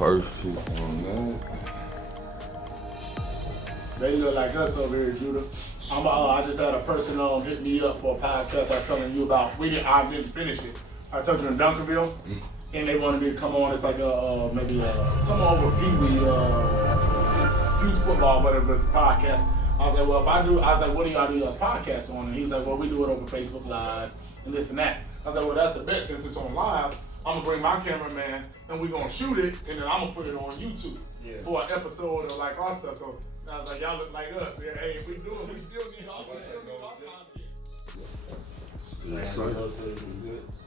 Perfect on that. They look like us over here, Judah. I just had a person hit me up for a podcast I was telling you about. I didn't finish it. I told you in Dunkerville, and they wanted me to come on. It's like maybe some over Pee-wee youth football, whatever podcast. I was like, well, if I do, I was like, what do y'all do y'all's podcast on? And he's like, well, we do it over Facebook Live and this and that. I was like, well, that's a bet since it's on live. I'm gonna bring my cameraman and we're gonna shoot it, and then I'm gonna put it on YouTube for an episode of like our stuff. So I was like, y'all look like us. Yeah, hey, if we do it, we still need our content.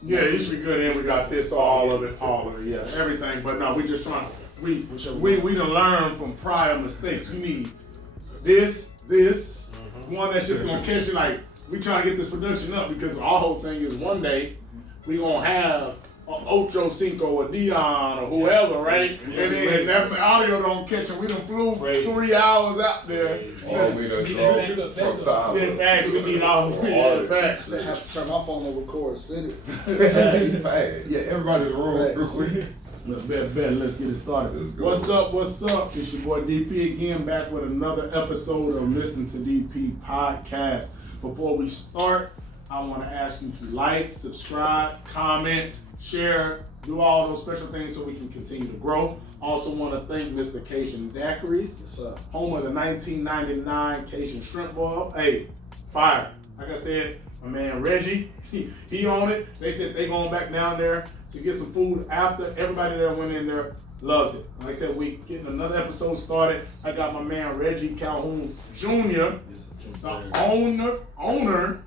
Yeah, it should be good. And we got this, all of it, yeah, everything. But no, we just trying. We done learn from prior mistakes. We need this, one that's just gonna catch you. Like we trying to get this production up because our whole thing is one day we gonna have Ocho Cinco or Dion or whoever, right? And then that audio don't catch them. We done flew 3 hours out there. Oh, we done drove from time. Yeah, facts. We need all the facts. I have to turn my phone over, record, send it. Yeah, everybody in the room. Bet, let's get it started. What's up? It's your boy DP again, back with another episode of Listen to DP Podcast. Before we start, I want to ask you to like, subscribe, comment, share, do all those special things so we can continue to grow. Also want to thank Mr. Cation Daiquiris, home of the 1999 Cation Shrimp Boil. Hey, fire. Like I said, my man Reggie, he on it. They said they going back down there to get some food after. Everybody that went in there loves it. Like I said, we getting another episode started. I got my man Reggie Calhoun Jr., the owner,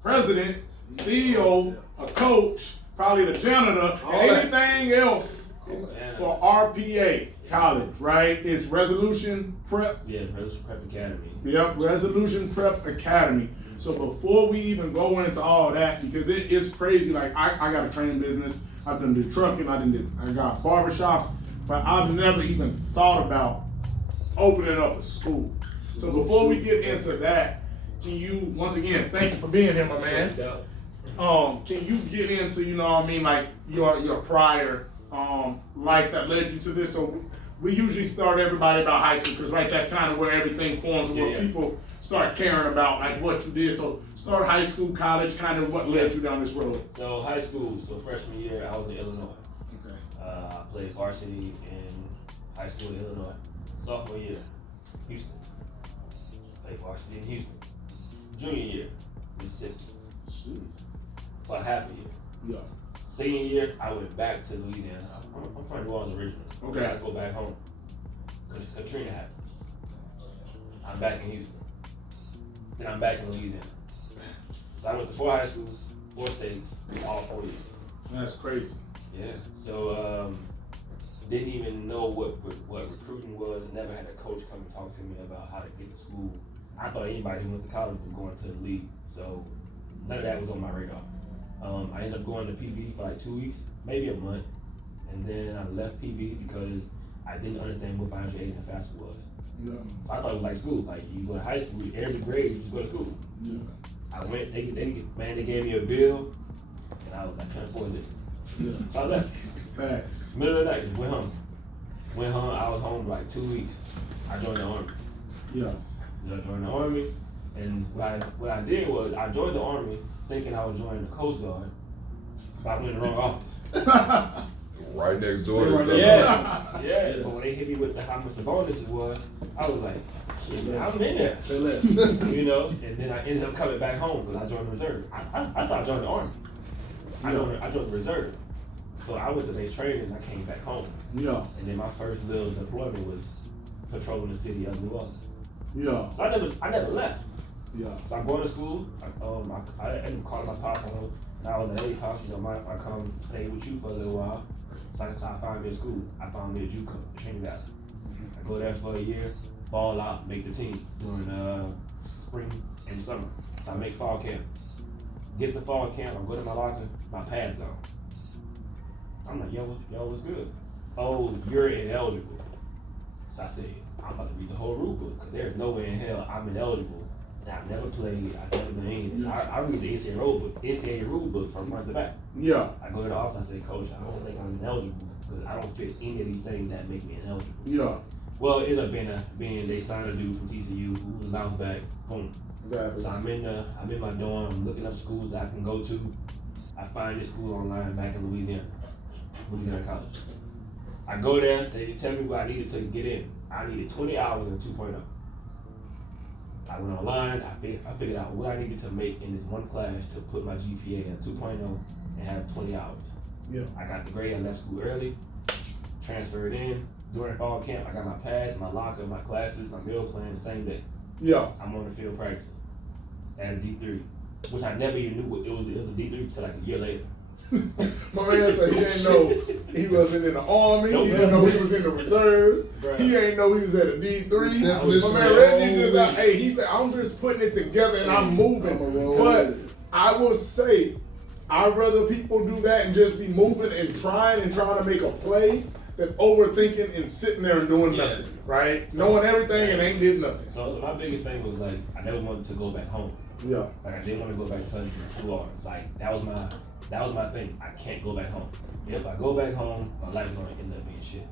president, CEO, a coach, probably the janitor, anything else for RPA college, right? It's Resolution Prep. Yeah, Resolution Prep Academy. Yep, Resolution Prep Academy. So before we even go into all that, because it's crazy, like I got a training business, I've done the trucking, I got barbershops, but I've never even thought about opening up a school. So before we get into that, can you, once again, thank you for being here, my man. Can you get into, you know what I mean, like your prior life that led you to this? So we usually start everybody about high school, because right, that's kind of where everything forms, and where people start caring about like what you did. So start high school, college, kind of what led you down this road. So high school, so freshman year, I was in Illinois. Okay. I played varsity in high school in Illinois. Sophomore year, Houston. Played varsity in Houston. Junior year, Mississippi. About half a year. Yeah. Senior year, I went back to Louisiana. I'm from New Orleans originally. Okay. I go back home. Because Katrina happened. I'm back in Houston. Then I'm back in Louisiana. So I went to 4 high schools, 4 states, all 4 years. That's crazy. Yeah. So didn't even know what recruiting was. Never had a coach come and talk to me about how to get to school. I thought anybody who went to college was going to the league. So none of that was on my radar. I ended up going to PB for like 2 weeks, maybe a month, and then I left PB because I didn't understand what financial aid and FAFSA was. Yeah. So I thought it was like school. Like you go to high school, every grade you just go to school. Yeah. I went, they gave me a bill, and I was like, I can't afford this. Yeah. So I left. Facts. Middle of the night, just went home. I was home for like 2 weeks. I joined the Army. Yeah. I joined the Army, and what I did was I joined the Army thinking I was joining the Coast Guard, but I went in the wrong office. Right next door to each Yeah. But when they hit me with how much the bonuses was, I was like, shit, man, I'm in there. You know, and then I ended up coming back home because I joined the reserve. I thought I joined the Army. I joined the reserve. So I went to their training and I came back home. Yeah. And then my first little deployment was patrolling the city of New Orleans. Yeah. So I never left. Yeah. So I'm going to school. I ended up calling my pops and I was like, hey pops, you know, I come stay with you for a little while. So I found me a school. I found me a JUCO, training valley. I go there for a year, ball out, make the team during spring and summer. So I make fall camp. Get to fall camp, I go to my locker, my pass gone. I'm like, yo, what's good? Oh, you're ineligible. So I said, I'm about to read the whole rule book, because there's no way in hell I'm ineligible. And I've never played, I've never done anything. So I read the NCAA rule book from front to back. Yeah. I go to the office, I say, Coach, I don't think I'm ineligible because I don't fit any of these things that make me ineligible. Yeah. Well, it ended up being they signed a dude from TCU who was bounced back. Boom. Exactly. So I'm in my dorm. I'm looking up schools that I can go to. I find this school online back in Louisiana College. I go there. They tell me what I needed to get in. I needed 20 hours in 2.0. I went online. I figured out what I needed to make in this one class to put my GPA at 2.0 and have 20 hours. Yeah. I got the grade. I left school early. Transferred in. During fall camp, I got my pass, my locker, my classes, my meal plan the same day. Yeah. I'm on the field practicing at a D3, which I never even knew it was a D3 until like a year later. My man said he didn't know he wasn't in the Army. Nope. He didn't know he was in the reserves. Bruh. He ain't know he was at a D3. Definition My man of Reggie just rolling. hey, he said, I'm just putting it together and I'm moving. I'm a roll But with it. I will say, I'd rather people do that and just be moving and trying to make a play than overthinking and sitting there and doing Yeah. nothing. Right? Knowing everything and ain't did nothing. So my biggest thing was like I never wanted to go back home. Yeah. Like I didn't want to go back to Florida. Like that was my thing. I can't go back home. If I go back home, my life's gonna end up being shit.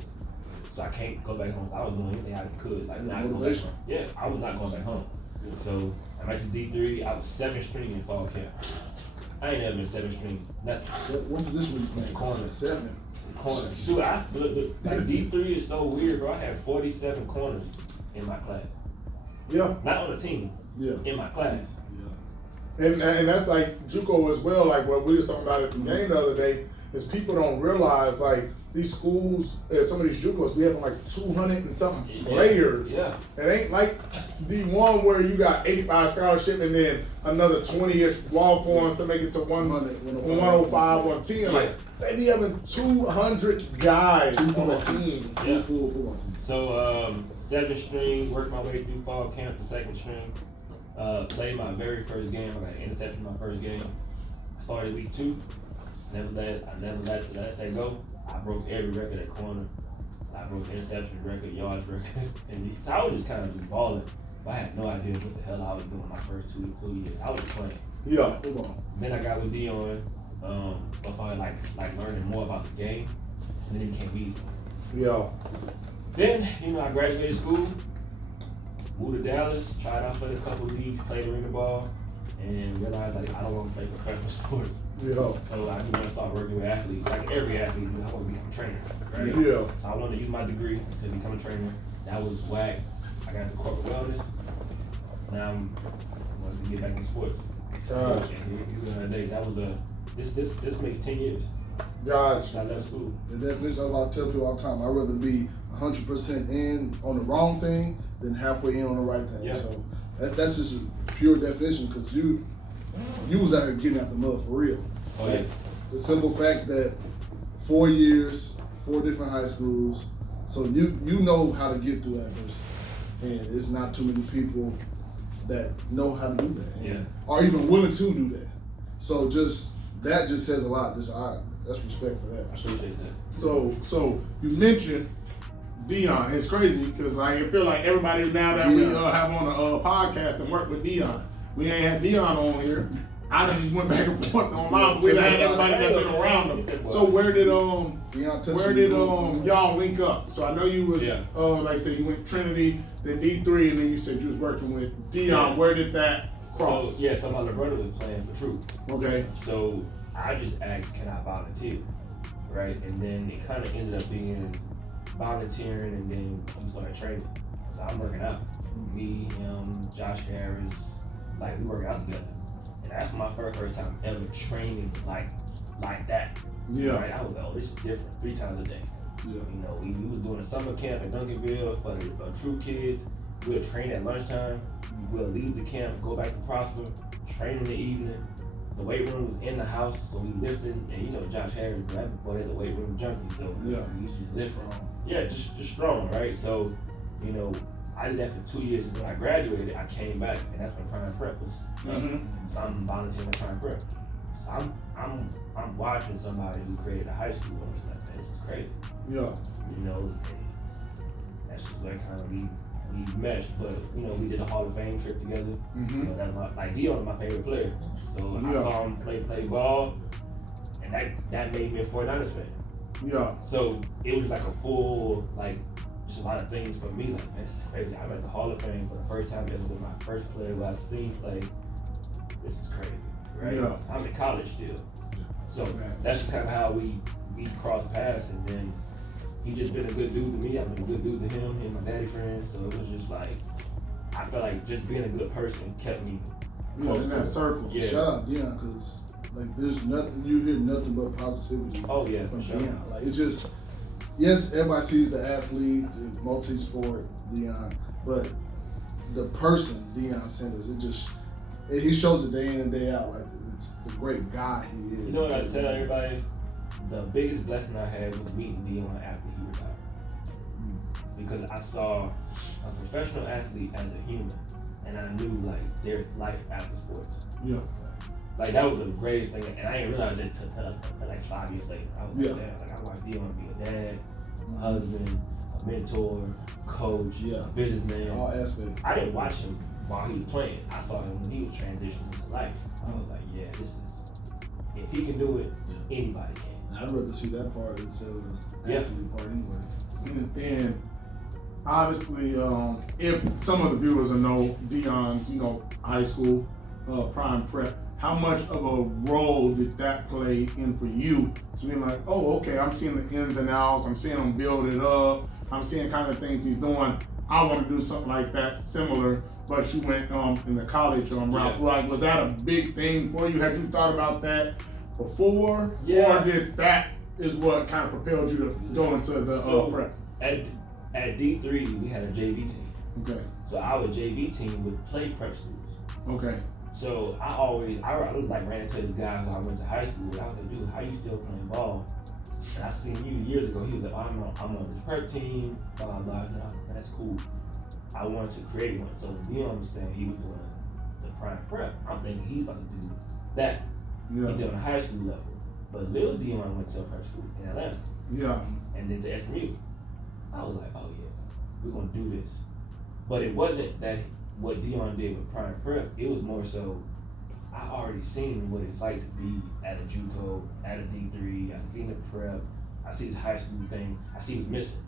So I can't go back home. I was doing anything I could, like not go back home. Yeah, I was not going back home. So I'm at the D3. I was 7th string in fall camp. I ain't never been 7th string, nothing. What position were you playing? Corner. 7. Corner. Dude, look, like D3 is so weird, bro. I had 47 corners in my class. Yeah. Not on the team. Yeah. In my class. And that's like JUCO as well, like what we were talking about at the game the other day, is people don't realize like these schools, some of these JUCOs, we have like 200 and something players. Yeah. It ain't like the one where you got 85 scholarship and then another 20-ish walk-ons to make it to 105, 110. Yeah. Like they be having 200 guys on a team. Yeah. Full team. So 7th string, worked my way through fall camp to 2nd string. Played my very first game. I got an interception my first game. I started week 2. I never let that go. I broke every record at corner. I broke interception record, yards record, and so I was just kind of just balling. But I had no idea what the hell I was doing my first 2 years. I was just playing. Yeah. Then I got with Dion. I started like learning more about the game, and then it became easy. Yeah. Then I graduated school. Moved to Dallas, tried out for a couple of leagues, played arena ball, and realized like I don't want to play professional sports. Yeah. So I want to start working with athletes. Like every athlete, I want to become a trainer, right? Yeah. So I wanted to use my degree to become a trainer. That was whack. I got into corporate wellness. Now I'm wanting to get back in sports. Gosh. That was this makes 10 years. Gosh. since I left school. The definition of I tell people all the time, I'd rather be 100% in on the wrong thing than halfway in on the right thing. Yeah. So that's just a pure definition because you was out here getting out the mud for real. Oh yeah. The simple fact that 4 years, 4 different high schools, so you know how to get through adversity. And it's not too many people that know how to do that. Yeah. Or even willing to do that. So that just says a lot. That's respect for that. I appreciate that. So you mentioned Dion. It's crazy because I feel like everybody now that we have on a podcast and work with Dion. We ain't had Dion on here. I done went back and forth online. We done had everybody that been around him. So where did y'all link up? So I know you was like I said, you went Trinity, then D3, and then you said you was working with Dion. Yeah. Where did that cross? So my little brother was playing for Truth. Okay. So I just asked, can I volunteer? Right? And then it kind of ended up being volunteering and then he started training. So I'm working out. Me, him, Josh Harris, like we working out together. And that's my first time ever training like that. Yeah. Right? I was like, oh, this is different. 3 times a day. Yeah. We was doing a summer camp in Duncanville for the True Kids. We'll train at lunchtime. We'll leave the camp, go back to Prosper, train in the evening. The weight room was in the house, so we lifting. And Josh Harris, that boy is a weight room junkie, so we used to lift. Yeah, just strong, right? So, I did that for 2 years. When I graduated, I came back, and that's when Prime Prep was. So I'm volunteering at Prime Prep. So I'm watching somebody who created a high school. I'm just like, man, this is crazy. Yeah. And that's just where kind of we meshed. But we did a Hall of Fame trip together. That's like Dion, my favorite player. So I saw him play ball, And that made me a 49ers fan. Yeah. So it was like a full, like, just a lot of things for me. Like, man, this is crazy. I'm at the Hall of Fame for the first time ever with my first player who I've seen play. This is crazy, right? Yeah. I'm in college still. So that's just kind of how we crossed paths. And then he just been a good dude to me. I've been a good dude to him and my daddy friends. So it was just like, I felt like just being a good person kept me close in to that it. circle. Yeah. Shout out Deion, because like there's nothing, you hear nothing but positivity. Oh yeah, from for sure. Deion. Like it's just, yes, everybody sees the athlete, the multi-sport Deion, but the person Deion Sanders, he shows it day in and day out. Like it's the great guy he is. You know what I tell everybody? The biggest blessing I had was meeting Dion after he retired. Because I saw a professional athlete as a human, and I knew like there's life after sports. Yeah. Like that was the greatest thing, and I didn't realize it until like 5 years later. I was like, damn, like I watched Dion be a dad, a husband, a mentor, coach, a businessman. All aspects. I didn't watch him while he was playing. I saw him when he was transitioning into life. I was like, yeah, this is, if he can do it, anybody can. I'd rather see that part instead of the athlete part anyway. And obviously, if some of the viewers will know Deion's, high school, prime prep, how much of a role did that play in for you to be like, oh, okay, I'm seeing the ins and outs, I'm seeing him build it up, I'm seeing kind of things he's doing. I want to do something like that, similar, but you went in the college route. Like, was that a big thing for you? Had you thought about that before? Yeah. Or did that is what kind of propelled you to go into the prep? At D3, we had a JV team. Okay. So our JV team would play prep schools. Okay. So I was like ran into this guy who I went to high school with. I was like, dude, how you still playing ball? And I seen you years ago. He was like, oh, I'm on this prep team, blah, blah, blah. That's cool. I wanted to create one. So Dion was saying he was doing the prime prep. I'm thinking he's about to do that. Yeah. He did on a high school level. But Lil Dion went to a prep school in Atlanta. Yeah. And then to SMU. I was like, oh yeah, we're gonna do this. But it wasn't that what Dion did with prime prep. It was more so, I already seen what it's like to be at a JUCO, at a D3. I seen the prep. I see this high school thing. I see what's missing.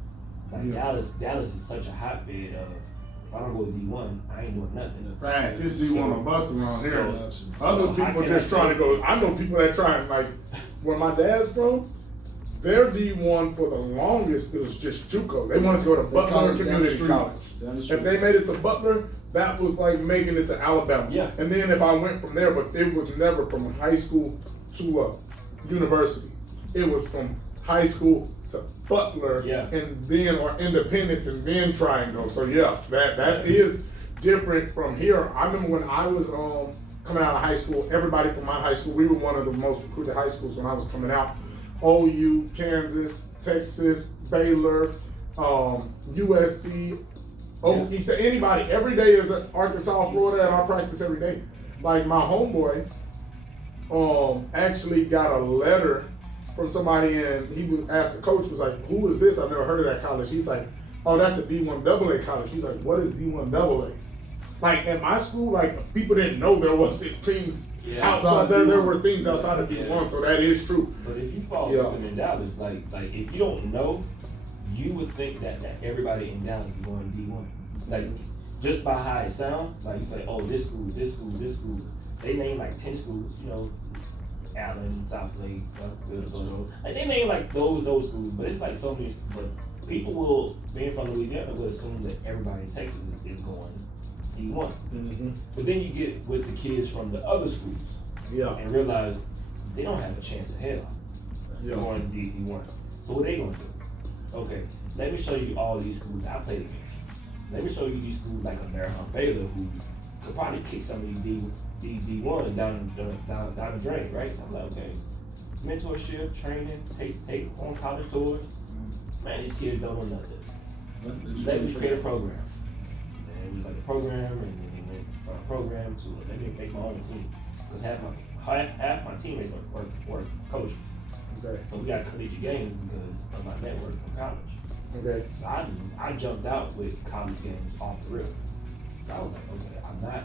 Like Dallas is such a hotbed of, if I don't go to D1, I ain't doing nothing. Facts. This D1 a bust around here. Other So people just trying to go. I know people that try and like where my dad's from. Their D1 for the longest was just JUCO. They wanted to go to Butler Community College. If they made it to Butler, that was like making it to Alabama. Yeah. And then if I went from there, but it was never from high school to a university. It was from high school to Butler, and then or Independence, and then try and go. So yeah, that is different from here. I remember when I was coming out of high school, everybody from my high school, we were one of the most recruited high schools when I was coming out. OU, Kansas, Texas, Baylor, USC, East, anybody. Every day is Arkansas, Florida, at our practice every day. Like my homeboy actually got a letter from somebody, and he was asked, the coach was like, who is this? I've never heard of that college. He's like, oh, that's the D1 AA college. He's like, what is D1 AA? Like at my school, like people didn't know there wasn't things outside there. There were things outside of D1, so that is true. But if you fall in Dallas, like if you don't know, you would think that everybody in Dallas is going D1. Like just by how it sounds, like you say, oh, this school, this school, this school. They name like 10 schools, Allen, Southlake, Minnesota. Like they name like those schools, but it's like so many. But people will, being from Louisiana, will assume that everybody in Texas is going D1. Mm-hmm. But then you get with the kids from the other schools, and realize they don't have a chance in hell going to D1. So what they gonna do? Okay, let me show you all these schools that I played against. Let me show you these schools like American Baylor, who could probably kick some of these D1 down the drain, right? So I'm like, okay, mentorship, training, take on college tours. Man, these kids don't know nothing. Let me create a program. And it was like a program, and then we went from a program to let me make my own team. Because half my teammates were coaches. Okay. So we got collegiate games because of my network from college. Okay. So I jumped out with college games off the rip. So I was like, okay, I'm not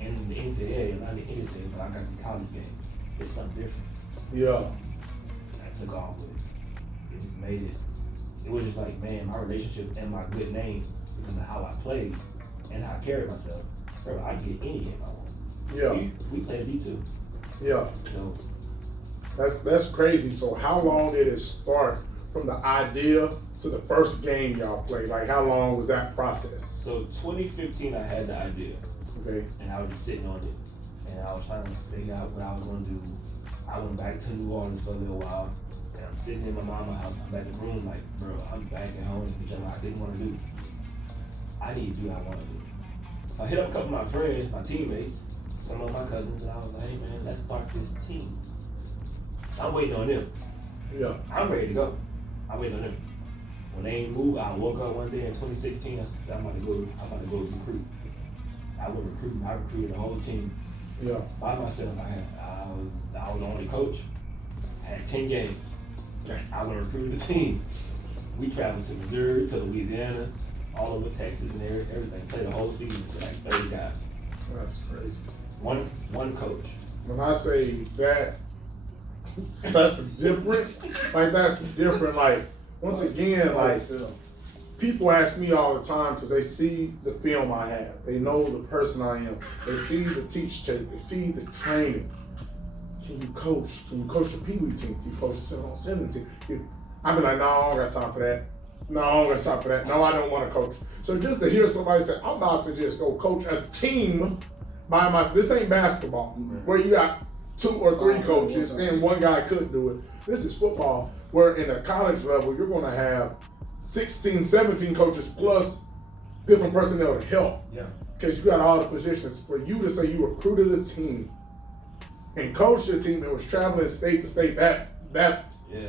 in the NCAA, I'm not in the NCAA, but I got the college game. It's something different. Yeah. I took off with it. It just made it. It was just like, man, my relationship and my good name because of how I played and how I carried myself. Bro, I get any game I want. Yeah. We played B2. Yeah. So that's crazy. So how long did it start from the idea to the first game y'all played? Like how long was that process? So 2015, I had the idea. Okay. And I was just sitting on it. And I was trying to figure out what I was going to do. I went back to New Orleans for a little while. And I'm sitting in my mama's house. I'm at the room like, bro, I'm back at home, which I didn't want to do. I need to do what I want to do. I hit up a couple of my friends, my teammates, some of my cousins, and I was like, hey man, let's start this team. I'm waiting on them. Yeah. I'm ready to go. I'm waiting on them. When they ain't moved, I woke up one day in 2016. I said, I'm about to go recruit. I went recruiting. I recruited the whole team. Yeah. By myself. I was the only coach. I had 10 games. I went recruited the team. We traveled to Missouri, to Louisiana, all over Texas and everything. Played the whole season for like 30 guys. That's crazy. One coach. When I say that, that's different. Like that's different. Like once again, like people ask me all the time because they see the film I have. They know the person I am. They see the teach tape. They see the training. Can you coach? Can you coach the Pee Wee team? Can you coach the 7-on-7 team? I be like, no, I don't got time for that. No, I don't got time for that. No, I don't want to coach. So just to hear somebody say, I'm about to just go coach a team by myself. This ain't basketball where you got 2 or 3 coaches and one guy couldn't do it. This is football where in the college level, you're going to have 16, 17 coaches plus different personnel to help. Yeah. Because you got all the positions. For you to say you recruited a team and coached a team that was traveling state to state, that's Yeah.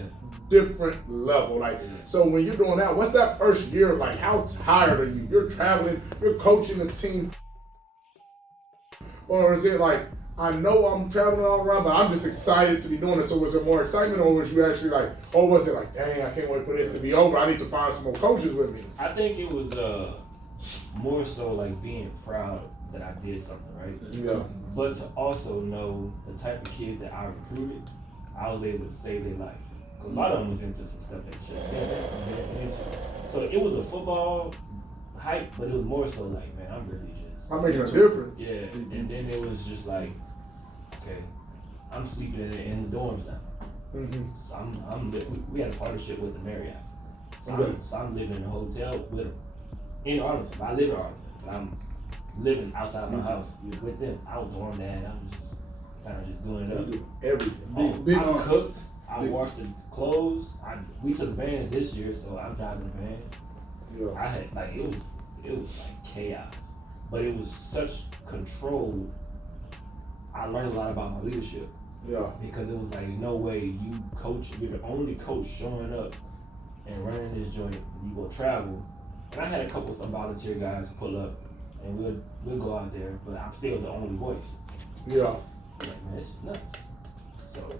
different level. Like, so when you're doing that, what's that first year like? How tired are you? You're traveling, you're coaching a team. Or is it like, I know I'm traveling all around, but I'm just excited to be doing it. So was it more excitement or was you actually like, or was it like, dang, I can't wait for this to be over. I need to find some more coaches with me. I think it was more so like being proud that I did something, right? Yeah. But to also know the type of kids that I recruited, I was able to save their life. Cause a lot of them was into some stuff that shouldn't been into. So it was a football hype, but it was more so like, man, I'm really just. I'm making a difference. Yeah, and then it was just like, okay, I'm sleeping in the dorms now. Mm-hmm. So we had a partnership with the Marriott. So, Okay. I'm living in a hotel with them in Arlington. I live in Arlington, but I'm living outside my house with them. I was dorm dad. I was just kind of just doing it up. Everything. I cooked. I washed the clothes. We took the van this year, so I'm driving the van. Yeah. I had like it was like chaos, but it was such control. I learned a lot about my leadership. Yeah. Because it was like, no way you coach. You're the only coach showing up and running this joint. You go travel, and I had a couple of some volunteer guys pull up, and we'll go out there, but I'm still the only voice. Yeah. Like, man, it's nuts. So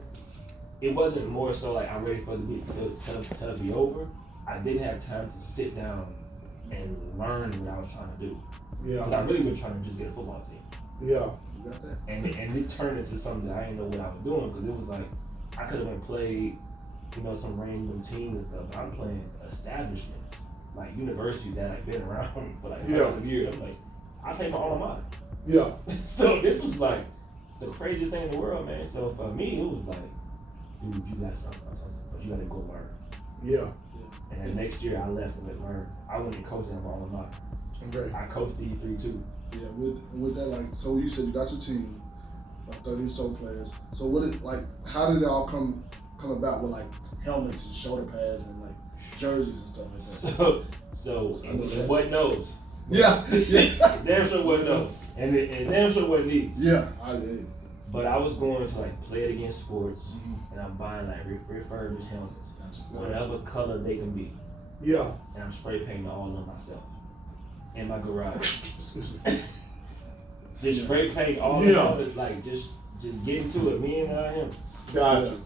it wasn't more so like I'm ready for the week to be over. I didn't have time to sit down and learn what I was trying to do. Yeah. Because I really was trying to just get a football team. Yeah. You got that? And it turned into something that I didn't know what I was doing, because it was like I could have went played, some random teams and stuff. But I'm playing establishments, like universities that I've been around for like hundreds of years. I'm like, I pay my alma mater. Yeah. So this was like the craziest thing in the world, man. So for me, it was like, dude, you got something, but you got to go learn. Yeah. And then next year I left and learned. I went and coached at my alma mater. Okay. I coached D3 too. Yeah, with that, like, so you said you got your team, like 30 or so players. So how did it all come about with like helmets and shoulder pads and like jerseys and stuff like that? So what knows? Yeah. Damn sure what knows. And damn sure what needs. Yeah. But I was going to like Play It Against Sports, and I'm buying like refurbished helmets, whatever color they can be. Yeah. And I'm spray painting all of them myself in my garage. Just spray paint all the colors, like just get into it. Me and him. Gotcha.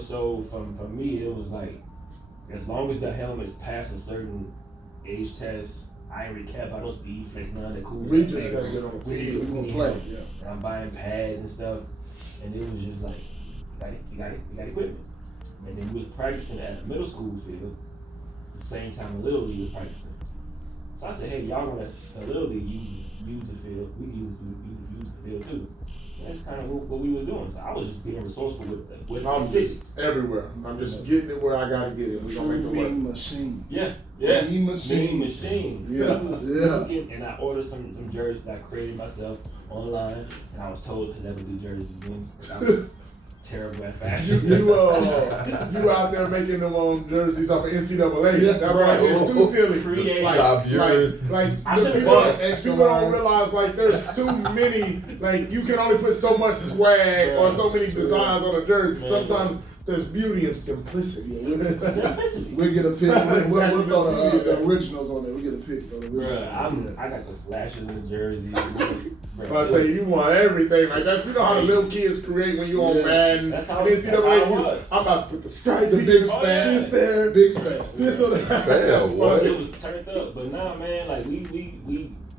So for me it was like, as long as the helmets pass a certain age test, I ain't really care about no speed flex, none of that cool We stuff. just gotta get on the field. We gonna play. Yeah. And I'm buying pads and stuff, and it was just like, you got equipment. And then we was practicing at the middle school field, the same time the Little League was practicing. So I said, hey, y'all want the Little League use the field, we can use the field too. And that's kind of what we were doing. So I was just being resourceful with the city. Everywhere. I'm just getting it where I gotta get it. We're gonna make it work. Machine. Yeah. Mean machine. Yeah. And I ordered some jerseys that I created myself online, and I was told to never do jerseys again. I was terrible at fashion. You out there making them on jerseys off of NCAA. Yeah, that right. It's too silly. Create. Like the people don't realize like there's too many. Like you can only put so much swag or so many designs on a jersey. Sometimes there's beauty in simplicity. Simplicity. We'll get a pic. We'll throw the originals on there. We get a pic of the originals. I got the slashes in the jersey. I say you want everything like that's how the little kids create when you on Madden. That's how it was. I'm about to put the stripe, the big span, this there, big span, this or that. It was turned up, but nah, man, like we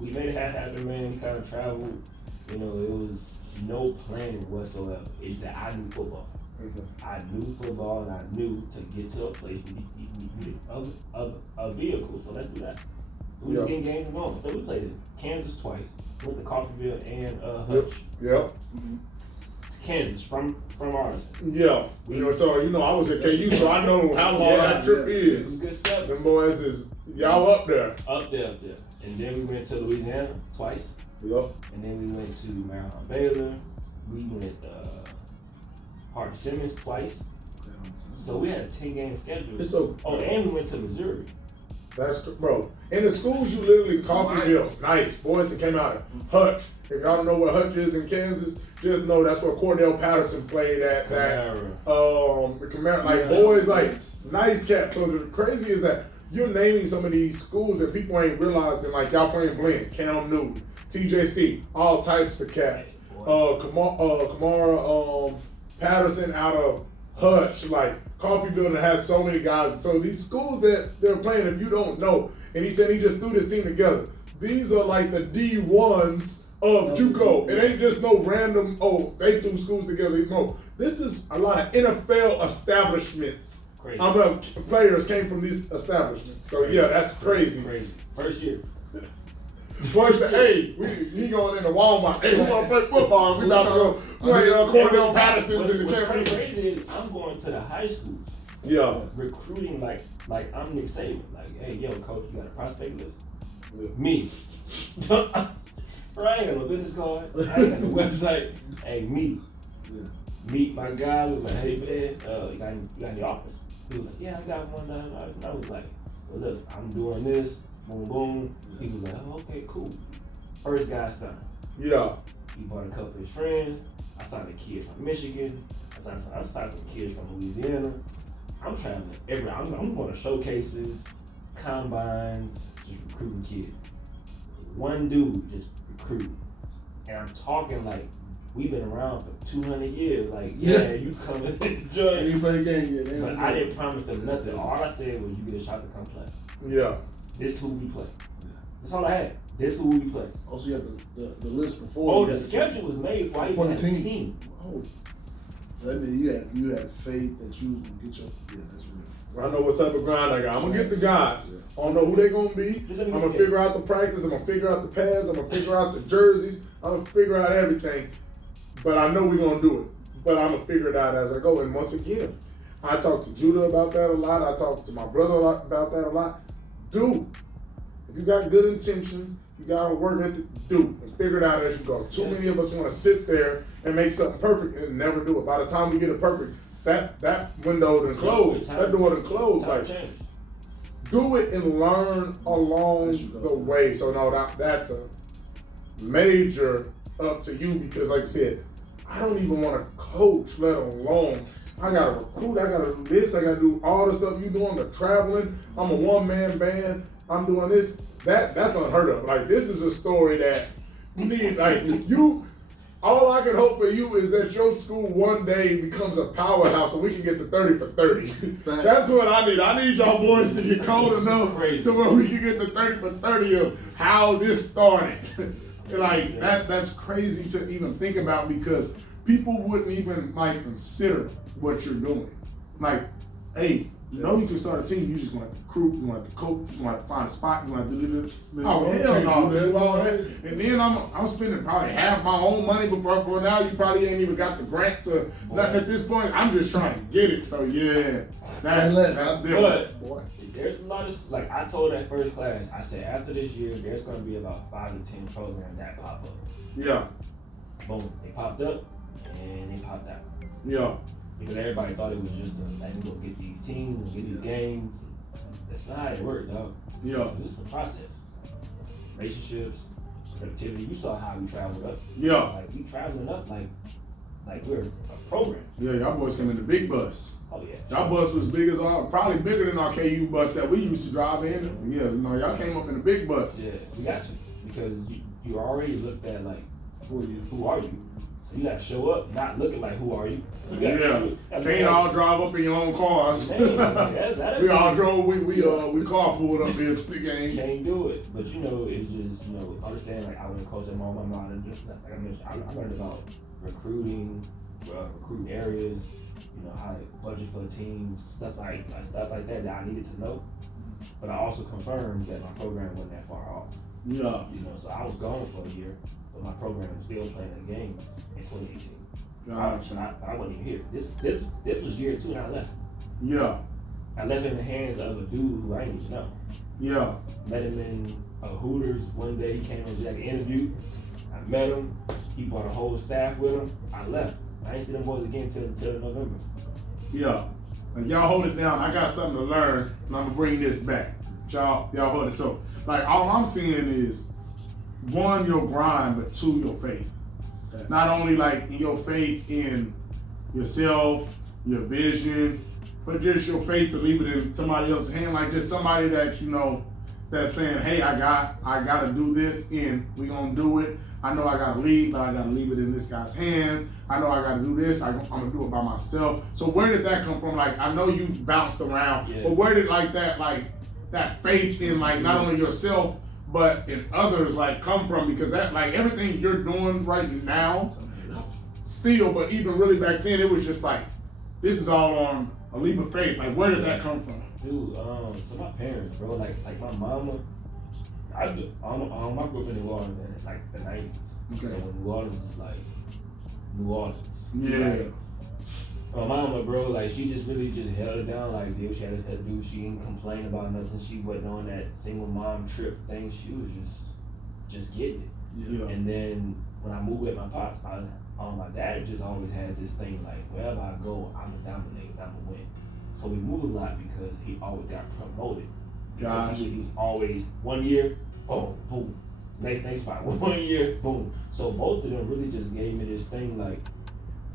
made it happen, man. We kind of traveled. You know, it was no planning whatsoever. It's that I knew football. I knew football, and I knew to get to a place we needed a vehicle. So let's do that. We was getting games going. So we played in Kansas twice. Went to Coffeyville and Hutch. Yep. Kansas from Arlington. Yeah. So I was at KU, so I know how long that trip is. Good stuff. Them boys is y'all up there. Up there. And then we went to Louisiana twice. Yep. And then we went to Maryland Baylor. We went Hart Simmons twice. So we had a 10-game schedule. And we went to Missouri. That's bro. In the schools, you literally Coffeyville, nice boys that came out of Hutch. If y'all don't know what Hutch is in Kansas, just know that's where Cordell Patterson played at. Boys like nice cats. So the crazy is that you're naming some of these schools that people ain't realizing. Like y'all playing Blinn, Cam Newton, TJC, all types of cats. Kamara Patterson out of Hutch, like Coffeyville that has so many guys. So these schools that they're playing, if you don't know, and he said he just threw this team together. These are like the D1s of JUCO. It ain't just no random, they threw schools together. No, this is a lot of NFL establishments. Crazy. Players came from these establishments. So yeah, that's crazy. First year. First, he going into Walmart. Hey, who want to play football? We about to go play Cordell Patterson's in the championship. I'm going to the high school. Yeah. Recruiting like I'm Nick Saban. Like, hey, yo, coach, you got a prospect list? Yeah. Me. I ain't got no business card. I ain't got no website. Hey, me. Yeah. Meet my guy. Was like, hey, man, you got any offers? He was like, yeah, I got one. And I was like, well, look, I'm doing this. Boom, boom. He was like, oh, okay, cool. First guy signed. Yeah. He brought a couple of his friends. I signed a kid from Michigan. I signed some kids from Louisiana. I'm traveling everywhere. I'm going to showcases, combines, just recruiting kids. One dude just recruiting. And I'm talking like we've been around for 200 years. Like, you come and enjoy. You play the game, But I didn't promise them nothing. All I said was you get a shot to come play. Yeah. This is who we play. That's all I had. This is who we play. Also, you had the list before. The schedule was made for the team. Oh, that means you had faith that you was gonna get your. Yeah, that's real. I know what type of grind I got. I'm gonna get the guys. I don't know who they're gonna be. I'm gonna figure out the practice. I'm gonna figure out the pads. I'm gonna figure out the jerseys. I'm gonna figure out everything. But I know we're gonna do it. But I'm gonna figure it out as I go. And once again, I talked to Judah about that a lot. I talked to my brother about that a lot. Dude, if you got good intention, you got to work at and figure it out as you go. Too many of us want to sit there and make something perfect and never do it. By the time we get it perfect, that window done closed. That door done closed. Like, do it and learn along the way. So no, that's a major up to you because, like I said, I don't even want to coach, let alone I got to recruit, I got to do this, I got to do all the stuff you doing, the traveling. I'm a one-man band. I'm doing this. That's unheard of. Like, this is a story that you need, like, all I can hope for you is that your school one day becomes a powerhouse so we can get the 30 for 30. That's what I need. I need y'all boys to get cold enough to where we can get the 30 for 30 of how this started. Like, that's crazy to even think about because people wouldn't even like consider what you're doing. Like, hey, you know you can start a team, you just gonna have to recruit, you gonna have to coach, you gonna have to find a spot, you gonna have to do this. Oh hell no, do all that. And then I'm spending probably half my own money before now you probably ain't even got the grant to nothing at this point. I'm just trying to get it. So yeah, that's different. But there's a lot of, like I told that first class, I said after this year, there's gonna be about 5 to 10 programs that pop up. Yeah. Boom, they popped up and they popped out. Yeah. Because everybody thought it was just like we gonna get these teams, get these games. That's not how it worked, dog. Yeah. It's just a process. Relationships, productivity. You saw how we traveled up. Yeah. Like we traveling up like we're a program. Yeah, y'all boys came in the big bus. Oh yeah. Y'all bus was big as all, probably bigger than our KU bus that we used to drive in. Yeah, no, y'all came up in the big bus. Yeah, we got you. Because you already looked at like who are you? So you gotta show up not looking like who are you. Can't all drive up in your own cars. Man, we all drove. We carpooled up here to the game. Can't do it, but you know it's just understand. Like I went to coach at my mind, and just like I mentioned, I learned about recruiting areas. You know how to budget for the team, stuff like that I needed to know. But I also confirmed that my program wasn't that far off. Yeah. You know, so I was gone for a year, but my program was still playing the games in 2018. Gotcha. I wasn't even here. This was year 2 and I left. Yeah. I left in the hands of a dude who I didn't even know. Yeah. Met him in Hooters one day. He came in to like an interview. I met him. He brought a whole staff with him. I left. I ain't see them boys again until November. Yeah. Like y'all hold it down. I got something to learn, and I'm gonna bring this back. Y'all hold it. So, like, all I'm seeing is 1, your grind, but 2, your faith. Not only like your faith in yourself, your vision, but just your faith to leave it in somebody else's hand. Like just somebody that that's saying, hey, I gotta do this, and we gonna do it. I know I gotta lead, but I gotta leave it in this guy's hands. I know I gotta do this. I'm gonna do it by myself. So where did that come from? Like I know you bounced around, but where did that faith in like not only yourself but in others like come from? Because that like everything you're doing right now, still, but even really back then, it was just like this is all on a leap of faith. Like where did that come from? Dude, so my parents, bro, like my mama, I grew up in New Orleans in like the 90s. Okay. So when New Orleans was like New Orleans. Yeah. Like, my mama, bro, like she just really just held it down. Like did what she had to do. She didn't complain about nothing. She wasn't on that single mom trip thing. She was just getting it. Yeah. And then when I moved with my pops, my dad just always had this thing like wherever I go, I'm a dominate, I'm a win. So we moved a lot because he always got promoted. Gotcha. He was always 1 year, boom, boom. Next spot, 1 year, boom. So both of them really just gave me this thing like,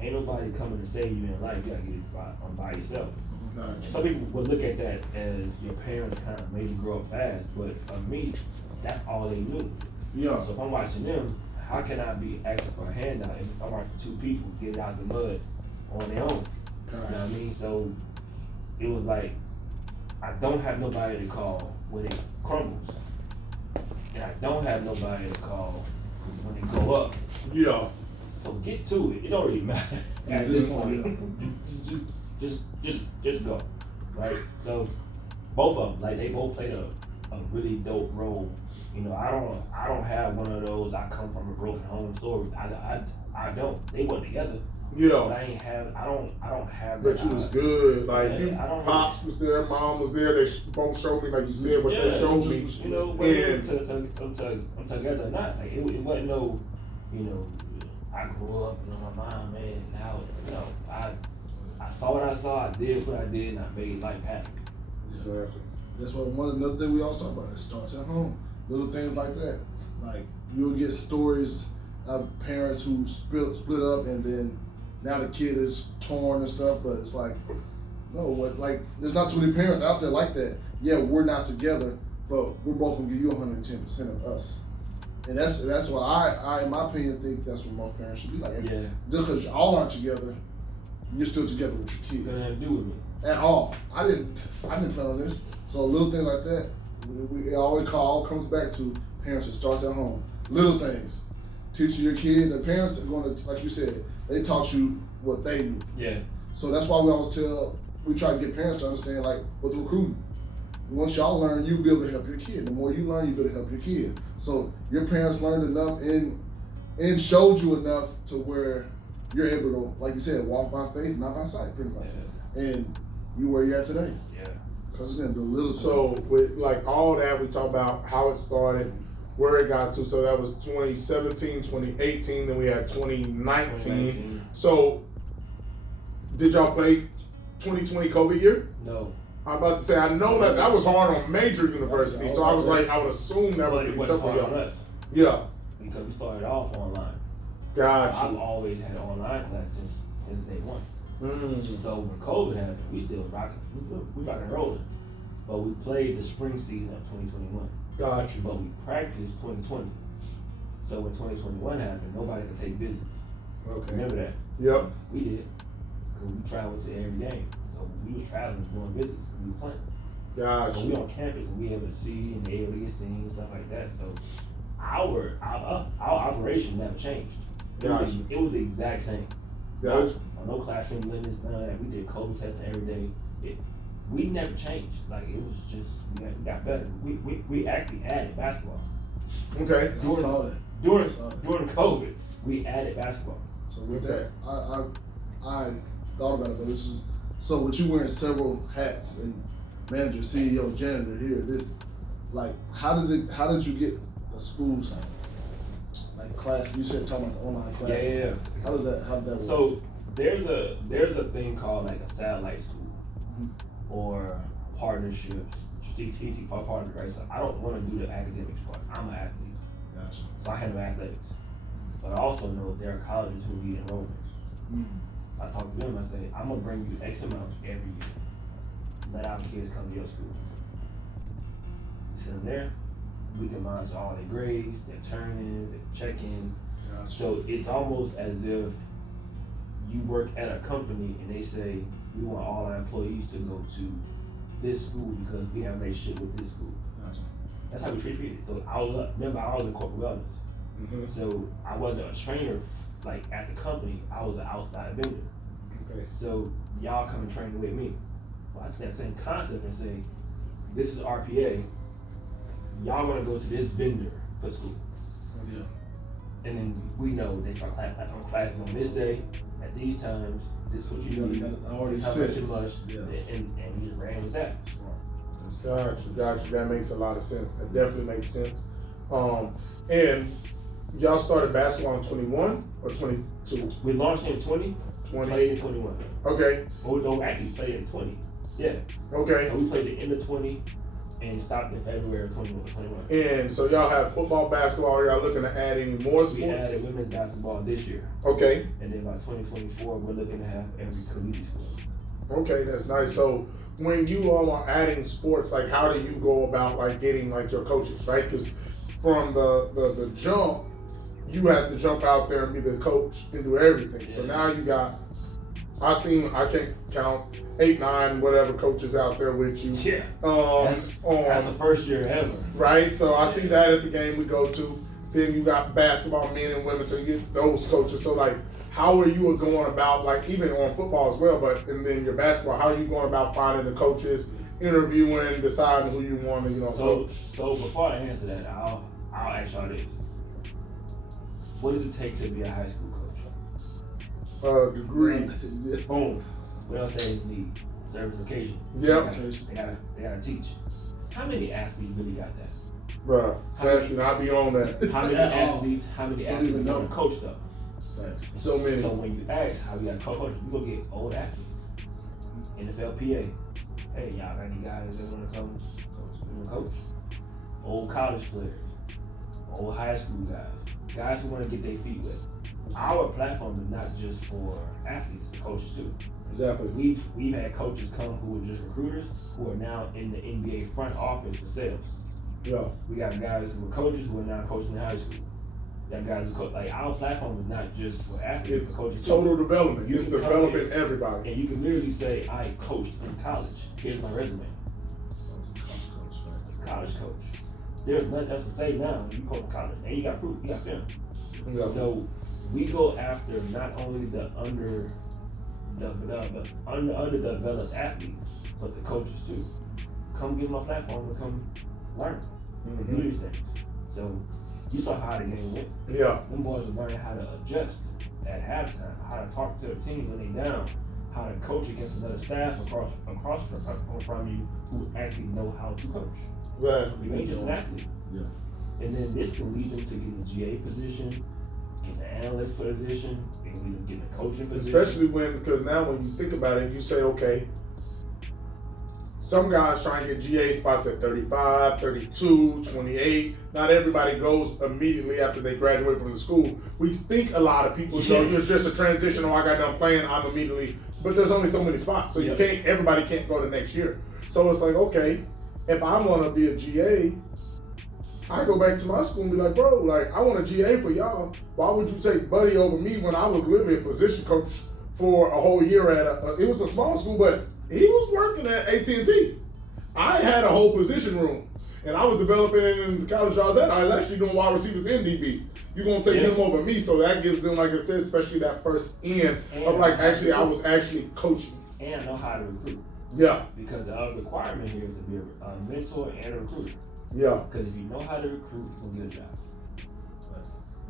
ain't nobody coming to save you in life. You gotta get this spot by yourself. Gotcha. Some people would look at that as your parents kind of made you grow up fast, but for me, that's all they knew. Yeah. So if I'm watching them, how can I be asking for a handout if I'm watching 2 people get out the mud on their own? You know what I mean? So it was like, I don't have nobody to call when it crumbles. And I don't have nobody to call when it go up. Yeah. So get to it. It don't really matter at this point. Just go, right? So both of them, like they both played a really dope role. You know, I don't have one of those. I come from a broken home story. I don't. They weren't together. Yeah. But I don't have. But you was good. Like yeah, pops was there, mom was there. They both showed me, like you said, what they showed me. You know, whether I'm together or not. Like it wasn't no, you know, I grew up, you know, my mom, man. Now, you know, I saw what I saw. I did what I did, and I made life happen. Exactly. That's what another thing we always talk about. It starts at home. Little things like that. Like you'll get stories of parents who split up, and then now the kid is torn and stuff. But it's like, no, like there's not too many parents out there like that. Yeah, we're not together, but we're both gonna give you 110% of us. And that's why I, in my opinion, think that's what most parents should be like. Yeah. Just because y'all aren't together, you're still together with your kid. Nothing to do with me at all. I didn't plan on this. So a little thing like that, it always comes back to parents. It starts at home. Little things. Teaching your kid, the parents are going to, like you said, They taught you what they knew. Yeah. So that's why we try to get parents to understand, like, with recruiting. Once y'all learn, you'll be able to help your kid. The more you learn, you'll be able to help your kid. So your parents learned enough and showed you enough to where you're able to, like you said, walk by faith, not by sight, pretty much. Yeah. And you where you're at today. Yeah. Because it's going to do a little. So with like all that, we talk about how it started, where it got to. So that was 2017, 2018, then we had 2019. So did y'all play 2020 COVID year? No. I'm about to say, I know that was hard on major universities, so I was like, I would assume that would But it be wasn't tough for hard on y'all. us. Yeah. Because we started off online. Gotcha. I've always had an online class since day one. Mm. So when COVID happened, we still rocking. We rocking and rolling. But we played the spring season of 2021. Gotcha. But we practiced 2020. So when 2021 happened, nobody could take visits. Okay. Remember that? Yep. We did. Because we traveled to every game. So we were traveling, doing visits, because we were playing. Gotcha. So we on campus and we able to see and able to get seen, stuff like that. So our operation never changed. Gotcha. It was the exact same. Gotcha. No classroom limits, none of that. We did COVID testing every day. We never changed. Like, it was just, we got better. We actually added basketball. Okay. I saw that. During COVID, we added basketball. So with that, I thought about it, but this is, so with you wearing several hats and manager, CEO, janitor here, this, like, how did you get the school side? Like class, you said talking about the online class. Yeah. How did that work? So there's a thing called like a satellite school or partnerships, strategic partner, right? So I don't want to do the academics part. I'm an athlete. Gotcha. So I handle athletics. But I also know there are colleges who need enrollment. I talk to them, I say, I'm gonna bring you X amount every year. Let our kids come to your school. You send them there, we can monitor all their grades, their turn-ins, their check-ins. Gotcha. So it's almost as if you work at a company and they say, we want all our employees to go to this school because we have a relationship with this school. Gotcha. That's how we treat it. So I was in corporate wellness. Mm-hmm. So I wasn't a trainer like at the company, I was an outside vendor. Okay. So y'all come and train with me. Well, I take that same concept and say, this is RPA, y'all gonna go to this vendor for school. Yeah. And then we know they start classes on this day, at these times, this is what you need, I already this how said. much you must, Yeah. and we just ran with that. Gotcha. That makes a lot of sense. That definitely makes sense. And y'all started basketball in 21 or 22? We launched in 20, played in 21. Okay. Oh, no, actually played in 20. Yeah. Okay. So we played the end of 20 and stopped in February of 21. And so y'all have football, basketball. Are y'all looking to add any more sports? We added women's basketball this year. Okay. And then by 2024, we're looking to have every collegiate sport. Okay, that's nice. So when you all are adding sports, like how do you go about like getting like your coaches, right? Because from the jump, you have to jump out there and be the coach and do everything. So now you got, I can't count 8, 9, whatever coaches out there with you. Yeah. That's the first year ever. Right. So I see that at the game we go to. Then you got basketball, men and women. So you get those coaches. So like, how are you going about, like even on football as well, but and then your basketball, how are you going about finding the coaches, interviewing, deciding who you want to coach? So before I answer that, I'll ask y'all this. What does it take to be a high school coach? Degree. Boom. What else they need? Certification. Yep. They gotta teach. How many athletes really got that? Bruh, I'll be on that. How many athletes even know. want to coach though? Thanks. So many. So when you ask how you got to coach, you go get old athletes. NFL PA. Hey, y'all got any guys that want to come coach? Old college players. Old high school guys. Guys who want to get their feet wet. Our platform is not just for athletes, but coaches too. Exactly. We've had coaches come who were just recruiters who are now in the NBA front office for sales. Yeah. We got guys who are coaches who are now coaching in high school. We got guys who coach. Like our platform is not just for athletes, It's for coaches. total development. You It's can come developing in everybody. And you can literally say, I coached in college. Here's my resume. College coach. There's nothing else to say now. You coach in college. And you got proof. You got film. Yeah. So we go after not only the underdeveloped athletes, but the coaches too. Come give them a platform to come learn, do these things. So you saw how the game went. Yeah. Them boys were learning how to adjust at halftime, how to talk to the team when they down, how to coach against another staff across from you who actually know how to coach. Exactly. You ain't just an athlete. Yeah. And then this can lead them to get the GA position, get the analyst position, it can lead them to get the coaching position. Especially because now when you think about it, you say, okay, some guys try and get GA spots at 35, 32, 28. Not everybody goes immediately after they graduate from the school. We think a lot of people, it's just a transition, I got done playing, I'm immediately, but there's only so many spots. So everybody can't go to next year. So it's like, okay, if I want to be a GA, I go back to my school and be like, bro, like, I want a GA for y'all. Why would you take Buddy over me when I was literally a position coach for a whole year at it was a small school, but he was working at AT&T. I had a whole position room, and I was developing in the college I was at. I was actually doing wide receivers and DBs. You're gonna take him over me, so that gives them, like I said, especially that first end of like I was actually coaching. And know how to recruit. Yeah. Because the other requirement here is to be a mentor and a recruiter. Yeah. Because if you know how to recruit, you can get a job.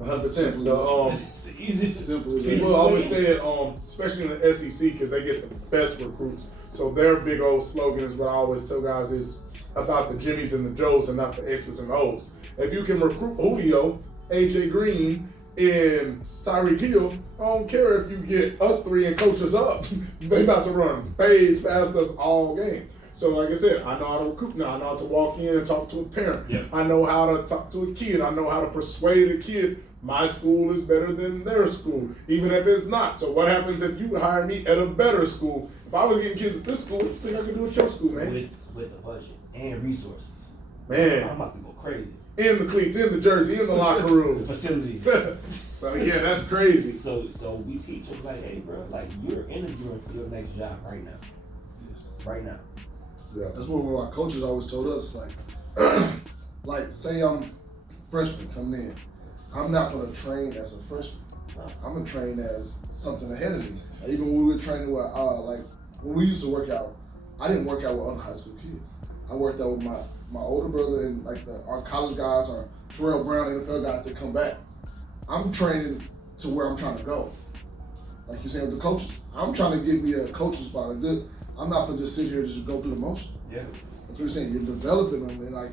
100%. It's the easiest. People always say it, especially in the SEC, because they get the best recruits. So their big old slogan is what I always tell guys is about the Jimmies and the Joes and not the X's and O's. If you can recruit Julio, AJ Green, and Tyreek Hill, I don't care if you get us three and coach us up. They about to run fades past us all game. So like I said, I know how to recruit now. I know how to walk in and talk to a parent. Yeah. I know how to talk to a kid. I know how to persuade a kid my school is better than their school, even if it's not. So what happens if you hire me at a better school? If I was getting kids at this school, what do you think I could do at your school, man? With the budget and resources. Man. I'm about to go crazy. In the cleats, in the jersey, in the locker room. The facility. So yeah, that's crazy. So we teach them like, hey bro, like you're interviewing for your next job right now. Yes. Right now. Yeah. That's what one of our coaches always told us, like say I'm freshman coming in. I'm not gonna train as a freshman. I'm gonna train as something ahead of me. Even when we were training with, like when we used to work out, I didn't work out with other high school kids. I worked out with my older brother and like our college guys, our Terrell Brown NFL guys that come back. I'm training to where I'm trying to go. Like you saying with the coaches, I'm trying to get me a coaching spot. I'm not for just sit here and just go through the motion. Yeah. That's what you're saying. You're developing them, and like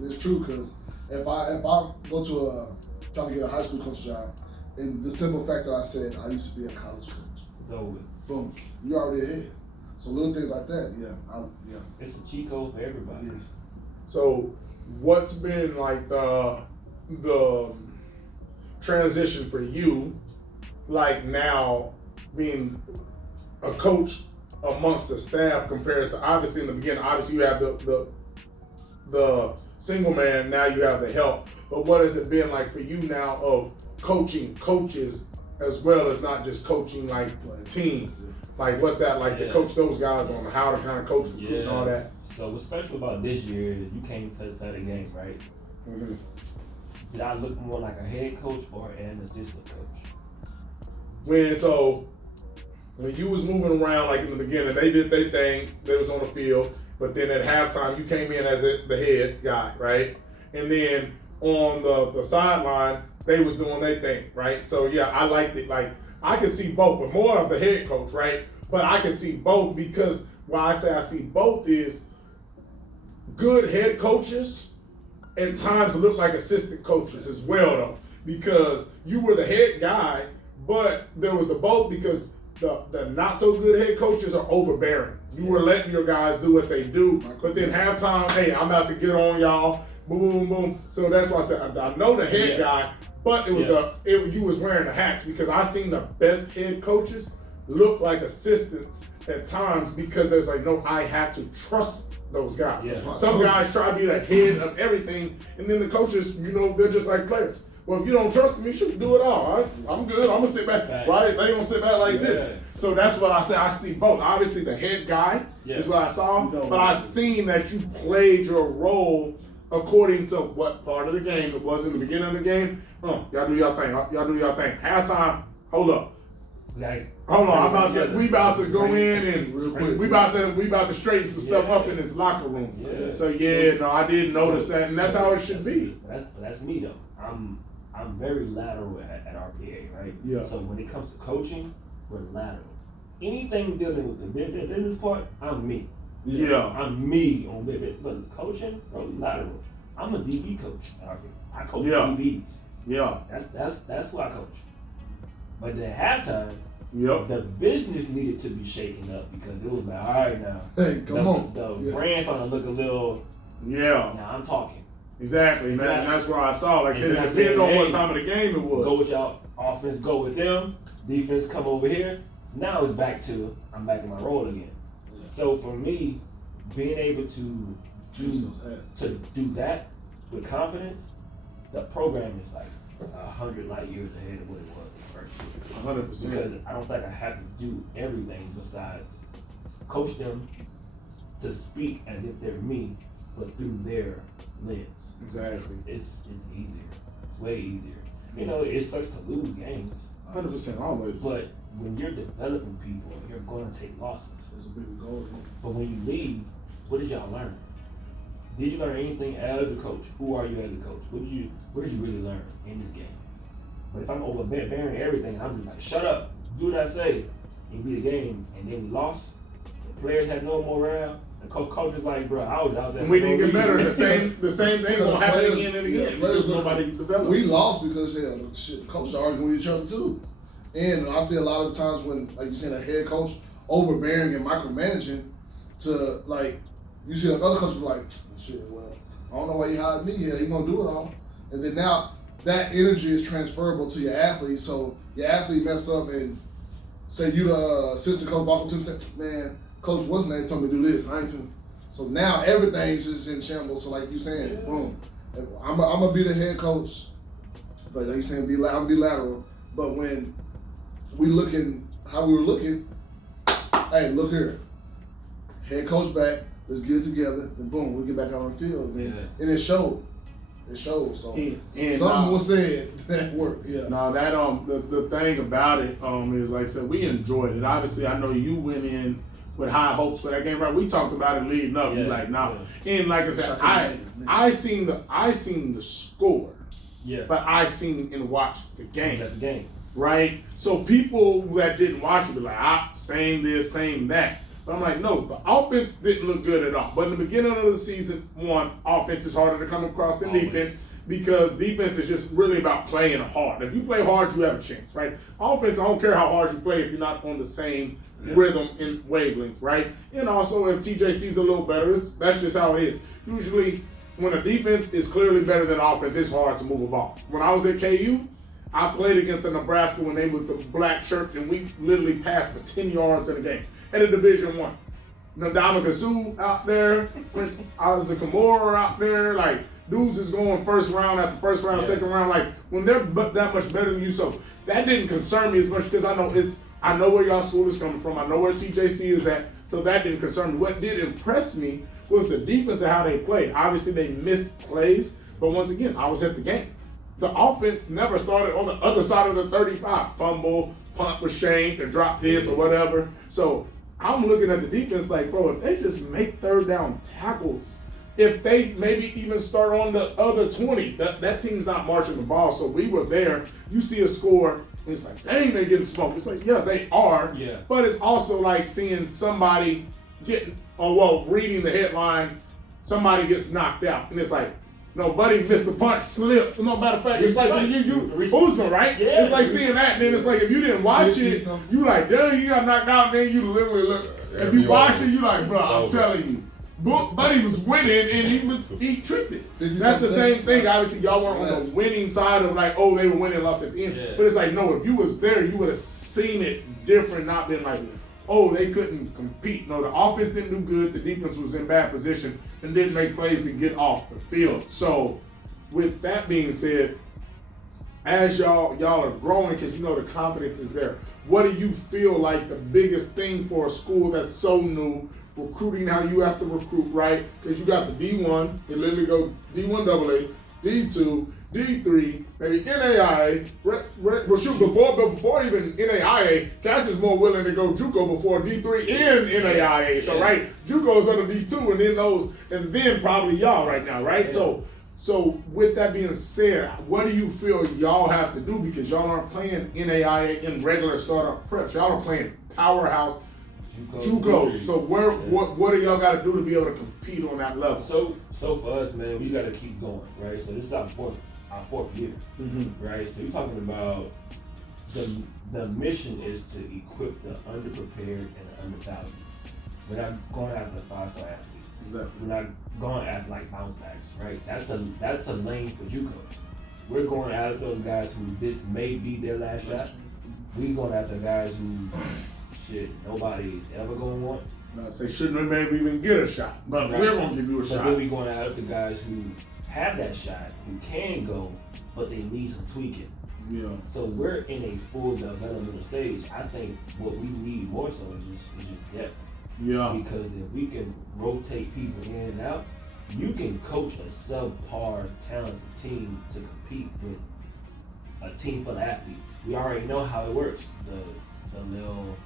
it's true because if I go to trying to get a high school coach job, and the simple fact that I said I used to be a college coach, So boom, you're already ahead. So little things like that, it's a cheat code for everybody. Yes. So what's been like the transition for you, like now being a coach amongst the staff compared to obviously in the beginning, obviously you have the single man, now you have the help. But what has it been like for you now of coaching coaches as well as not just coaching like teams? Like what's that like to coach those guys on how to kind of coach recruit and all that? So what's special about this year, you came to the game, right? Mm-hmm. Did I look more like a head coach or an assistant coach? When you was moving around like in the beginning, they did their thing, they was on the field, but then at halftime you came in as the head guy, right? And then on the sideline, they was doing their thing, right? So yeah, I liked it. Like I could see both, but more of the head coach, right? But I could see both because why I say I see both is good head coaches at times look like assistant coaches as well though, because you were the head guy, but there was the both because the not so good head coaches are overbearing. You were letting your guys do what they do, but then halftime, hey, I'm about to get on y'all, boom, boom, boom. So that's why I said I know the head guy, but it was you was wearing the hats because I seen the best head coaches look like assistants at times because there's like no, I have to trust those guys. Yeah. Some guys try to be the head of everything, and then the coaches, they're just like players. Well, if you don't trust me, you should do it all. Right? I'm good. I'm gonna sit back. Right? They gonna sit back like this. So that's what I say. I see both. Obviously, the head guy is what I saw, but I seen that you played your role according to what part of the game it was in the beginning of the game. Y'all do y'all thing. Y'all do y'all thing. Halftime, hold up. Like, Hold on, we about to go in Real quick, and we about to straighten some stuff up in this locker room. Yeah. So I did notice that, and that's how it should be. That's me though. I'm very lateral at RPA, right? Yeah. So when it comes to coaching, we're lateral. Anything dealing with the business part, I'm me. Yeah. I'm me on business, but coaching, bro, lateral. I'm a DB coach. I coach DBs. Yeah. That's who I coach. But then at halftime, Yep. the business needed to be shaken up because it was like, all right now. Hey, come on. The brand trying to look a little. Yeah. Now I'm talking. Exactly, man. And that's where I saw. Like I said, And it depended on what time of the game it was. Go with y'all. Offense, go with them. Defense, come over here. Now it's back to I'm back in my role again. So for me, being able to do that with confidence, the program is like 100 light years ahead of what it was first. 100%. Because I don't think I have to do everything besides coach them to speak as if they're me, but through their lens. Exactly. It's easier. It's way easier. You know, it sucks to lose games. 100% always. But when you're developing people, you're going to take losses. That's a big goal. But when you leave, what did y'all learn? Did you learn anything as a coach? Who are you as a coach? What did you really learn in this game? But if I'm overbearing everything, I'm just like, shut up, do what I say, and be the game, and then we lost. The players had no morale. The coach is like, bro, I was out there. And we didn't get better. The same thing gonna happen again and again. Because nobody developed. We lost because the coaches are arguing with each other too. And I see a lot of times when, like you said, a head coach overbearing and micromanaging to, like, you see like other coaches be like, shit, well, I don't know why you hired me here. He gonna do it all. And then now that energy is transferable to your athlete. So your athlete mess up and say you the assistant coach walk up to him and say, man, Coach what's name told me to do this. I ain't finna. So now everything's just in shambles. So like you saying, boom. I'm gonna be the head coach. But like you saying, I'm be lateral. But when we looking how we were looking, hey, look here. Head coach back, let's get it together, and boom, we get back out on the field. And it showed. It showed. So something was said that worked. Yeah. No, that the thing about it is like I said, we enjoyed it. Obviously I know you went in with high hopes for that game, right? We talked about it leading up. You're like, nah. And like I said, I seen the score. Yeah. But I seen and watched the game. The game. Right? So people that didn't watch it be like, same this, same that. But I'm like, no, the offense didn't look good at all. But in the beginning of the season, offense is harder to come across than defense because defense is just really about playing hard. If you play hard, you have a chance, right? Offense, I don't care how hard you play if you're not on the same rhythm and wavelength, right? And also, if TJC's a little better, that's just how it is. Usually, when a defense is clearly better than offense, it's hard to move a ball. When I was at KU, I played against the Nebraska when they was the black shirts, and we literally passed for 10 yards in a game at a Division I. Ndamukong Suh out there, Prince Azakamora out there, like dudes is going first round after first round, second round, like when they're that much better than you. So that didn't concern me as much because I know where y'all school is coming from. I know where TJC is at, so that didn't concern me. What did impress me was the defense and how they played. Obviously, they missed plays, but once again, I was at the game. The offense never started on the other side of the 35. Fumble, punt was shanked, or drop this or whatever. So I'm looking at the defense like, bro, if they just make third down tackles, if they maybe even start on the other 20, that team's not marching the ball. So we were there. You see a score, and it's like, dang, they getting smoked. It's like, yeah, they are. Yeah. But it's also like seeing somebody reading the headline, somebody gets knocked out. And it's like, no, buddy missed the punch, slipped. No, matter of fact, it's like Usman, right? Yeah. It's like seeing that, and then it's like if you didn't watch it, you like, damn, you got knocked out, and then you literally look. If you watch it, you like, bro, I'm telling you. Buddy was winning, and he tricked it. That's the same thing. Obviously, y'all weren't on the winning side of like, oh, they were winning, lost at the end. Yeah. But it's like, no, if you was there, you would have seen it different, not been like, oh, they couldn't compete. No, the offense didn't do good. The defense was in bad position and didn't make plays to get off the field. So, with that being said, as y'all are growing, because you know the confidence is there, what do you feel like the biggest thing for a school that's so new recruiting how you have to recruit, right? Because you got the D1, it literally goes D1 AA, D2, D3, maybe NAIA. Well, shoot, before even NAIA, cats is more willing to go JUCO before D3 and NAIA. So, right, JUCO's under D2 and then those, and then probably y'all right now, right? Yeah. So with that being said, what do you feel y'all have to do, because y'all aren't playing NAIA in regular startup preps? Y'all are playing powerhouse JUCOs. So what do y'all got to do to be able to compete on that level? So for us, man, we got to keep going, right? So this is our fourth year, right? So you're talking about the mission is to equip the underprepared and the undervalued. We're not going after the 5-star athletes. Exactly. We're not going after like bounce backs, right? That's a lane for JUCO. We're going after those guys who this may be their last shot. We going after guys who nobody's ever gonna want. I say shouldn't maybe even get a shot, but we're gonna give you a shot. But then we going after the guys who have that shot, who can go, but they need some tweaking. Yeah. So we're in a full developmental stage. I think what we need more so is just depth. Yeah. Because if we can rotate people in and out, you can coach a subpar talented team to compete with a team full of athletes. We already know how it works. The little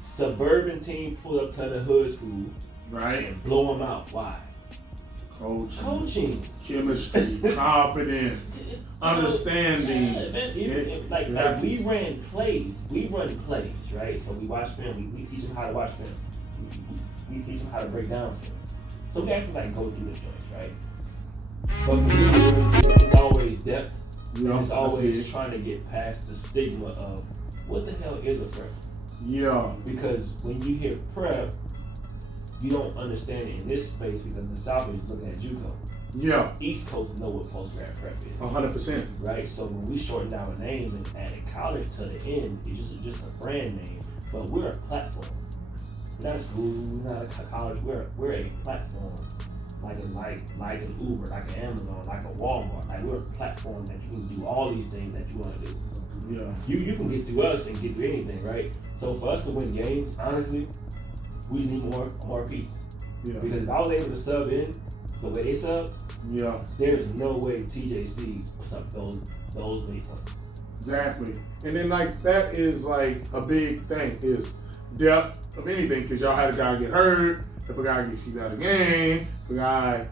suburban team pull up to the hood school, right, and blow them out. Why? Coaching. Chemistry, confidence, understanding. Yeah, like we run plays, right? So we watch film, we teach them how to watch film. We teach them how to break down film. So we actually like go through the joints, right? But for me, it's always depth. Yeah, it's always trying to get past the stigma of what the hell is a prep? Yeah. Because when you hear prep, you don't understand it in this space because the South is looking at JUCO. Yeah. East Coast know what post-grad prep is. 100%. Right? So when we shorten our name and added college to the end, it's just a brand name, but we're a platform. We're not a school, we're not a college, we're a platform. Like an Uber, like an Amazon, like a Walmart. Like we're a platform that you can do all these things that you want to do. Yeah. You can get through us and get through anything, right? So for us to win games, honestly, we need more people. Yeah. Because if I was able to sub in the way they sub, yeah, there's no way TJC puts up those many points. Exactly. And then like that is like a big thing is depth of anything, because y'all had a guy get hurt, if a guy gets kicked out of the game, if a guy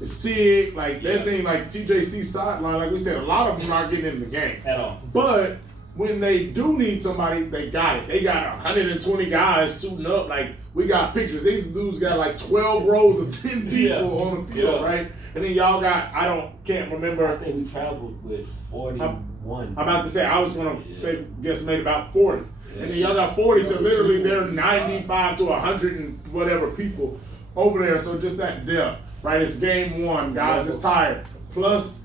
is sick, like that thing, like TJC sideline, like we said, a lot of them aren't getting in the game at all. But when they do need somebody, they got it. They got 120 guys suiting up. Like we got pictures. These dudes got like 12 rows of 10 people on the field, right? And then y'all got, can't remember. I think we traveled with 41. I'm about to say, I was gonna say guesstimate about 40. And then y'all got 40 to literally they're 95 to 100 and whatever people over there. So just that depth, right? It's game one, guys. It's tired. Plus,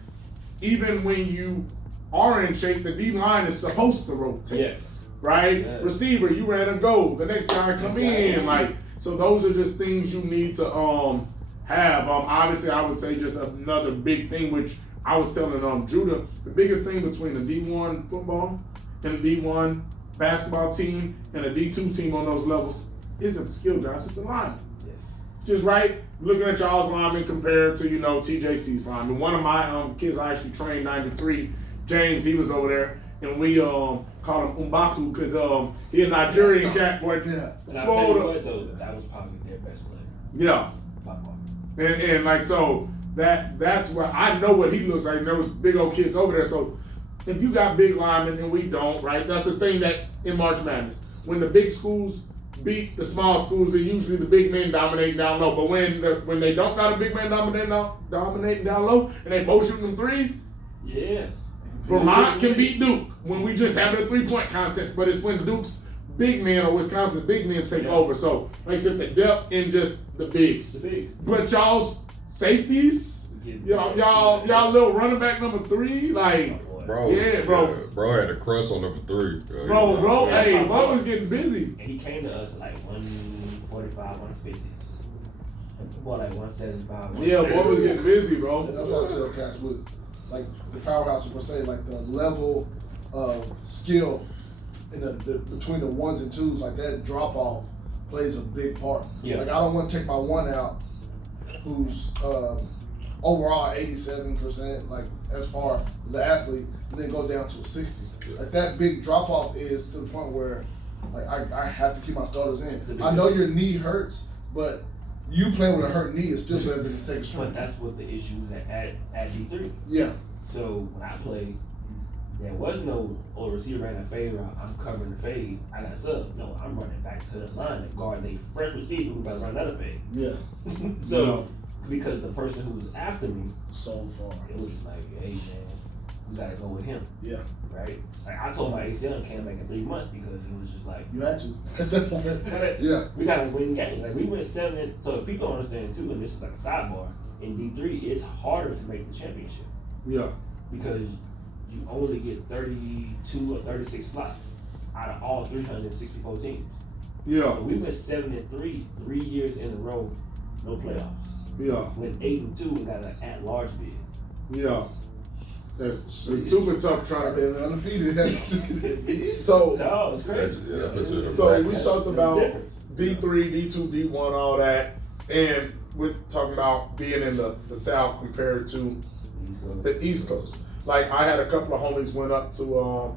even when you are in shape, the D line is supposed to rotate. Yes. Right? Yes. Receiver, you ran a goal. The next guy come in. Like, so those are just things you need to have. Obviously, I would say just another big thing, which I was telling Judah, the biggest thing between the D1 football and the D1 basketball team and a D2 team on those levels isn't the skill guys, it's the linemen. Yes. Just right, looking at y'all's linemen compared to, TJC's linemen. One of my kids I actually trained 93, James, he was over there, and we called him Umbaku because he a Nigerian cat boy. Yeah. And I'll tell you what though, that was probably their best player. Yeah. By far. And like so that's what I know what he looks like. And there was big old kids over there. So if you got big linemen and we don't, right? That's the thing that in March Madness, when the big schools beat the small schools, are usually the big men dominating down low. But when they don't got a big man dominating down low, and they both shooting them threes, yeah. Vermont can beat Duke when we just have a 3-point contest. But it's when Duke's big men or Wisconsin's big men take over. So like I said, the depth in just the bigs. But y'all's safeties, y'all little running back number 3, like. Bro, bro had a crush on number 3. Bro, hey, bro was getting busy. And he came to us at like 145, 150. More like 175. Yeah, bro was getting busy, bro. That's what I tell cats with, like the powerhouse per se, like the level of skill in the between the 1s and 2s, like that drop off plays a big part. Yeah. Like I don't want to take my one out, who's overall 87%, like as far as an athlete, and then go down to a 60. Like that big drop off is to the point where like I have to keep my starters in. I know your knee hurts, but you playing with a hurt knee is still better than the second string. But that's what the issue that at D3. Yeah. So when I played, there was no receiver ran a fade route. I'm covering the fade. I got sub. No, I'm running back to the line and guarding a fresh receiver who about to run another fade. Yeah. So because the person who was after me So far. it was just like, hey man, we gotta go with him. Yeah. Right? Like I told my ACL came back in 3 months because it was just like You had to. At that point. Yeah. we gotta win games. Like we went 7. So if people don't understand too, and this is like a sidebar, in D3 it's harder to make the championship. Yeah. Because you only get 32 or 36 slots out of all 364 teams. Yeah. So we went 7-3, 3 years in a row, no playoffs. Yeah. Went 8-2 and got an at-large bid. Yeah. It's super tough trying I've to been undefeated. So No, it's crazy. So we talked about D3, D2, D1, all that, and we're talking about being in the South compared to the East Coast. Like I had a couple of homies went up to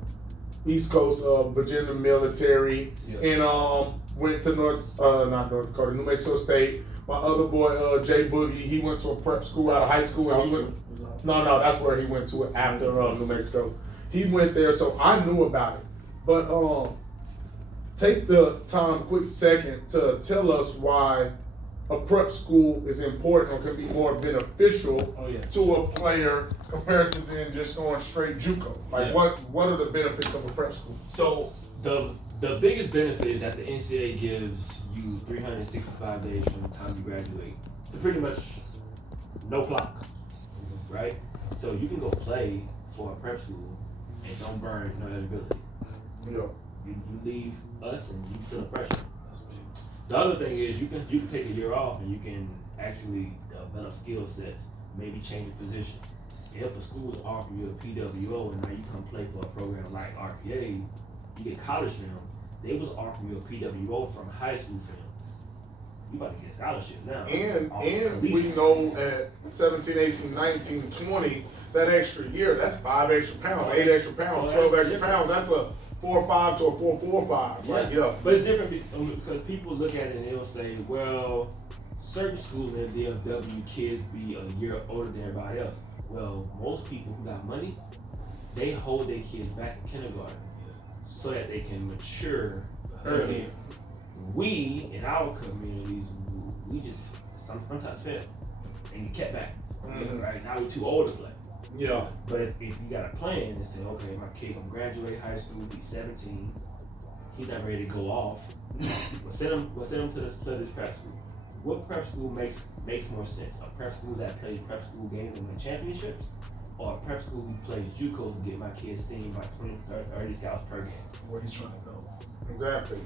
East Coast Virginia military and went to not North Dakota, New Mexico State. My other boy Jay Boogie, he went to a prep school out of high school and he went. No, that's where he went to after New Mexico. He went there, so I knew about it. But take the time, quick second, to tell us why a prep school is important or can be more beneficial to a player compared to then just going straight JUCO. Like what are the benefits of a prep school? So the biggest benefit is that the NCAA gives you 365 days from the time you graduate to pretty much no clock, right? So you can go play for a prep school and don't burn no eligibility. Yeah. You leave us and you still a freshman. The other thing is you can take a year off and you can actually develop skill sets, maybe change your position. If a school is offering you a PWO and now you come play for a program like RPA, you get college film. They was offering you a PWO from high school film. You about to get a scholarship now. And we know at 17, 18, 19, 20, that extra year, that's 5 extra pounds, 8 extra pounds, 12 extra pounds. That's a 4.5 to a 4.45. Yeah. Right? Yeah. But it's different because people look at it and they'll say, well, certain schools in DFW kids be a year older than everybody else. Well, most people who got money, they hold their kids back in kindergarten so that they can mature earlier. We, in our communities, we just sometimes fail and get kept back. Right now we're too old to play. Yeah. But if you got a plan and say, okay, my kid gonna graduate high school, he's 17, he's not ready to go off. We'll send him to this prep school. What prep school makes more sense? A prep school that plays prep school games and win championships, or a prep school who plays JUCO to get my kids seen by 20, 30 scouts per game? Where he's trying to go. Exactly.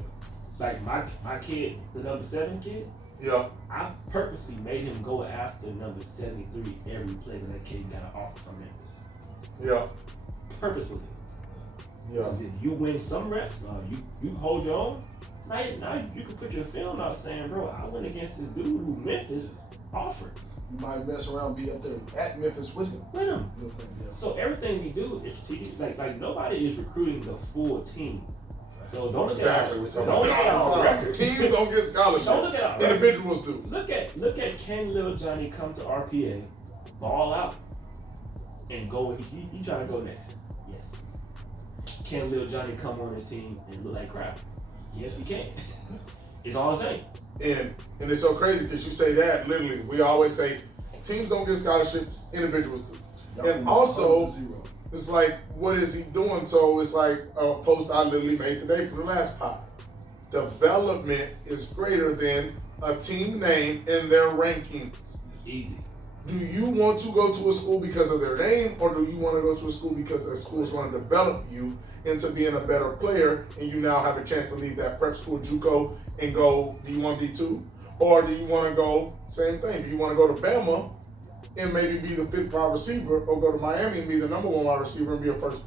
Like my kid, the number 7 kid, Yeah. I purposely made him go after number 73 every play that kid got an offer from Memphis. Yeah. Purposefully. Yeah. Because if you win some reps, you hold your own, now you can put your film out saying, bro, I went against this dude who Memphis offered. You might mess around, be up there at Memphis with him. With him. So everything we do is strategic. Like nobody is recruiting the full team. So don't look at our record. Teams don't get scholarships. Don't look at our record. Individuals do. Look at can Lil Johnny come to RPA, ball out, and go? He trying to go next. Yes. Can Lil Johnny come on his team and look like crap? Yes, he can. It's all I'm saying. And it's so crazy because you say that literally. We always say teams don't get scholarships, individuals do. And also, it's like, what is he doing? So it's like a post I literally made today for the last pod. Development is greater than a team name in their rankings. Easy. Do you want to go to a school because of their name, or do you want to go to a school because the school is going to develop you into being a better player, and you now have a chance to leave that prep school JUCO and go D1, D2? Or do you want to go, same thing, do you want to go to Bama and maybe be the 5th wide receiver, or go to Miami and be the number 1 wide receiver and be a first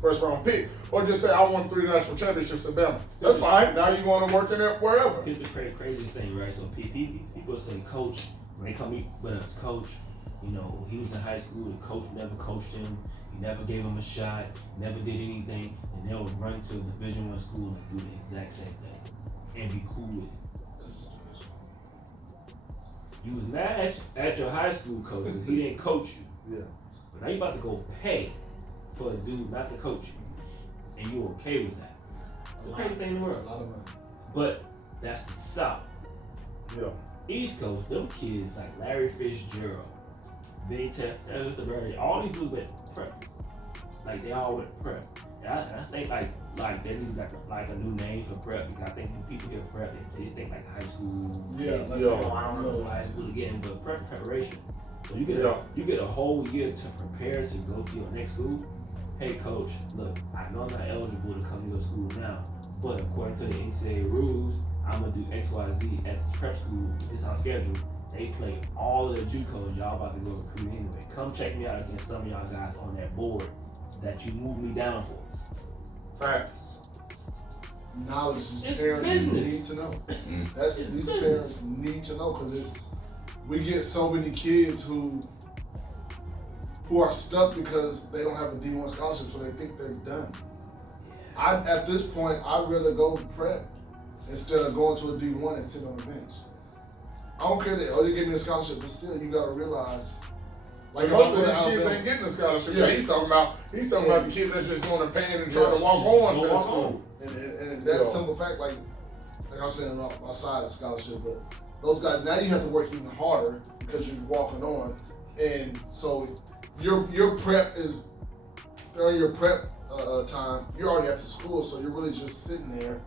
first round pick. Or just say, I won 3 national championships in Bama. That's fine. Now you're going to work in it wherever. Here's the crazy thing, right? So people say coach, when they come meet with us, coach, you know, he was in high school, the coach never coached him, he never gave him a shot, never did anything, and they'll run to a Division I school and do the exact same thing and be cool with it. You was mad at your high school coach because he didn't coach you. Yeah. But now you about to go pay for a dude not to coach you, and you okay with that? It's the crazy thing in the world. A lot of money. But that's the South. Yeah. East Coast, them kids like Larry Fitzgerald, Big Tech, all these dudes went prep. Like they all went prep. And I think like there needs like a new name for prep because I think when people hear prep, they think like high school. Yeah, like, Oh, I don't know high school again, but preparation. So you get a whole year to prepare to go to your next school. Hey coach, look, I know I'm not eligible to come to your school now, but according to the NCAA rules, I'm gonna do X, Y, Z at this prep school. It's on schedule. They play all of the JUCOs. Y'all about to go recruit anyway. Come check me out against some of y'all guys on that board that you moved me down for. Facts. Knowledge is It's parents business. need to know. These parents need to know because we get so many kids who are stuck because they don't have a D1 scholarship, so they think they're done. At this point, I'd rather go prep instead of going to a D1 and sit on the bench. I don't care that they gave me a scholarship, but still, you gotta realize. Like most of these kids ain't getting a scholarship. Yeah, he's talking about the kids that's just going to pay and try to walk on to the school. And that's simple fact, like I'm saying outside of scholarship, but those guys, now you have to work even harder because you're walking on. And so your prep is, during your prep time, you're already at the school, so you're really just sitting there.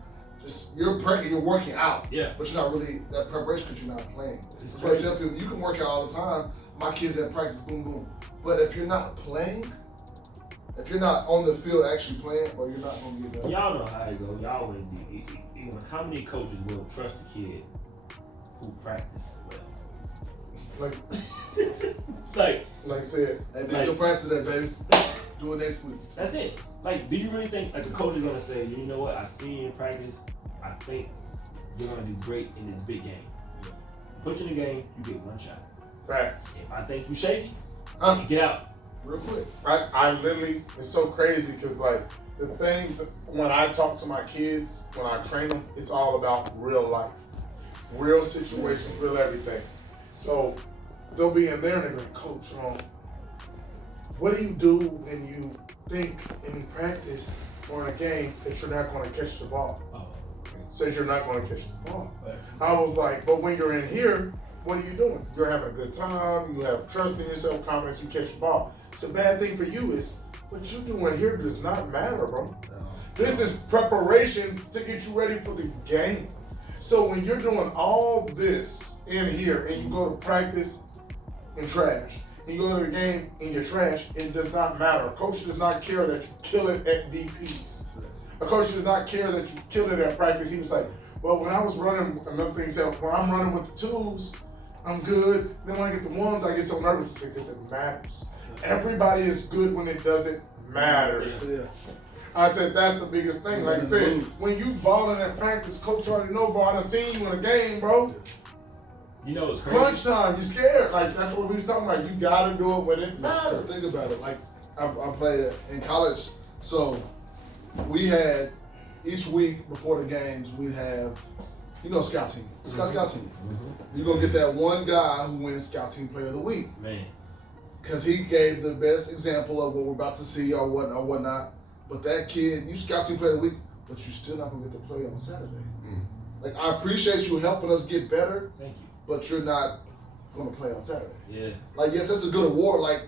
You're prepping, you're working out. Yeah. But you're not really that preparation because you're not playing. It's So I tell people, you can work out all the time. My kids at practice, boom, boom. But if you're not playing, if you're not on the field actually playing, or you're not going to get better. Y'all know how it go. Y'all wouldn't how many coaches will trust a kid who practice well? Like I said, Hey, man, don't practice that, baby. Do it next week. That's it. Like, do you really think like the coach is gonna say, you know what? I see you in practice. I think you're gonna do great in this big game. Yeah. Put you in the game, you get one shot. facts. If I think you shaky, get out. Real quick. I literally, it's so crazy because like the things when I talk to my kids, when I train them, it's all about real life, real situations, real everything. So they'll be in there and they're like, Coach, what do you do when you think in practice or in a game that you're not going to catch the ball? Oh, Says you're not going to catch the ball. I was like, but when you're in here, what are you doing? You're having a good time, you have trust in yourself, confidence, you catch the ball. So the bad thing for you is what you doing here does not matter, bro. This is preparation to get you ready for the game. So when you're doing all this in here and you go to practice and trash, and you go to the game and you're trash, it does not matter. A coach does not care that you kill it at DPs. A coach does not care that you kill it at practice. He was like, well, when I was running, another thing said, when I'm running with the twos, I'm good. Then when I get the ones, I get so nervous because it matters. Everybody is good when it doesn't matter. Yeah. I said, that's the biggest thing. Like I said, when you balling at practice, coach already know, bro, I done seen you in a game, bro. You know it's crazy. Crunch time, you scared. Like, that's what we was talking about. You gotta do it when it matters. Let's think about it. Like, I played in college, so we had, each week before the games, we'd have, scout team. Scout team. Mm-hmm. You go get that one guy who wins scout team player of the week. Man. Because he gave the best example of what we're about to see or whatnot. But that kid, you scout team player of the week, but you're still not gonna get to play on Saturday. Like, I appreciate you helping us get better. Thank you. But you're not gonna play on Saturday. Yeah. Like, yes, that's a good award. Like,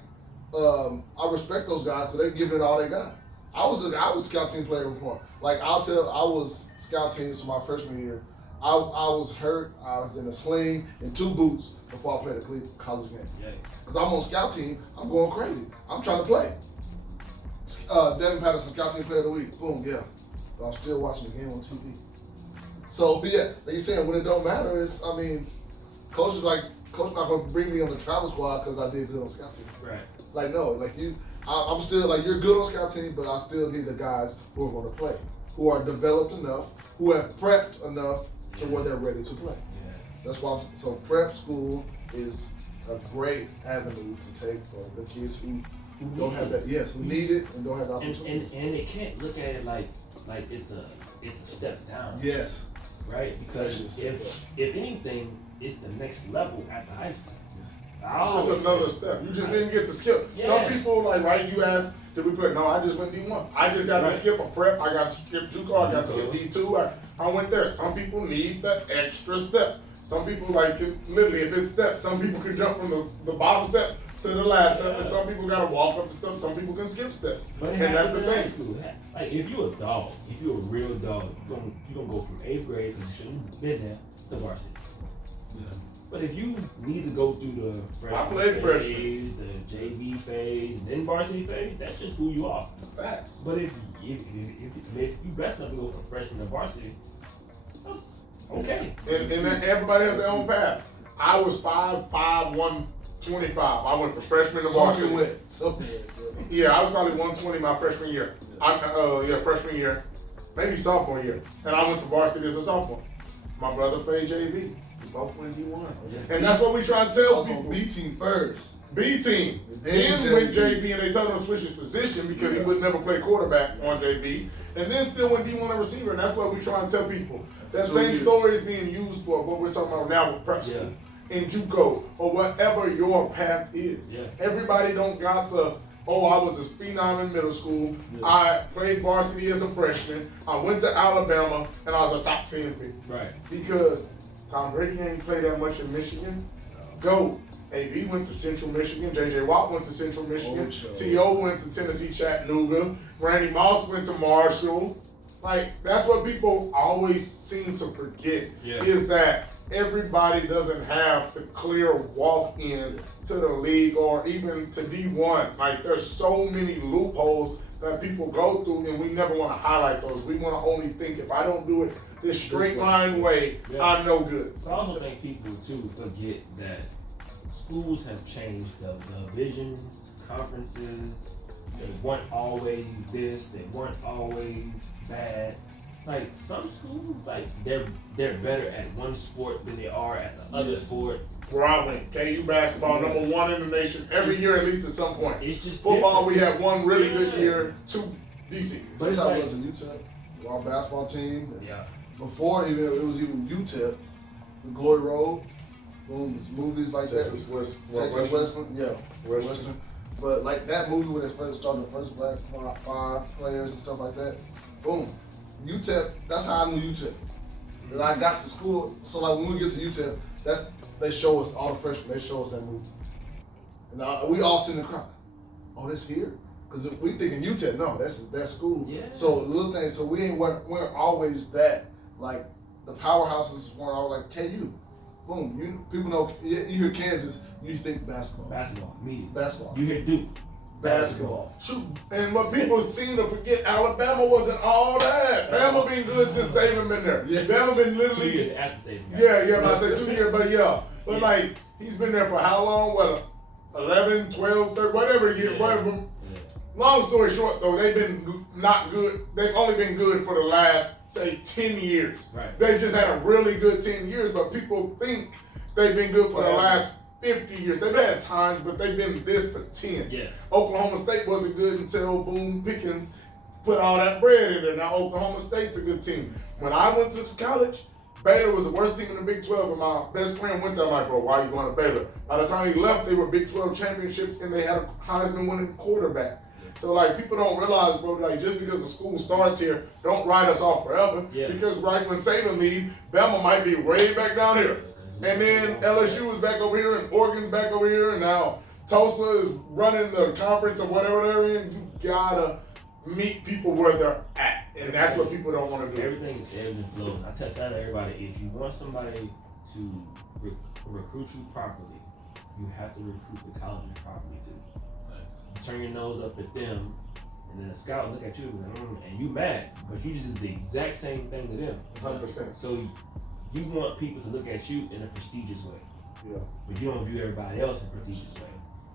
I respect those guys because they're giving it all they got. I was scout team player before. Like, I was scout team for my freshman year. I was hurt. I was in a sling and 2 boots before I played a college game. Yeah. Because I'm on scout team, I'm going crazy. I'm trying to play. Devin Patterson, scout team player of the week. Boom, yeah. But I'm still watching the game on TV. So, yeah, like you said, when it don't matter, coaches coach not gonna bring me on the travel squad because I did good on scout team. Right. Like no, like I'm still like you're good on scout team, but I still need the guys who are going to play, who are developed enough, who have prepped enough to where they're ready to play. Yeah. That's why. So prep school is a great avenue to take for the kids who don't have that. Yes, who need it and don't have the opportunity. And they can't look at it like it's a step down. Yes. Right? Because if anything, it's the next level at the high school. It's just another step. You just didn't get to skip. Yeah. Some people, like, right, you asked, did we play? No, I just went D1. I just got to skip a prep. I got to skip JUCO. I got to skip D2. I went there. Some people need the extra step. Some people, like, literally, if it's steps, some people can jump from the bottom step to the last step, and some people got to walk up the steps. Some people can skip steps. But and that's the thing. Like, if you're a dog, if you're a real dog, you're gonna go from 8th grade, because you shouldn't have been there, to varsity. Yeah. But if you need to go through the freshman phase, the JV phase, and then varsity phase, that's just who you are. Facts. But if you best enough to go from freshman to varsity, okay. And everybody has their own path. I was 5'5", 125. I went from freshman to varsity. Yeah, I was probably 120 my freshman year. Freshman year, maybe sophomore year, and I went to varsity as a sophomore. My brother played JV. We both went D1, and that's what we try to tell people. B team first. B team. Then went JV, and they told him to switch his position because he would never play quarterback on JV, and then still went D1 at receiver. And that's what we try to tell people. That same story is being used for what we're talking about now with prep school, in JUCO, or whatever your path is. Yeah. Everybody don't got the. I was a phenom in middle school. Yeah. I played varsity as a freshman. I went to Alabama, and I was a top 10 pick. Right. Because Tom Brady ain't played that much in Michigan. Go. AB went to Central Michigan. J.J. Watt went to Central Michigan. T.O. went to Tennessee Chattanooga. Randy Moss went to Marshall. Like, that's what people always seem to forget, is that everybody doesn't have the clear walk-in to the league or even to D1. Like, there's so many loopholes that people go through, and we never want to highlight those. We want to only think, if I don't do it this straight line way, I'm no good. But I also think people, too, forget that schools have changed the divisions, conferences. They weren't always this, they weren't always bad. Like, some schools, like, they're better at one sport than they are at the other sport. Where I went, KU basketball, number 1 in the nation every year, at least at some point. It's just football. We had one really good year, 2 DC. That's how it was in UTEP. Our basketball team. Before even it was even UTEP, the Glory Road, boom, movies like Texas that. Western. Western. But like that movie when they first started, the first Black 5 players and stuff like that. Boom. UTEP, that's how I knew UTEP. And I got to school, so like when we get to UTEP, they show us, all the freshmen, they show us that movie. And we all sit in the crowd. Oh, that's here? Because we thinking UTEP, no, that's school. Yeah. So little things, so we weren't always that, like the powerhouses weren't all like KU. Boom, people know, you hear Kansas, you think basketball. Basketball, immediately. Basketball. You hear Duke. Basketball. Shoot. And what people seem to forget, Alabama wasn't all that. Bama been good since Saban been there. Yes. Bama been 2 literally. years after Saban. But I said 2 years, but But like, he's been there for how long? What, 11, 12, 13, whatever year, whatever. Long story short, though, they've been not good. They've only been good for the last, say, 10 years. Right. They've just had a really good 10 years, but people think they've been good for the last 50 years. They've had times, but they've been this for 10. Yes. Oklahoma State wasn't good until Boone Pickens put all that bread in there. Now Oklahoma State's a good team. When I went to college, Baylor was the worst team in the Big 12, and my best friend went there. I'm like, bro, why are you going to Baylor? By the time he left, they were Big 12 championships, and they had a Heisman winning quarterback. So, like, people don't realize, bro, like, just because the school starts here, don't write us off forever. Yeah. Because right when Saban leaves, Bama might be way back down here. And then LSU is back over here, and Oregon's back over here, and now Tulsa is running the conference or whatever they're in. You gotta meet people where they're at, and that's what people don't want to do. Everything ebbs and flows. I tell everybody, if you want somebody to recruit you properly, you have to recruit the colleges properly too. Nice. Turn your nose up at them, and then a scout look at you and you mad, but you just did the exact same thing to them. 100%. So you want people to look at you in a prestigious way. Yeah. But you don't view everybody else in a prestigious way.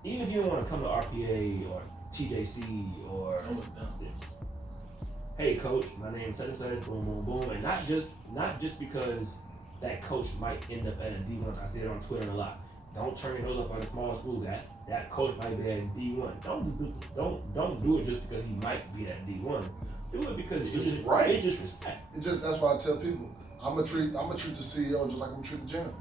Even if you don't want to come to RPA or TJC or hey coach, my name's such and such, boom, boom, boom, and not just because that coach might end up at a D1. I see it on Twitter a lot. Don't turn your nose up on a small school guy. That coach might be at D1. Don't do it just because he might be at D1. Do it because it's just right. It's just respect. That's why I tell people I'm gonna treat the CEO just like I'm gonna treat the janitor,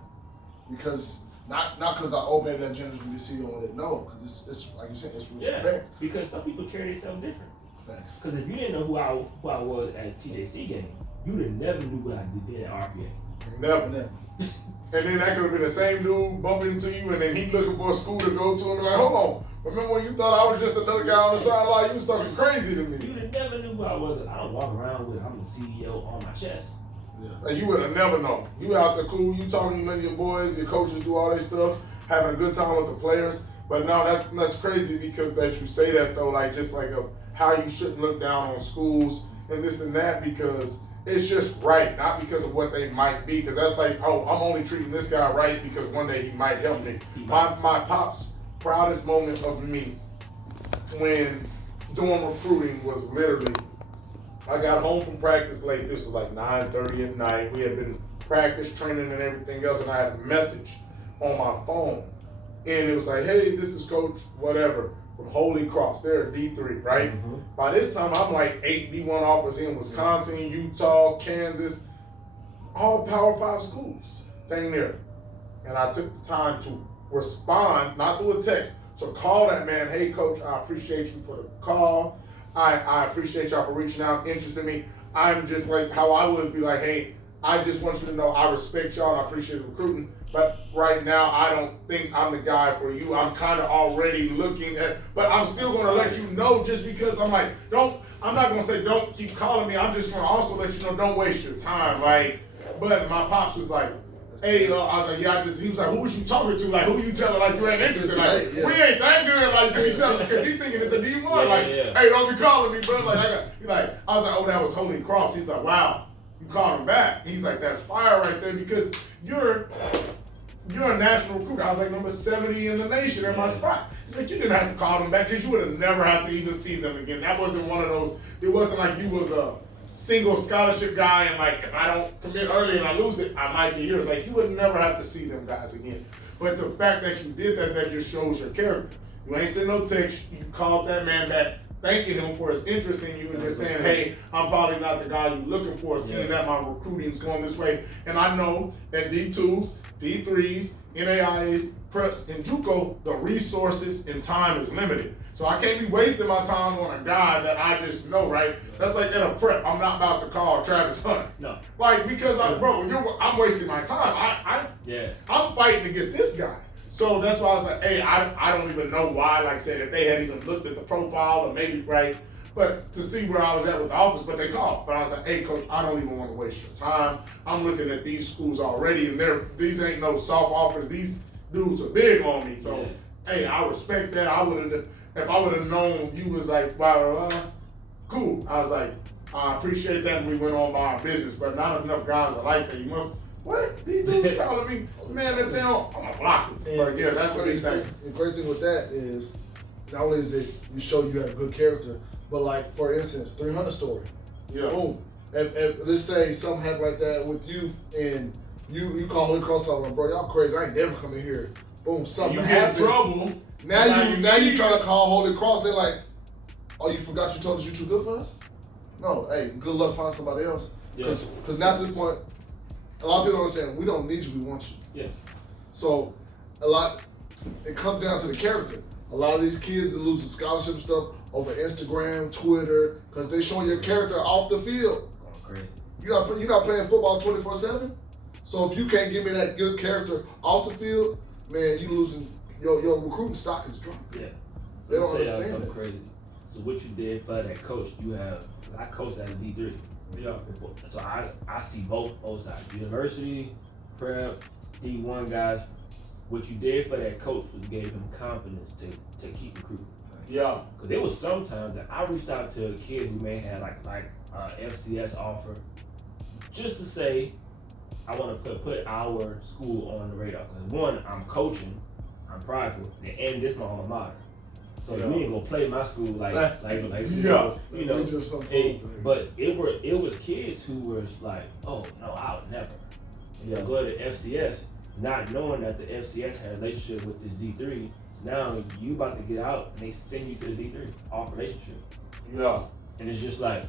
because not because maybe that janitor's gonna be CEO of it. No, because it's like you said, it's respect. Yeah, because some people carry themselves different. Thanks. Because if you didn't know who I was at TJC game, you'd have never knew what I did at RPA. Never. And then that could have been the same dude bumping into you, and then he looking for a school to go to, and like, hold on, remember when you thought I was just another guy on the sideline? You was talking crazy to me. You'd have never knew who I was. I don't walk around with I'm the CEO on my chest. Yeah. And you would have never known. You out there cool, you talking, you letting your boys, your coaches do all this stuff, having a good time with the players. But now that's crazy because that you say that though, like just like how you shouldn't look down on schools and this and that, because it's just right, not because of what they might be. Because that's like, oh, I'm only treating this guy right because one day he might help me. My pop's proudest moment of me when doing recruiting was literally, I got home from practice late. This was like 9:30 at night. We had been practice training and everything else, and I had a message on my phone. And it was like, hey, this is Coach whatever from Holy Cross. They're a D3, right? Mm-hmm. By this time, I'm like 8 D1 offers in Wisconsin, Utah, Kansas, all Power 5 schools, dang near. And I took the time to respond, not through a text, so call that man, hey, Coach, I appreciate you for the call. I appreciate y'all for reaching out, interested in me. I'm just like how I would be like, hey, I just want you to know I respect y'all and I appreciate the recruiting. But right now, I don't think I'm the guy for you. I'm kind of already looking at, but I'm still going to let you know just because I'm like, I'm not going to say don't keep calling me. I'm just going to also let you know, don't waste your time, right? But my pops was like, hey, I was like, yeah, he was like, who was you talking to? Like, who you telling like you ain't interested? Like, we ain't that good, like, to be telling, because he thinking it's a D1. Hey, don't be calling me, bro. Like, I was like, oh, that was Holy Cross. He's like, wow, you called him back. He's like, that's fire right there because you're a national recruiter. I was like number 70 in the nation in my spot. He's like, you didn't have to call them back because you would have never had to even see them again. That wasn't one of those, it wasn't like you was a single scholarship guy and like, if I don't commit early and I lose it, I might be here. It's like, you would never have to see them guys again. But the fact that you did that just shows your character. You ain't send no text, you called that man back, thanking him for his interest in you and just saying, hey, I'm probably not the guy you're looking for, seeing that my recruiting's going this way. And I know that D2s, D3s, NAIAs, preps, and JUCO, the resources and time is limited. So I can't be wasting my time on a guy that I just know, right? That's like in a prep, I'm not about to call Travis Hunt. No. Like, because I'm wasting my time. I'm fighting to get this guy. So that's why I was like, hey, I don't even know why, like I said, if they had even looked at the profile or maybe, right, but to see where I was at with the offers, but they called. But I was like, hey, Coach, I don't even want to waste your time. I'm looking at these schools already, and these ain't no soft offers. These dudes are big on me. So, hey, I respect that. If I would have known you was like, blah, cool. I was like, I appreciate that, and we went on by our business, but not enough guys are like that. You must. What? These dudes calling me, man, if they don't, I'm gonna block them. But yeah, that's the big thing. The great thing with that is, not only is it you show you have a good character, but like, for instance, 300 story. Yeah. Boom. If let's say something happened like that with you, and you call Holy Cross talking, bro, y'all crazy, I ain't never coming here. Boom, something happened. You get in trouble. Now you trying to call Holy Cross, they're like, oh, you forgot you told us you too good for us? No, hey, good luck finding somebody else. Because now to this point, a lot of people don't understand, we don't need you, we want you. Yes. So, it comes down to the character. A lot of these kids are losing scholarship stuff over Instagram, Twitter, because they showing your character off the field. Oh, crazy. You're not playing football 24/7. So if you can't give me that good character off the field, man, you losing, your recruiting stock is dropping. Yeah. They don't understand that. Crazy. So what you did for that coach, I coached at a D3. Yeah. So I see both sides. University, prep, D1 guys. What you did for that coach was gave him confidence to keep recruiting. Yeah. Because there was sometimes that I reached out to a kid who may have like FCS offer, just to say, I want to put our school on the radar. Because one, I'm coaching, I'm prideful, and this my alma mater. So you ain't gonna play my school like you know. But it was kids who was like, oh no, I would never. And they'll go to the FCS, not knowing that the FCS had a relationship with this D3. Now you about to get out, and they send you to the D3 off relationship. Yeah. And it's just like,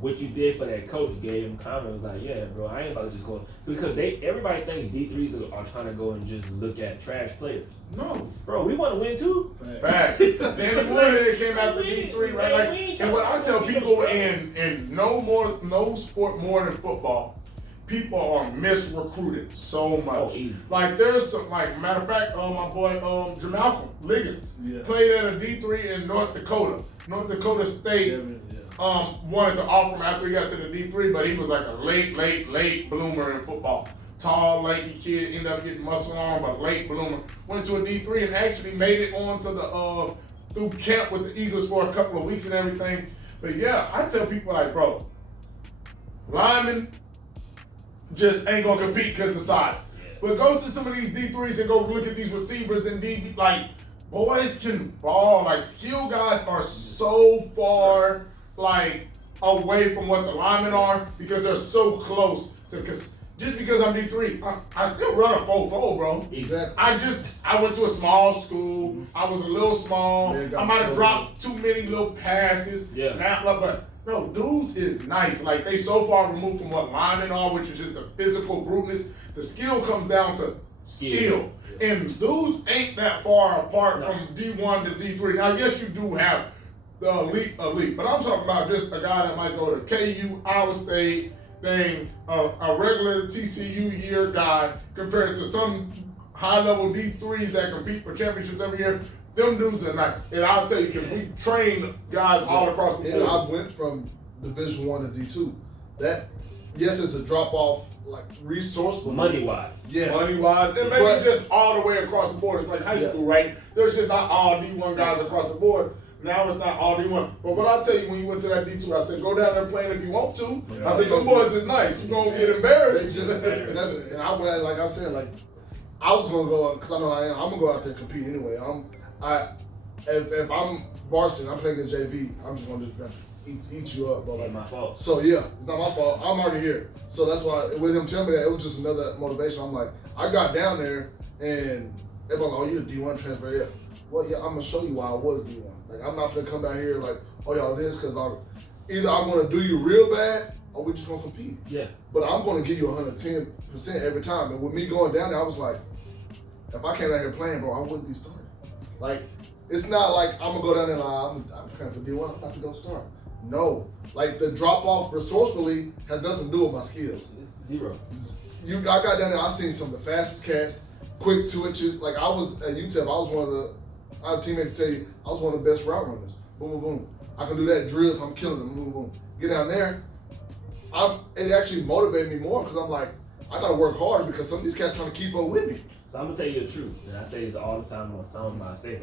what you did for that coach gave him comment, was like, yeah, bro, I ain't about to just go. Because everybody thinks D3s are trying to go and just look at trash players. No. Bro, we want to win too. Facts. Danny Moore came out the D3, right? Like, and what I tell people in no sport more than football, people are misrecruited so much. Oh, easy. Like there's some, like matter of fact, my boy Jamalcolm Liggins played at a D3 in North Dakota. North Dakota State wanted to offer him after he got to the D3, but he was like a late bloomer in football. Tall, lanky kid, ended up getting muscle on, but late bloomer. Went to a D3 and actually made it onto the through camp with the Eagles for a couple of weeks and everything. But yeah, I tell people like, bro, linemen just ain't gonna compete because of the size. But go to some of these D3s and go look at these receivers and DB. Like, boys can ball. Like, skill guys are so far, like, away from what the linemen are because they're so close. Just because I'm D3, I still run a 4-4, bro. Exactly. I went to a small school. I was a little small. I might have dropped too many little passes. But no, dudes is nice. Like, they so far removed from what linemen are, which is just the physical bruteness. The skill comes down to skill. And dudes ain't that far apart from D1 to D3. Now, yes, you do have the elite, but I'm talking about just a guy that might go to KU, Iowa State, a regular TCU year guy compared to some high-level D3s that compete for championships every year. Them dudes are nice, and I'll tell you because we train guys all across the board. And I went from Division 1 to D2. That, yes, it's a drop-off, like resourceful. Money-wise. Yes. Money-wise, and maybe just all the way across the board. It's like high school, right? There's just not all D1 guys across the board. Now it's not all D1. But what I'll tell you when you went to that D2, I said, go down there playing if you want to. I said, them boys is nice. You're going to get embarrassed. And I went, like I said, like, I was going to go, because I know how I am, I'm going to go out there and compete anyway. If I'm varsity and I'm playing against JV, I'm just going to eat you up, bro. It's my fault. So yeah, it's not my fault. I'm already here. So that's why, with him telling me that, it was just another motivation. I'm like, I got down there and everyone's like, oh, you're a D1 transfer. Yeah. Well, yeah, I'm going to show you why I was D1. Like, I'm not going to come down here like, oh, y'all, this, because either I'm going to do you real bad or we just going to compete. Yeah. But I'm going to give you 110% every time. And with me going down there, I was like, if I came out here playing, bro, I wouldn't be starting. Like, it's not like I'm going to go down there like, I'm playing for D1, I'm about to go start. No. Like, the drop-off resourcefully has nothing to do with my skills. Zero. I got down there, I seen some of the fastest cats, quick twitches. Like, I was at UTEP, I was one of the, our teammates tell you, I was one of the best route runners. Boom, boom, boom. I can do that drills, I'm killing them, boom, boom. Get down there, it actually motivated me more because I'm like, I gotta work harder because some of these cats trying to keep up with me. So I'm gonna tell you the truth, and I say this all the time on some of my stage.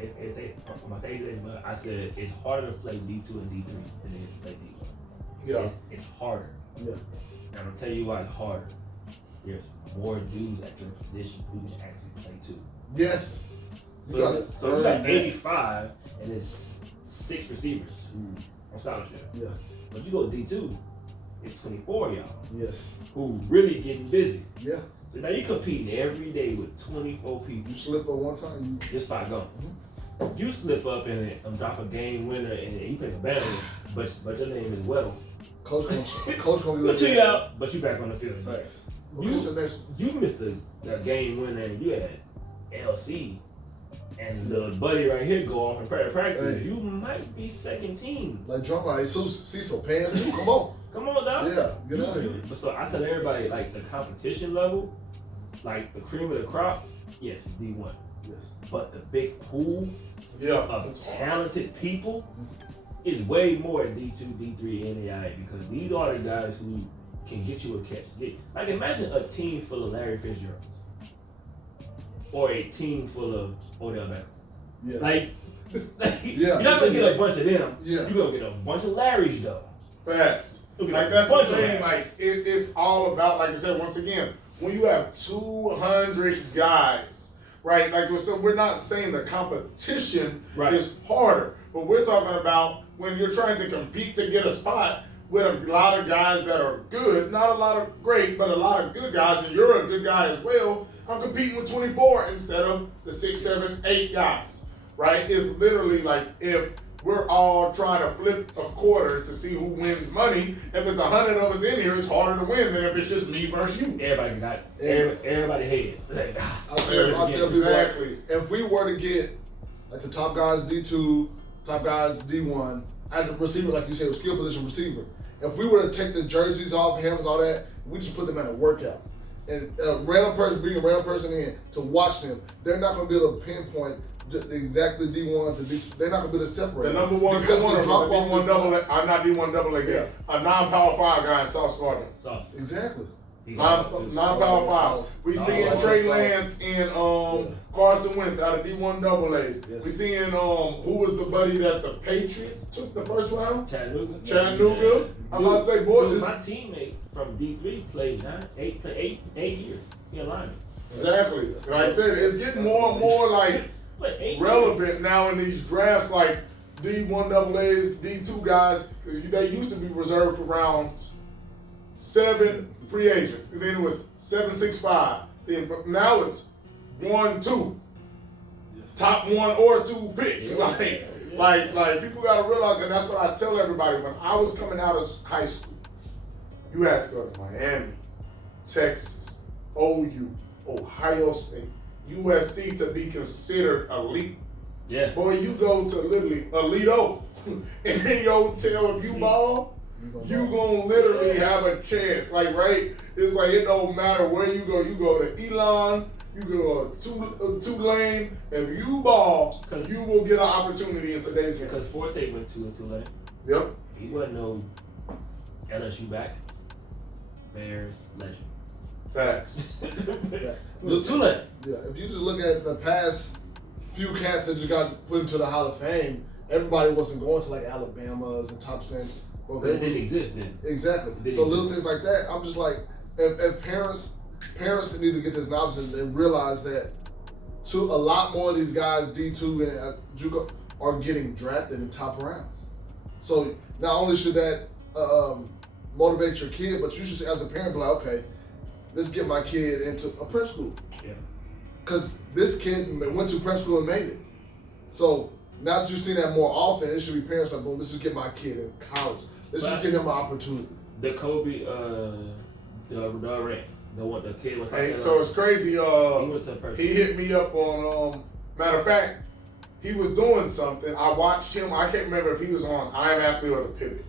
On my stage, I said it's harder to play D2 and D3 than it is to play D1. Yeah. It's harder. Yeah. And I'm gonna tell you why it's harder. There's more dudes at your position who can actually play too. Yes. So we got 85 and there's 6 receivers on scholarship. Yeah. But you go D2, it's 24 of y'all. Yes. Who really getting busy. Yeah. So now you're competing every day with 24 people. You slip up one time, Just by going. You slip up and drop a game winner and you pick a banner, but your name is Weddle. Coach gonna Put you out, but you back on the field. Thanks. You missed the game winner and you had LC and the buddy right here go off and practice. Hey. You might be second team. Like drummer, like Cecil pants too. Come on. Come on, dog. Yeah, get out of here. But so I tell everybody, like the competition level, like the cream of the crop, yes, D1. Yes. But the big pool of talented people is way more at D2, D3, and NAIA because these are the guys who can get you a catch. Like imagine a team full of Larry Fitzgeralds or a team full of Odell Beckham. Yeah. Like you're not gonna get a bunch of them. Yeah. You're gonna get a bunch of Larrys though. Facts. Like that's the thing. Like it's all about, like I said, once again, when you have 200 guys, right? Like, so we're not saying the competition is harder, but we're talking about when you're trying to compete to get a spot with a lot of guys that are good, not a lot of great, but a lot of good guys, and you're a good guy as well. I'm competing with 24 instead of the 6, 7, 8 guys, right? It's literally like if we're all trying to flip a quarter to see who wins money. If it's 100 of us in here, it's harder to win than if it's just me versus you. Everybody hates. I'll tell people, exactly. If we were to get like the top guys D2, top guys D1, as a receiver, like you said, skill position receiver. If we were to take the jerseys off, helmets, all that, we just put them in a workout. And a random person, bring a random person in to watch them, they're not going to be able to pinpoint just exactly D1s and D2. They're not going to be able to separate. The number one corner was a D1 double A. I'm not D1 double A guy. A non-power 5 guy in Sauce Gardner. Exactly. Non-power 5. We seeing Trey Lance and Carson Wentz out of D1 double A's. Yes. We seeing who was the buddy that the Patriots took the first round? Chattanooga. Yeah. I'm about to say, boy, my teammate from D3 played 8 years. He aligned. Exactly. Like I said, it's getting more and more like relevant now in these drafts, like D1 double A's, D2 guys, because they used to be reserved for rounds 7 free agents, and then it was 7, 6, 5. Then now it's 1, 2, top 1 or 2 pick. Like people gotta realize, and that's what I tell everybody. When I was coming out of high school, you had to go to Miami, Texas, OU, Ohio State, USC to be considered elite. Yeah. Boy, you go to literally Elite O, and then your tell if you ball, you gonna literally have a chance. Like, right? It's like it don't matter where you go. You go to Elon, you go to Tulane. If you ball, you will get an opportunity in today's game. Because Forte went to Tulane. Yep. He wasn't no LSU back. Bears legend. Facts. Tulane. Yeah, if you just look at the past few cats that just got put into the Hall of Fame, everybody wasn't going to like Alabama's and top spin. Well, they didn't exist then. Exactly. So little things like that, I'm just like, if parents need to get this knowledge and realize that a lot more of these guys, D2 and JUCO, are getting drafted in top rounds. So not only should that motivate your kid, but you should, as a parent, be like, okay, let's get my kid into a prep school. Yeah. Because this kid went to prep school and made it. So now that you've seen that more often, it should be parents like, boom, let's just get my kid in college. Let's just give him an opportunity. The Kobe, the kid was like, so it's crazy. He hit me up on, matter of fact, he was doing something. I watched him. I can't remember if he was on I Am Athlete or the Pivot.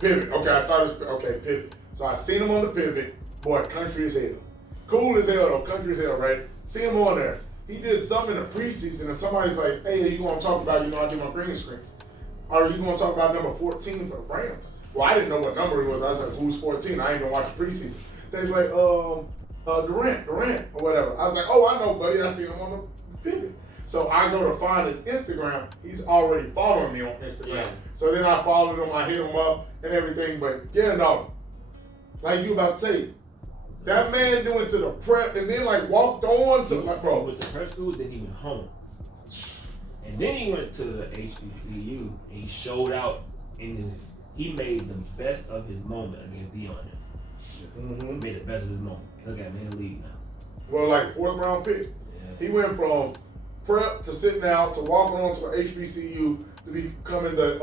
Pivot. Okay, I thought it was, Pivot. So I seen him on the Pivot. Boy, country as hell. Cool as hell though, country as hell, right? See him on there. He did something in the preseason and somebody's like, hey, you gonna talk about, I do my green screens. Or you gonna talk about number 14 for the Rams? Well, I didn't know what number he was. I was like, who's 14? I ain't gonna watch the preseason. They's like, Durant, or whatever. I was like, oh, I know, buddy. I seen him on the Pivot. So I go to find his Instagram. He's already following me on Instagram. Yeah. So then I followed him, I hit him up and everything. But yeah, no. Like you about to say, that man went to the prep and then like walked on to like, bro. He went to prep school, then he went home. And then he went to the HBCU and he showed out he made the best of his moment against Dion. Mm-hmm. Made the best of his moment. Look at him in the league now. Well, like 4th round pick. Yeah. He went from prep to sitting out to walking on to an HBCU to becoming the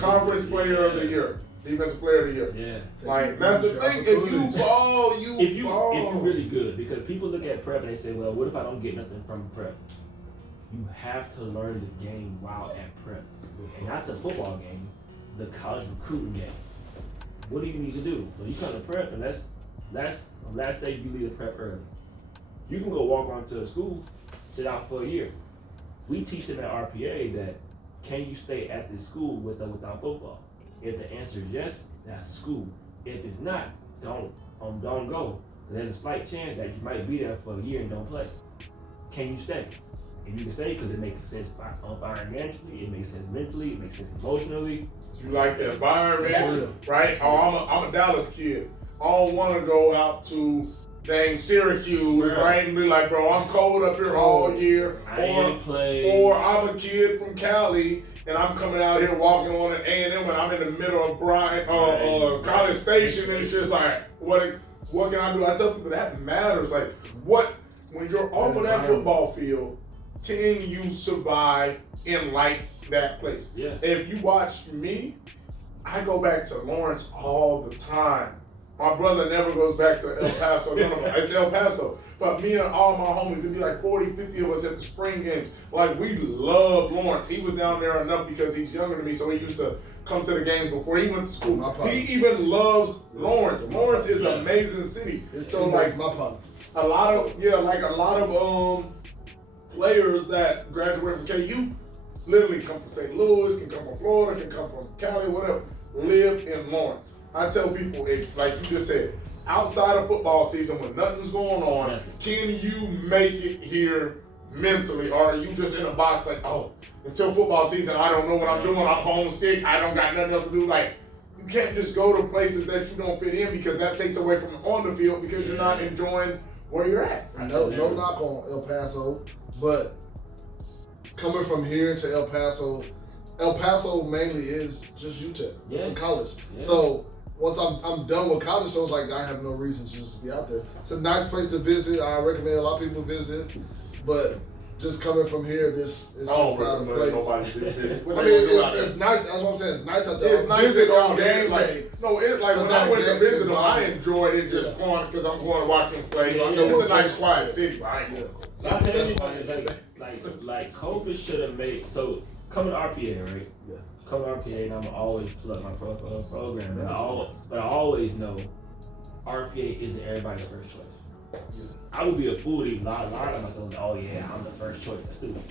conference player of the year. Defensive player of the year. Yeah. Like, that's the thing. If you ball, if you're really good, because people look at prep and they say, well, what if I don't get nothing from prep? You have to learn the game while at prep. And not the football game, the college recruiting game. What do you need to do? So you come to prep, and let's say you leave the prep early. You can go walk onto a school, sit out for a year. We teach them at RPA that can you stay at this school with or without football? If the answer is yes, that's the school. If it's not, don't go. There's a slight chance that you might be there for a year and don't play. Can you stay? If you can stay, because it makes sense financially, it makes sense mentally, it makes sense emotionally. You like the environment, right? Oh, I'm a Dallas kid. I don't want to go out to dang Syracuse, Bro. right? And be like, bro, I'm cold up here all year. I ain't played. Or I'm a kid from Cali and I'm coming out here walking on an A&M and I'm in the middle of College Station and it's just like, what can I do? I tell people that matters. Like, when you're off of that football field, can you survive in like that place? Yeah. If you watch me, I go back to Lawrence all the time. My brother never goes back to El Paso. None of them. It's El Paso. But me and all my homies, it'd be like 40, 50 of us at the spring games. Like, we love Lawrence. He was down there enough because he's younger than me, so he used to come to the games before he went to school. He even loves Lawrence. Lawrence is an amazing city. So like my pops. A lot of players that graduate from KU literally come from St. Louis, can come from Florida, can come from Cali, whatever, live in Lawrence. I tell people, like you just said, outside of football season when nothing's going on, can you make it here mentally? Or are you just in a box like, oh, until football season, I don't know what I'm doing, I'm homesick, I don't got nothing else to do. Like, you can't just go to places that you don't fit in because that takes away from on the field because you're not enjoying where you're at. No knock on El Paso, but coming from here to El Paso mainly is just UTEP. It's a college. Yeah. So once I'm done with college, so it's like I have no reason to just be out there. It's a nice place to visit. I recommend a lot of people visit, but just coming from here, it's just not a place. Nobody did visit. I mean, it's nice. That's what I'm saying. It's nice out there. It's nice visit on game game like day. no, it's like when I went to visit them, I enjoyed it just going because I'm going to watch them play. So I know it's a nice quiet city. Right? I tell you, like COVID should have made so coming to RPA, right? Yeah. Coming to RPA, and I'm always plug my program, but I always know RPA isn't everybody's first choice. Yeah. I would be a fool to lie to myself. Oh yeah, I'm the first choice. That's stupid.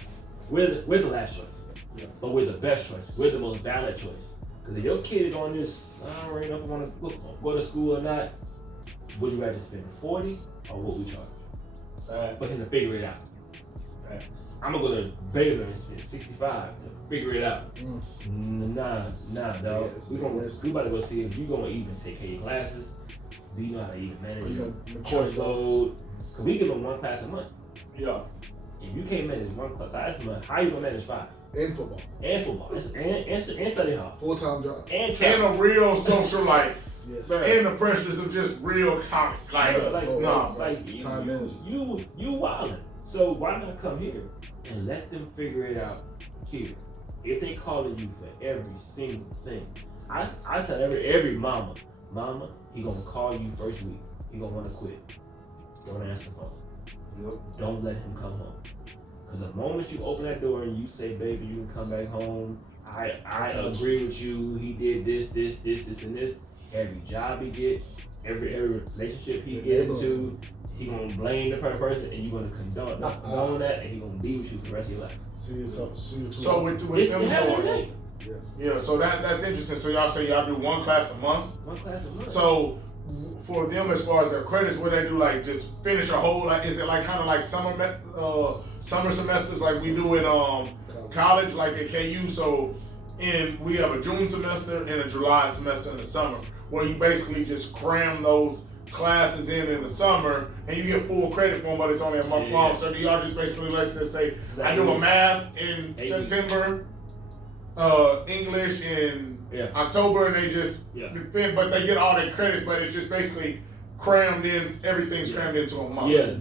We're the last choice, but we're the best choice. We're the most valid choice. Because if your kid is on this, I don't really know if I want to go to school or not. Would you rather spend 40 or what we charge? But him to figure it out. I'm gonna go to Baylor and spend 65 to figure it out. Nah, dog. We about to go see if you gonna even take care of your classes. Do you know how to even manage your course load? Cause we give them one class a month. Yeah. If you can't manage one class a month, how you gonna manage 5? In football. And study hall. Full-time job. And a real social life. Yes. And the pressures of just real comic. time management. You wildin'. So why not come here and let them figure it out here? If they calling you for every single thing, I tell every mama, he gonna call you first week. He gonna wanna quit. Don't answer the phone. Yep. Don't let him come home. Cause the moment you open that door and you say, baby, you can come back home. I agree with you. He did this, and this. Every job he get, every relationship he get into, he gonna blame the person, and you gonna condone that, and he gonna be with you for the rest of your life. So with them going, yeah. So that's interesting. So y'all say y'all do one class a month. One class a month. So for them, as far as their credits, what they do, like just finish a whole, like is it like kind of like summer semesters like we do in college, like at KU? So we have a June semester and a July semester in the summer, where you basically just cram those classes in the summer, and you get full credit for them, but it's only a month long. So do y'all just basically, let's just say, I do a math in September, English in October, and they just defend, but they get all their credits, but it's just basically crammed in, everything's crammed into a month. Yeah,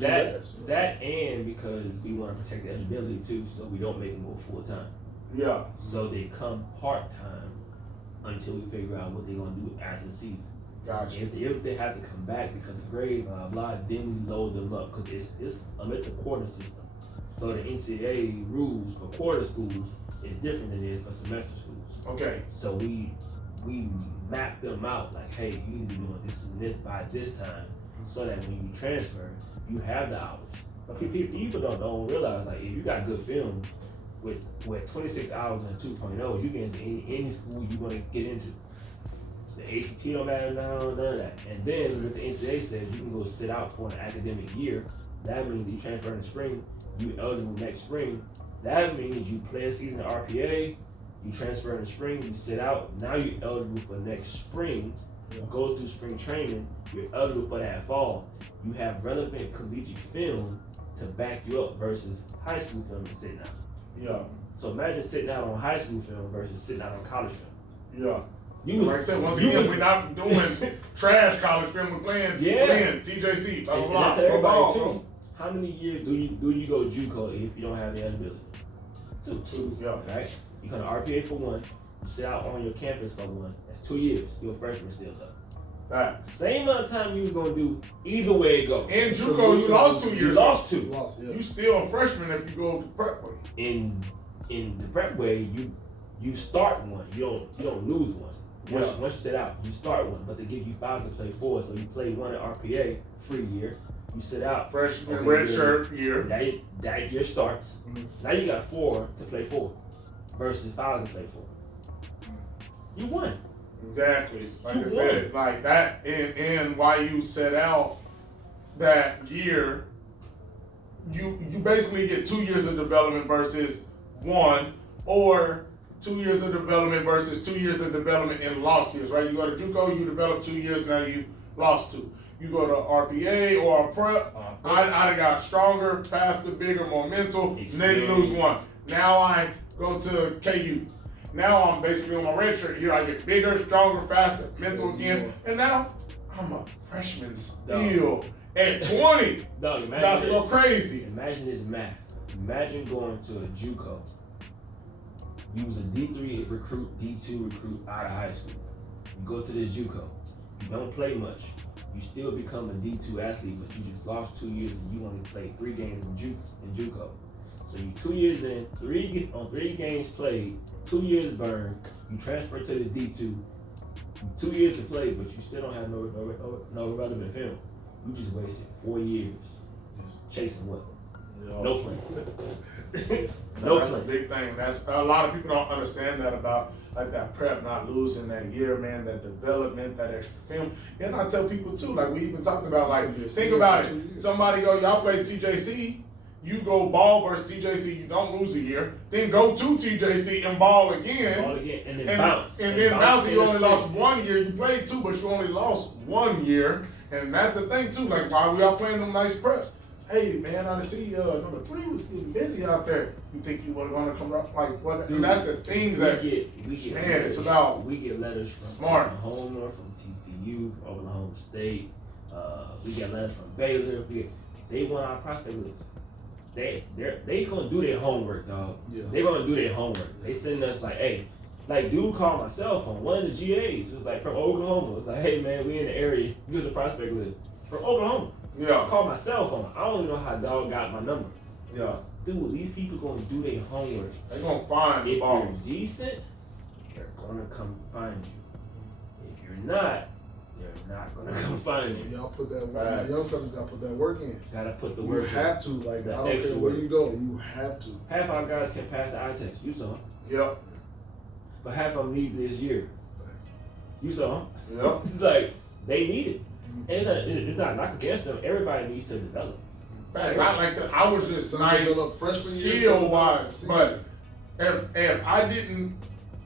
that and because we want to protect the eligibility too, so we don't make them go full time. Yeah. So they come part time until we figure out what they're gonna do after the season. Gotcha. If they have to come back because of grade, blah blah, then we load them up because it's a quarter system. So the NCAA rules for quarter schools is different than it is for semester schools. Okay. So we map them out like, hey, you need to be doing this and this by this time, so that when you transfer, you have the hours. But people don't realize, like, if you got good film with 26 hours and 2.0, you get into any school you want to get into. The ACT don't matter now, none of that. And then with the NCAA says you can go sit out for an academic year. That means you transfer in the spring, you eligible next spring. That means you play a season at RPA, you transfer in the spring, you sit out. Now you're eligible for next spring, go through spring training, you're eligible for that fall. You have relevant collegiate film to back you up versus high school film and sitting out. Yeah. So imagine sitting out on high school film versus sitting out on college film. Yeah. You like I said, once again, we're not doing trash college film. We're playing TJC. Blah, blah, and blah, that's everybody blah, too. blah. How many years do you go JUCO if you don't have the eligibility? Two. Yeah. Right? You come to RPA for 1. You sit out on your campus for 1. That's 2 years. You're a freshman still though. Right. Same amount of time you was gonna do either way it go. In JUCO, you lost 2 years. You lost 2. You still a freshman if you go to prep way. In the prep way, you start 1. You don't lose 1. Once you sit out, you start 1, but they give you 5 to play 4. So you play 1 at RPA, free year. You sit out. Freshman red shirt year. That year starts. Now you got 4 to play 4 versus 5 to play 4. You won. Exactly. Like I said, like that, and why you set out that year, you basically get 2 years of development versus 1, or 2 years of development versus 2 years of development in lost years, right? You go to JUCO, you develop 2 years, now you lost 2. You go to RPA or a prep, I got stronger, faster, bigger, more mental, maybe lose 1. Now I go to KU. Now I'm basically on my red shirt here. I get bigger, stronger, faster, mental again, and now I'm a freshman still at 20. Dog, that's so crazy. Imagine this math. Imagine going to a JUCO. You was a D3 recruit, D2 recruit out of high school. You go to this JUCO. You don't play much. You still become a D2 athlete, but you just lost 2 years and you only played 3 games in JUCO. So you 2 years in, 3 games played, 2 years burned. You transfer to this D2, 2 years to play, but you still don't have no relevant film. You just wasted 4 years chasing what? No play. That's a big thing. That's a lot of people don't understand that about like that prep, not losing that year, man, that development, that extra film. And I tell people too, like we even talked about, like think about it. Somebody go, y'all play TJC. You go ball versus TJC, you don't lose a year. Then go to TJC and ball again. And then bounce. And then bounce, you only lost 1 year. You played 2, but you only lost 1 year. And that's the thing too, like while we are playing them nice preps. Hey man, I see number 3 was getting busy out there. You think you were gonna come up like what? And that's the things that we get man, letters, it's about. We get letters from smart. Oklahoma, from TCU, from Oklahoma State. We get letters from Baylor. They want our prospect list. They gonna do their homework, dog. Yeah. They gonna do their homework. They send us like, hey, like dude called my cell phone. One of the GAs was like from Oklahoma. It's like, hey man, we in the area. Here's the prospect list from Oklahoma. Yeah. Call my cell phone. I don't even know how dog got my number. Yeah. Dude, these people gonna do their homework. They gonna find if balls. You're decent, they're gonna come find you. If you're not, they're not gonna come find you. Y'all put that work. Young fellas gotta put that work in. Gotta put the work in. You have to, like that. I don't care where you go. You have to. Half our guys can pass the eye test. You saw them. Yep. But half of them need this year. You saw them. Yep. It's like they need it. And it's not knock against them. Everybody needs to develop. Facts. Like I said, I was just nice skill wise, but if I didn't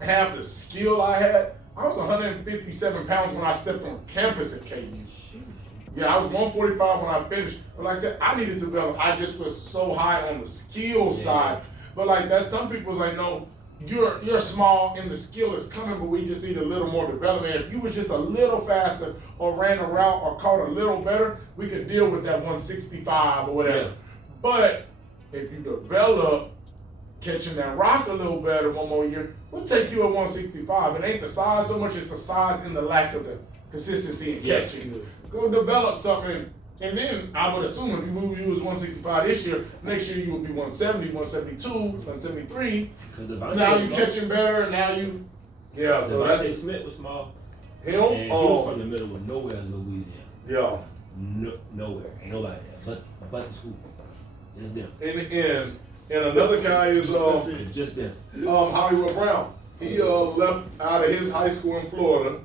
have the skill I had, I was 157 pounds when I stepped on campus at KU. Yeah, I was 145 when I finished. But like I said, I needed to develop. I just was so high on the skill side. But like that, some people's like, no, you're small and the skill is coming, but we just need a little more development. If you was just a little faster or ran a route or caught a little better, we could deal with that 165 or whatever. Yeah. But if you develop catching that rock a little better 1 more year, we'll take you at 165. It ain't the size so much, it's the size and the lack of the consistency in catching. Go develop something. And then I would assume if you was 165 this year, next year you would be 170, 172, 173. Now you catching better, now you, so that's it. Smith was small. Him? And he was from the middle of nowhere in Louisiana. Yeah. Nowhere. Ain't nobody there. But the school. Just them. And another guy is just them. Hollywood Brown. He left out of his high school in Florida,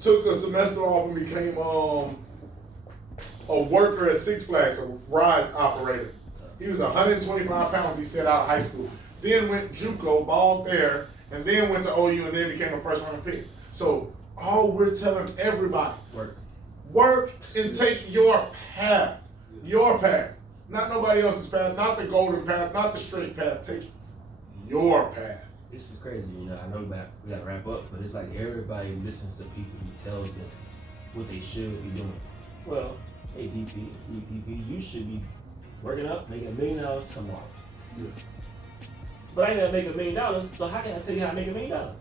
took a semester off and became a worker at Six Flags, a rides operator. He was 125 pounds, he said, out of high school. Then went JUCO, balled there, and then went to OU and then became a first round pick. So all we're telling everybody, work and take your path. Your path. Not nobody else's path, not the golden path, not the straight path. Take your path. This is crazy, you know. I know we gotta wrap up, but it's like everybody listens to people who tells them what they should be doing. Well, hey DP, you should be working up, making $1 million tomorrow. Yeah. But I ain't gonna make $1 million, so how can I tell you how to make $1 million?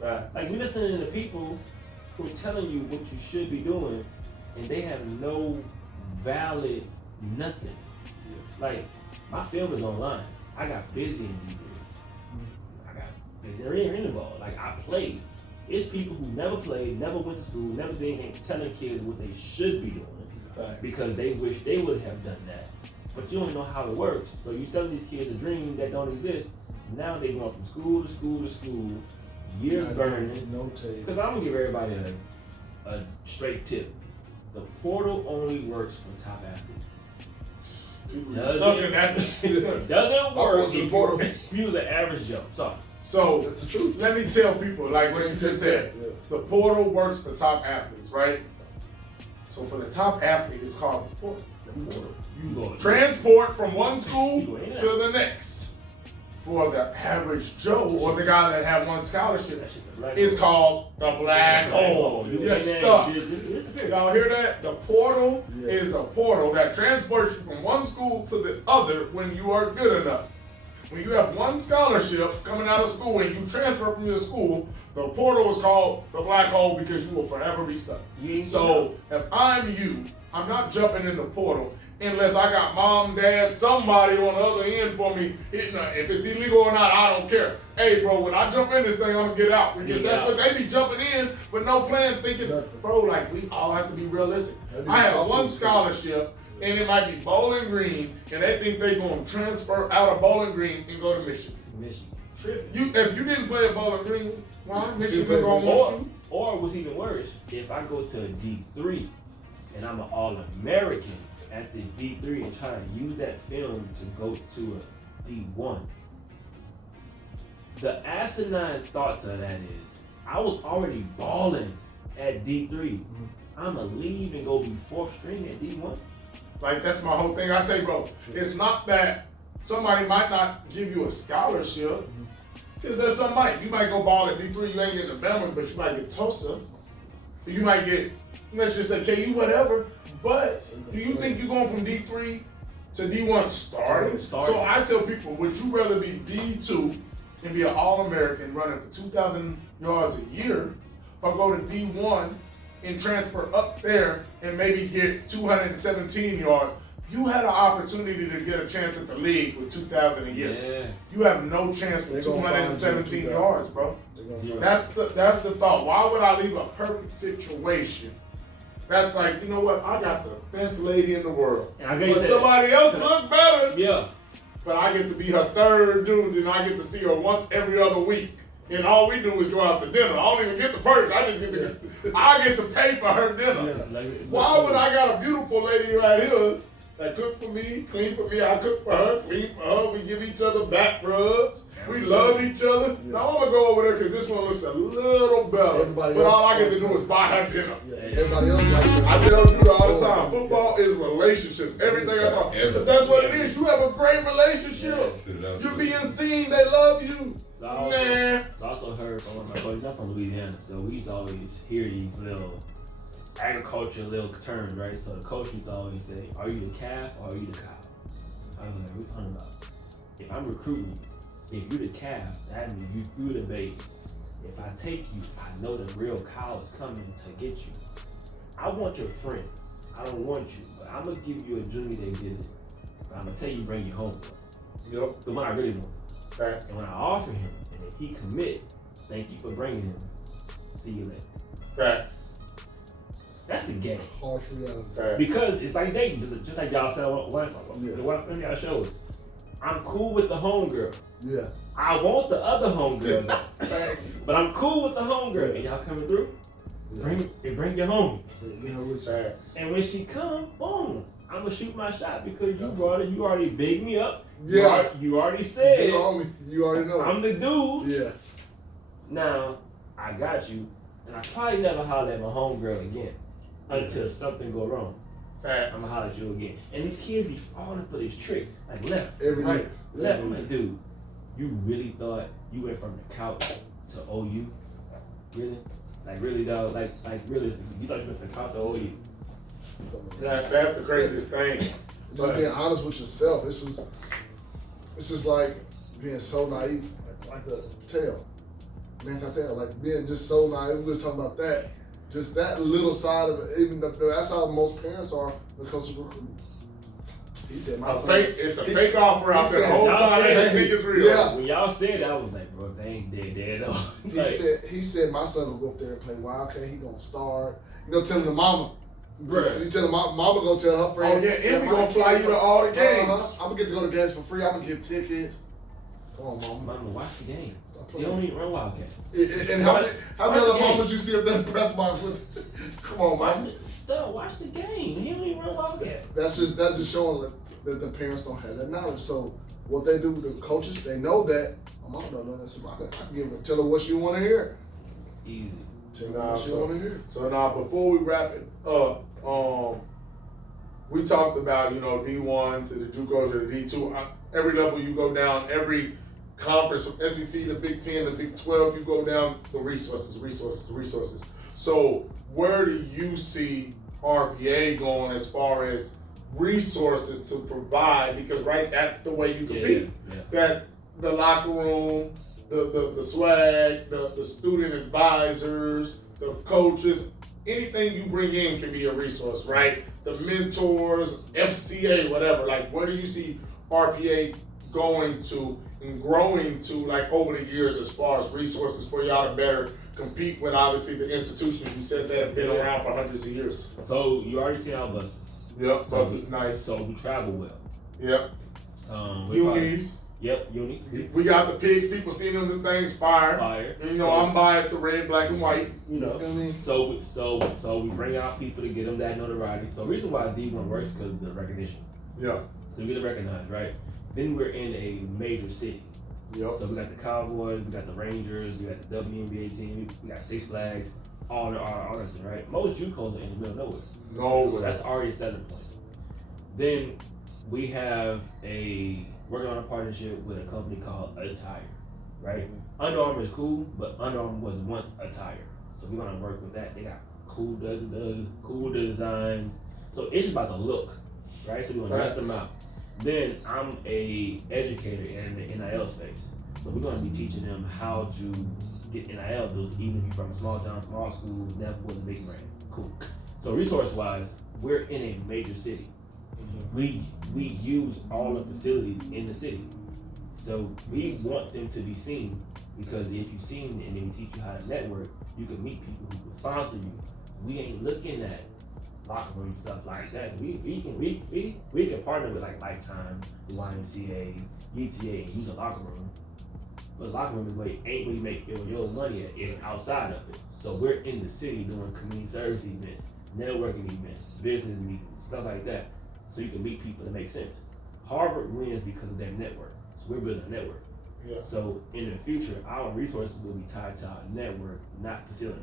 Right. Like, we listening to people who are telling you what you should be doing, and they have no valid nothing. Yeah. Like, my film is online. I got busy in D3. I got busy in the ball. Like, I played. It's people who never played, never went to school, never did anything, telling kids what they should be doing. Right. Because they wish they would have done that. But you don't know how it works. So you selling these kids a dream that don't exist. Now they going from school to school to school, years burning. No tape. Because I'm gonna give everybody a straight tip. The portal only works for top athletes. Doesn't work if you was an average Joe. Sorry. So That's the truth. let me tell people, like what you just said, the portal works for top athletes, right? So for the top athlete, it's called the portal. You go Transport from one school to the next. For the average Joe or the guy that had one scholarship, it's called the black hole. You're stuck. Y'all hear that? The portal is a portal that transports you from one school to the other when you are good enough. When you have one scholarship coming out of school and you transfer from your school, the portal is called the black hole because you will forever be stuck. So if I'm you, I'm not jumping in the portal unless I got mom, dad, somebody on the other end for me. If it's illegal or not, I don't care. Hey, bro, when I jump in this thing, I'm gonna get out. Because that's what they be jumping in with no plan, thinking, bro, like, we all have to be realistic. I have one scholarship, and it might be Bowling Green, and they think they gonna transfer out of Bowling Green and go to Michigan. If you didn't play at Bowling Green, why Michigan gonna want you? Or what's even worse, if I go to a D3 and I'm an All-American at the D3 and try to use that film to go to a D1. The asinine thoughts of that is, I was already balling at D3. I'ma leave and go be fourth string at D1. Like, that's my whole thing. I say, bro, it's not that somebody might not give you a scholarship, because there's some you might go ball at D3, you ain't getting the Bama, but you might get Tulsa. You might get, let's just say KU, whatever. But do you think you're going from D3 to D1 starting? So I tell people, would you rather be D2 and be an All-American running for 2,000 yards a year, or go to D1 and transfer up there and maybe get 217 yards? You had an opportunity to get a chance at the league with 2,000 a year. Yeah. You have no chance with 217 yards, bro. That's the thought. Why would I leave a perfect situation? That's like, you know what? I got the best lady in the world. But somebody else look better. Yeah. But I get to be her third dude, and I get to see her once every other week. And all we do is go out to dinner. I don't even get the perks. I just get to I get to pay for her dinner. Why would I got a beautiful lady right here that cook for me, clean for me, I cook for her, clean for her, we give each other back rubs, we love each other. Now I'm gonna go over there because this one looks a little better, but all I get to do is buy her dinner. Everybody else likes her. I tell you all the time, football is relationships, everything I talk. But that's what it is, you have a great relationship. You're being seen, they love you. I also heard from one of my coaches, I'm from Louisiana, so we used to always hear these little agriculture little terms, right? So the coach used to always say, are you the calf or are you the cow? I was like, what are you talking about? If I'm recruiting you, if you're the calf, that means you the baby. If I take you, I know the real cow is coming to get you. I want your friend. I don't want you, but I'm gonna give you a junior day visit. But I'm gonna tell you bring you home. Yep. The one I really want. Right. And when I offer him, and if he commit, thank you for bringing him. See you later. Facts. That's the game. Harsh reality. Because it's like dating, just like y'all said one y'all showed. I'm cool with the homegirl. Yeah. I want the other homegirl, but I'm cool with the homegirl. And y'all coming through? Bring your homie. And when she come, boom, I'm gonna shoot my shot because you brought it. You already bigged me up. Yeah. You already said. You already know. I'm the dude. Yeah. Now I got you. and I probably never holler at my homegirl again until something go wrong. Facts. I'm gonna holler at you again. And these kids be falling for this trick, like left, Every right, year. left. I'm like, dude, you really thought you went from the couch to OU? Really? Like really though? Like realistically, you thought you went from the couch to OU? That's the craziest thing. Just being honest with yourself. It's just like being so naive, like the tail. Man, I tell like being just so naive. We was talking about that. Just that little side of it. Even that's how most parents are when it comes to recruiting. He said, "My son." It's a fake offer out there the said, whole time. They said- think it's real. Yeah. When y'all said that, I was like, bro, they ain't dead at all. He said my son will go up there and play Wildcat. He gonna start. You know, tell him the mama. Bruh. You tell him mama gonna tell her friend. Oh, yeah, and we gonna fly you to all the games. I'm gonna get to go to games for free. I'm gonna get tickets. Come on, mama. Mama, watch the game. Stop You don't even run Wildcat. And how many Watch other the game. mamas you see up there press box with? Come on, Watch mama. watch the game. He don't even run Wildcat. That's just showing that the parents don't have that knowledge. So what they do, the coaches, they know that. My mom don't know that. So I can give her, tell her what she want to hear. Easy. Tell her what she want to hear. So now, before we wrap it up, we talked about, D1 to the JUCO to the D2. Every level you go down, every conference from SEC to Big 10 to Big 12, you go down the resources. So where do you see RPA going as far as resources to provide? Because that's the way you compete. Yeah. That the locker room, the swag, the student advisors, the coaches, anything you bring in can be a resource, right? The mentors, FCA, whatever. Like, where do you see RPA going to and growing to, like, over the years as far as resources for y'all to better compete with, obviously, the institutions you said that have been around for hundreds of years? So you already seen our buses. Yep, bus is nice. So we travel well. Yep. Unis. Yep, unis. We got the pigs. People seeing them things fire. I'm biased to red, black, and white. You know what I mean? So we bring out people to get them that notoriety. So the reason why D1 works because of the recognition. Yeah. So we get recognized, right? Then we're in a major city. Yep. So we got the Cowboys, we got the Rangers, we got the WNBA team, we got Six Flags, all that, right? Most JUCOs are in the middle of nowhere. No. So that's already a selling point. Then we have working on a partnership with a company called Attire, right? Under Armour is cool, but Under Armour was once Attire. So we're gonna work with that. They got cool designs. So it's about the look, right? So we're gonna dress them out. Then I'm a educator in the NIL space. So we're gonna be teaching them how to get NIL deals, even if you're from a small town, small school, never was a big brand. Cool. So resource-wise, we're in a major city. We use all the facilities in the city. So we want them to be seen, because if you've seen and then we teach you how to network, you can meet people who can sponsor you. We ain't looking at locker room stuff like that. We can partner with like Lifetime, the YMCA, UTA, and use a locker room. But the locker room is where ain't where you make your money at. It's outside of it. So we're in the city doing community service events, networking events, business meetings, stuff like that. So you can meet people that make sense. Harvard wins because of their network. So we're building a network. Yeah. So in the future, our resources will be tied to our network, not facilities.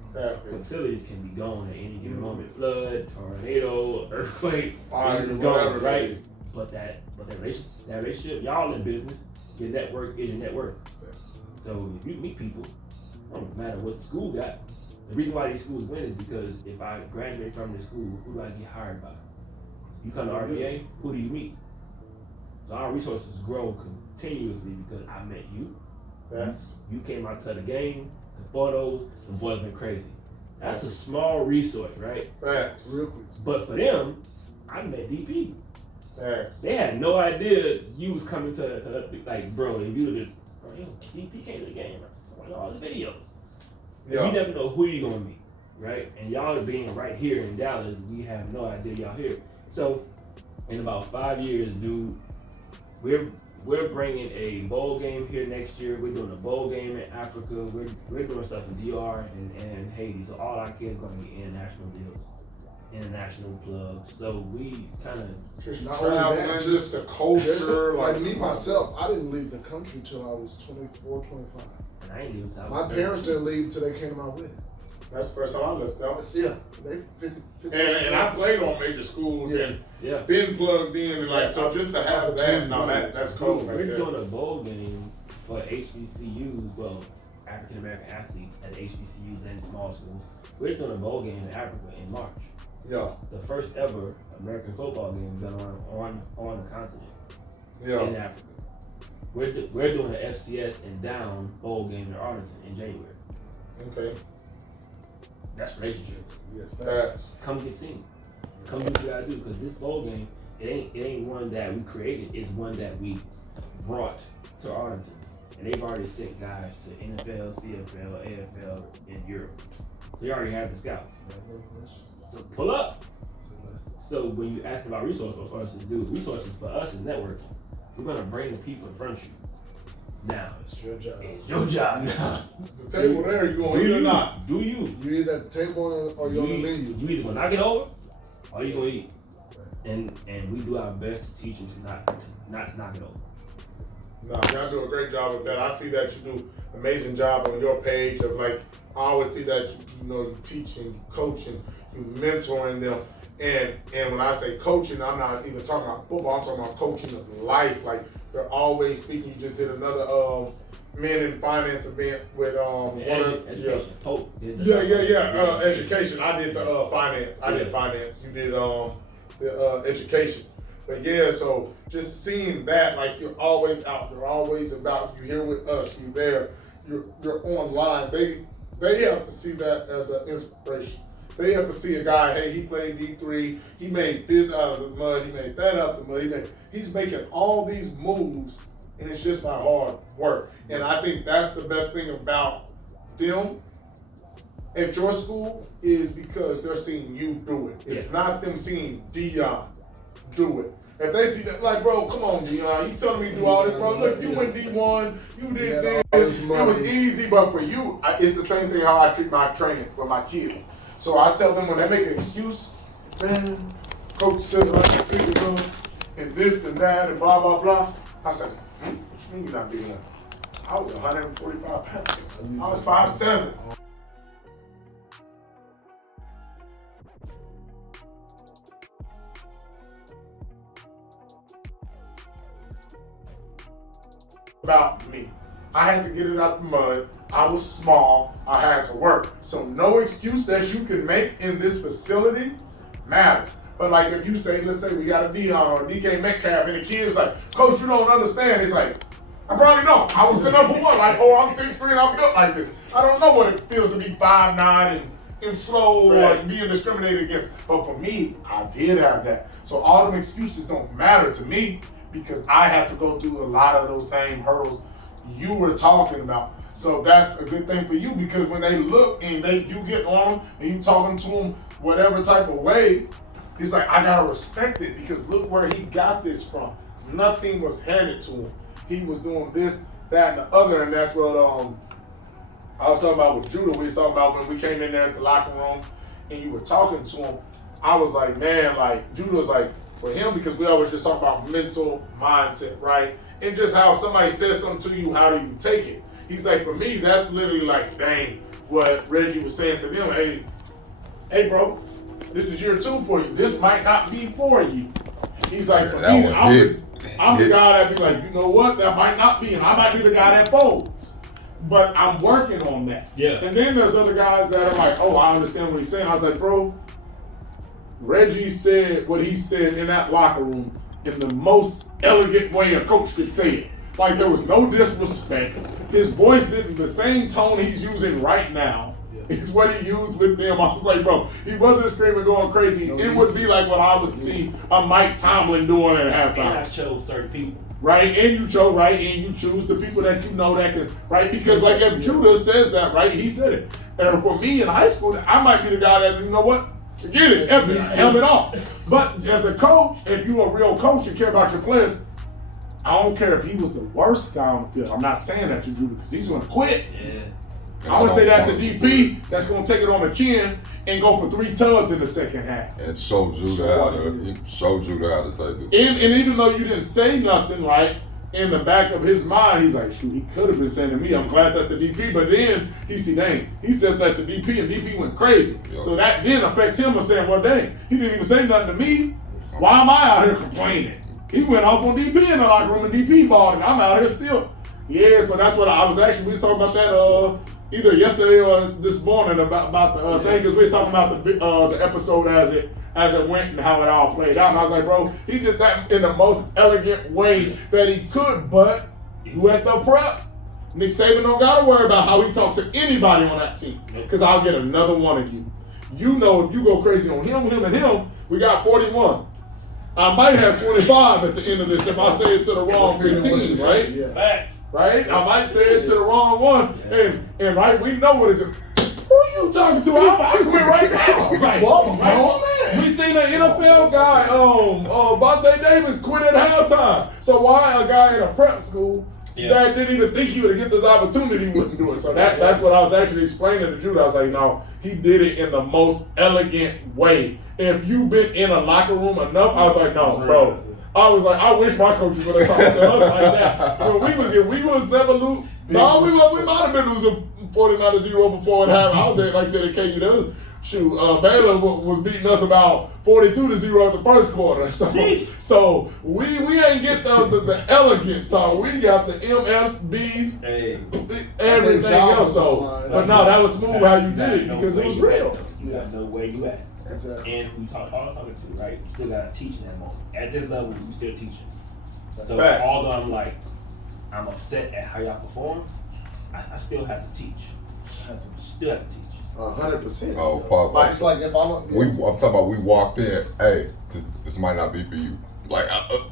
Exactly. Facilities can be gone at any given moment. Flood, tornado, earthquake, Fire, it's whatever, gone, right? But that relationship, y'all in business, your network is your network. So if you meet people, it don't matter what the school got. The reason why these schools win is because if I graduate from this school, who do I get hired by? You come to RPA, who do you meet? So our resources grow continuously because I met you. Facts. You came out to the game, the photos, the boys been crazy. That's a small resource, right? Facts. Real quick. But for them, I met DP. Facts. They had no idea you was coming to like, bro, if you just, bro, yo, DP came to the game. I watched all his videos. Yeah. You never know who you're gonna meet, right? And y'all being right here in Dallas, we have no idea y'all here. So in about 5 years, dude, we're bringing a bowl game here next year. We're doing a bowl game in Africa. We're doing stuff in DR and Haiti. So all our kids are going to get international deals. international plugs. So we kind of Just not only Travel that, and just the culture. like me myself, I didn't leave the country till I was 24, 25. and I ain't even south. My parents didn't leave till they came to my wedding. That's the first time I left out. Yeah, they 50 And I played on major schools and Yeah. been plugged in and like so just to have that, no, that's cool right We're there. doing a bowl game for HBCUs, well, African American athletes at HBCUs and small schools. We're doing a bowl game in Africa in March. Yeah, The first ever American football game done on the continent in yeah. Africa. We're doing an FCS and down bowl game in Arlington in January. Okay. That's relationships. That's Come get seen. Come do what you gotta do, because this bowl game, it ain't one that we created, it's one that we brought to Arlington. And they've already sent guys to NFL, CFL, AFL, and Europe. They already have the scouts. So pull up. So when you ask about resources, resources for us is networking. We're gonna bring the people in front of you. Now, It's your job. it's your job now. the table there, you gonna eat or not? Do you? You either at the table or you're on the menu. You either gonna knock it over or you gonna eat. And we do our best to teach you to not knock it over. No, y'all do a great job with that. I see that you do an amazing job on your page of like, I always see that you teaching, coaching, you mentoring them. And when I say coaching, I'm not even talking about football, I'm talking about coaching of life. Like they're always speaking. You just did another men in finance event with Education. Pope did the education. I did the finance. I did finance. You did the education. But yeah, so just seeing that, like you're always out, you're always about, you're here with us, you're there, you're online. They have to see that as an inspiration. They have to see a guy, hey, he played D3, he made this out of the mud, he made that out of the mud, he's making all these moves, and it's just by hard work. And I think that's the best thing about them at your school is because they're seeing you do it. It's not them seeing Dion do it. If they see that, like, bro, come on, Dion, you telling me to do all this, bro? Look, you went D1, you did this. It was easy, but for you, it's the same thing how I treat my training with my kids. So I tell them when they make an excuse, man, coach said like and this and that and blah blah blah. I said, what you mean you're not big enough? I was 145 pounds. I was 5'7". About me. I had to get it out the mud. I was small. I had to work. So no excuse that you can make in this facility matters. But like if you say, let's say we got a Dion or a DK Metcalf and the kid's like, Coach, you don't understand. It's like, I probably don't. I was the number one. Like, oh, I'm 6'3" and I'm built like this. I don't know what it feels to be 5'9" and slow or being discriminated against. But for me, I did have that. So all them excuses don't matter to me because I had to go through a lot of those same hurdles you were talking about. So that's a good thing for you because when they look and you get on them and you talking to them whatever type of way, it's like, I gotta respect it because look where he got this from. Nothing was handed to him. He was doing this, that, and the other, and that's what I was talking about with Judah. We was talking about when we came in there at the locker room and you were talking to him. I was like, man, like Judah was like, for him, because we always just talk about mental mindset, right? And just how somebody says something to you, how do you take it? He's like, for me, that's literally like, dang, what Reggie was saying to them. Hey, bro, this is year 2 for you. This might not be for you. He's like, for me, I'm the guy that be like, you know what, that might not be, and I might be the guy that folds. But I'm working on that. Yeah. And then there's other guys that are like, oh, I understand what he's saying. I was like, bro, Reggie said what he said in that locker room in the most elegant way a coach could say it. Like there was no disrespect. His voice didn't, the same tone he's using right now is what he used with them. I was like, bro, he wasn't screaming going crazy. It would be like what I would see a Mike Tomlin doing at halftime. And I chose certain people. Right, and you chose, right, and you choose the people that you know that can, right, because like if Judah says that, right, he said it. And for me in high school, I might be the guy that, you know what, forget it, helmet off. But as a coach, if you're a real coach and care about your players, I don't care if he was the worst guy on the field. I'm not saying that to Judah because he's going to quit. Yeah. I would say that's a DP that's going to take it on the chin and go for 3 tubs in the second half. And show Judah how to take it. And even though you didn't say nothing, right, in the back of his mind, he's like, shoot, he could have been saying to me, I'm glad that's the DP. But then he see, dang, he said that the DP, and DP went crazy. Yep. So that then affects him of saying, well, dang, he didn't even say nothing to me. Why am I out here complaining? He went off on DP in the locker room and DP balled, and I'm out here still. Yeah, so that's what I was actually, we was talking about that either yesterday or this morning about the thing, because we was talking about the episode as it went and how it all played out. And I was like, bro, he did that in the most elegant way that he could, but you at the prep. Nick Saban don't gotta worry about how he talks to anybody on that team, because I'll get another one of you. You know, if you go crazy on him, and him, we got 41. I might have 25 at the end of this if I say it to the wrong 15, right? Yeah. Facts. Right? I might say it to the wrong one. And right, we know what is it. Who are you talking to? I quit right now. Right. Right? We seen an NFL guy, Vontae Davis quit at halftime. So why a guy in a prep school that didn't even think he would get this opportunity wouldn't do it? So that's what I was actually explaining to Judah. I was like, no, he did it in the most elegant way. If you've been in a locker room enough, I was like, no, bro. I was like, I wish my coaches would have talked to us like that. When we was never lose. No, we might have been losing 49-0 before it happened. I was at, like I said, at KU. Baylor was beating us about 42-0 at the first quarter. So we ain't get the elegant talk. We got the MFs, Bs, everything else. But no, that was smooth how you did it because it was real. You gotta know where you at. Exactly. And we talk all the time too, right? You still gotta teach in that moment. At this level, you still teaching. So Facts. although I'm upset at how y'all perform, I still have to teach. Still have to teach. 100%. Oh, Papa. It's like if I'm I'm talking about we walked in. Hey, this might not be for you. Like,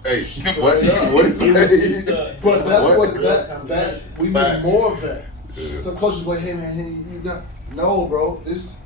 hey, what is that? But that's what that we need Facts. more of that. Yeah. Some coaches like, hey man, you got bro. This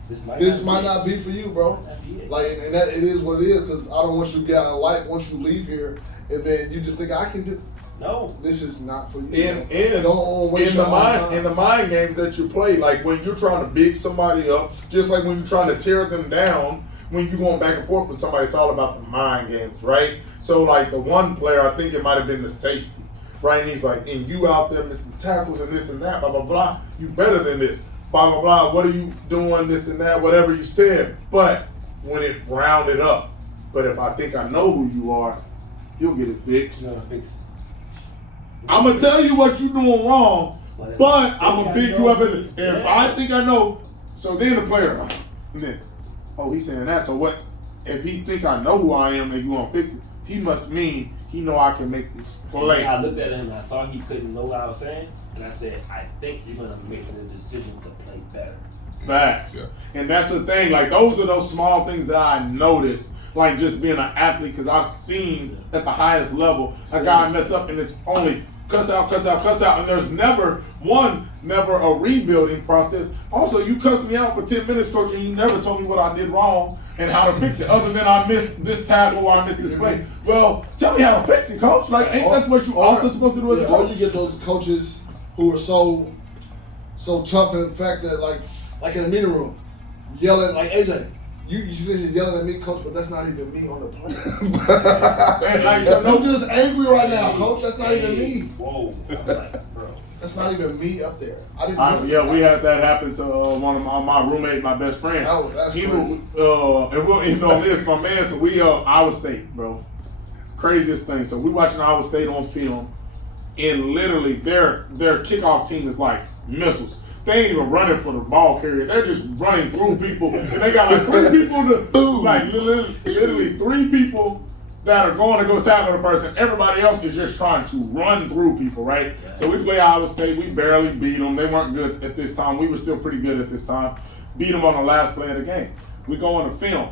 might not be for you, bro. Like, and that it is what it is. Because I don't want you to get out of life once you leave here, and then you just think I can do. No, this is not for you. Don't waste your time. In the mind games that you play, like when you're trying to big somebody up, just like when you're trying to tear them down, when you're going back and forth with somebody, it's all about the mind games, right? So like the one player, I think it might have been the safety, right? And he's like, and you out there missing tackles and this and that, blah, blah, blah. You better than this, blah, blah, blah. What are you doing, this and that, whatever you said. But when it rounded up, but if I think I know who you are, you'll get it fixed. no, fix it. I'm gonna tell you what you're doing wrong, but I'm gonna beat you up. If I think I know, so then the player, and then, he's saying that. So what? If he think I know who I am and you gonna fix it, he must mean he know I can make this play. I looked at him and I saw he couldn't know what I was saying, and I said, I think you're gonna make the decision to play better. Facts. Yeah. And that's the thing. Like those are those small things that I notice. Like just being an athlete, because I've seen at the highest level a guy mess up and it's only cuss out, and there's never a rebuilding process. Also, you cussed me out for 10 minutes, coach, and you never told me what I did wrong and how to fix it, other than I missed this tackle or I missed this play. Well, tell me how to fix it, coach. Like, ain't that what you also supposed to do as a coach? Or you get those coaches who are so tough in the fact that like in the meeting room, yelling like AJ. You sit here yelling at me, coach, but that's not even me on the plane. I'm just angry right now, coach. That's not even me. Whoa. I'm like, bro. That's not even me up there. I didn't. We had that happen to one of my roommate, my best friend. That's he crazy. and we'll end on this, my man. So we Iowa State, bro. Craziest thing. So we watching Iowa State on film, and literally their kickoff team is like missiles. They ain't even running for the ball carrier. They're just running through people. And they got like 3 people literally 3 people that are going to go tackle the person. Everybody else is just trying to run through people, right? Yeah. So we play Iowa State. We barely beat them. They weren't good at this time. We were still pretty good at this time. Beat them on the last play of the game. We go on the film.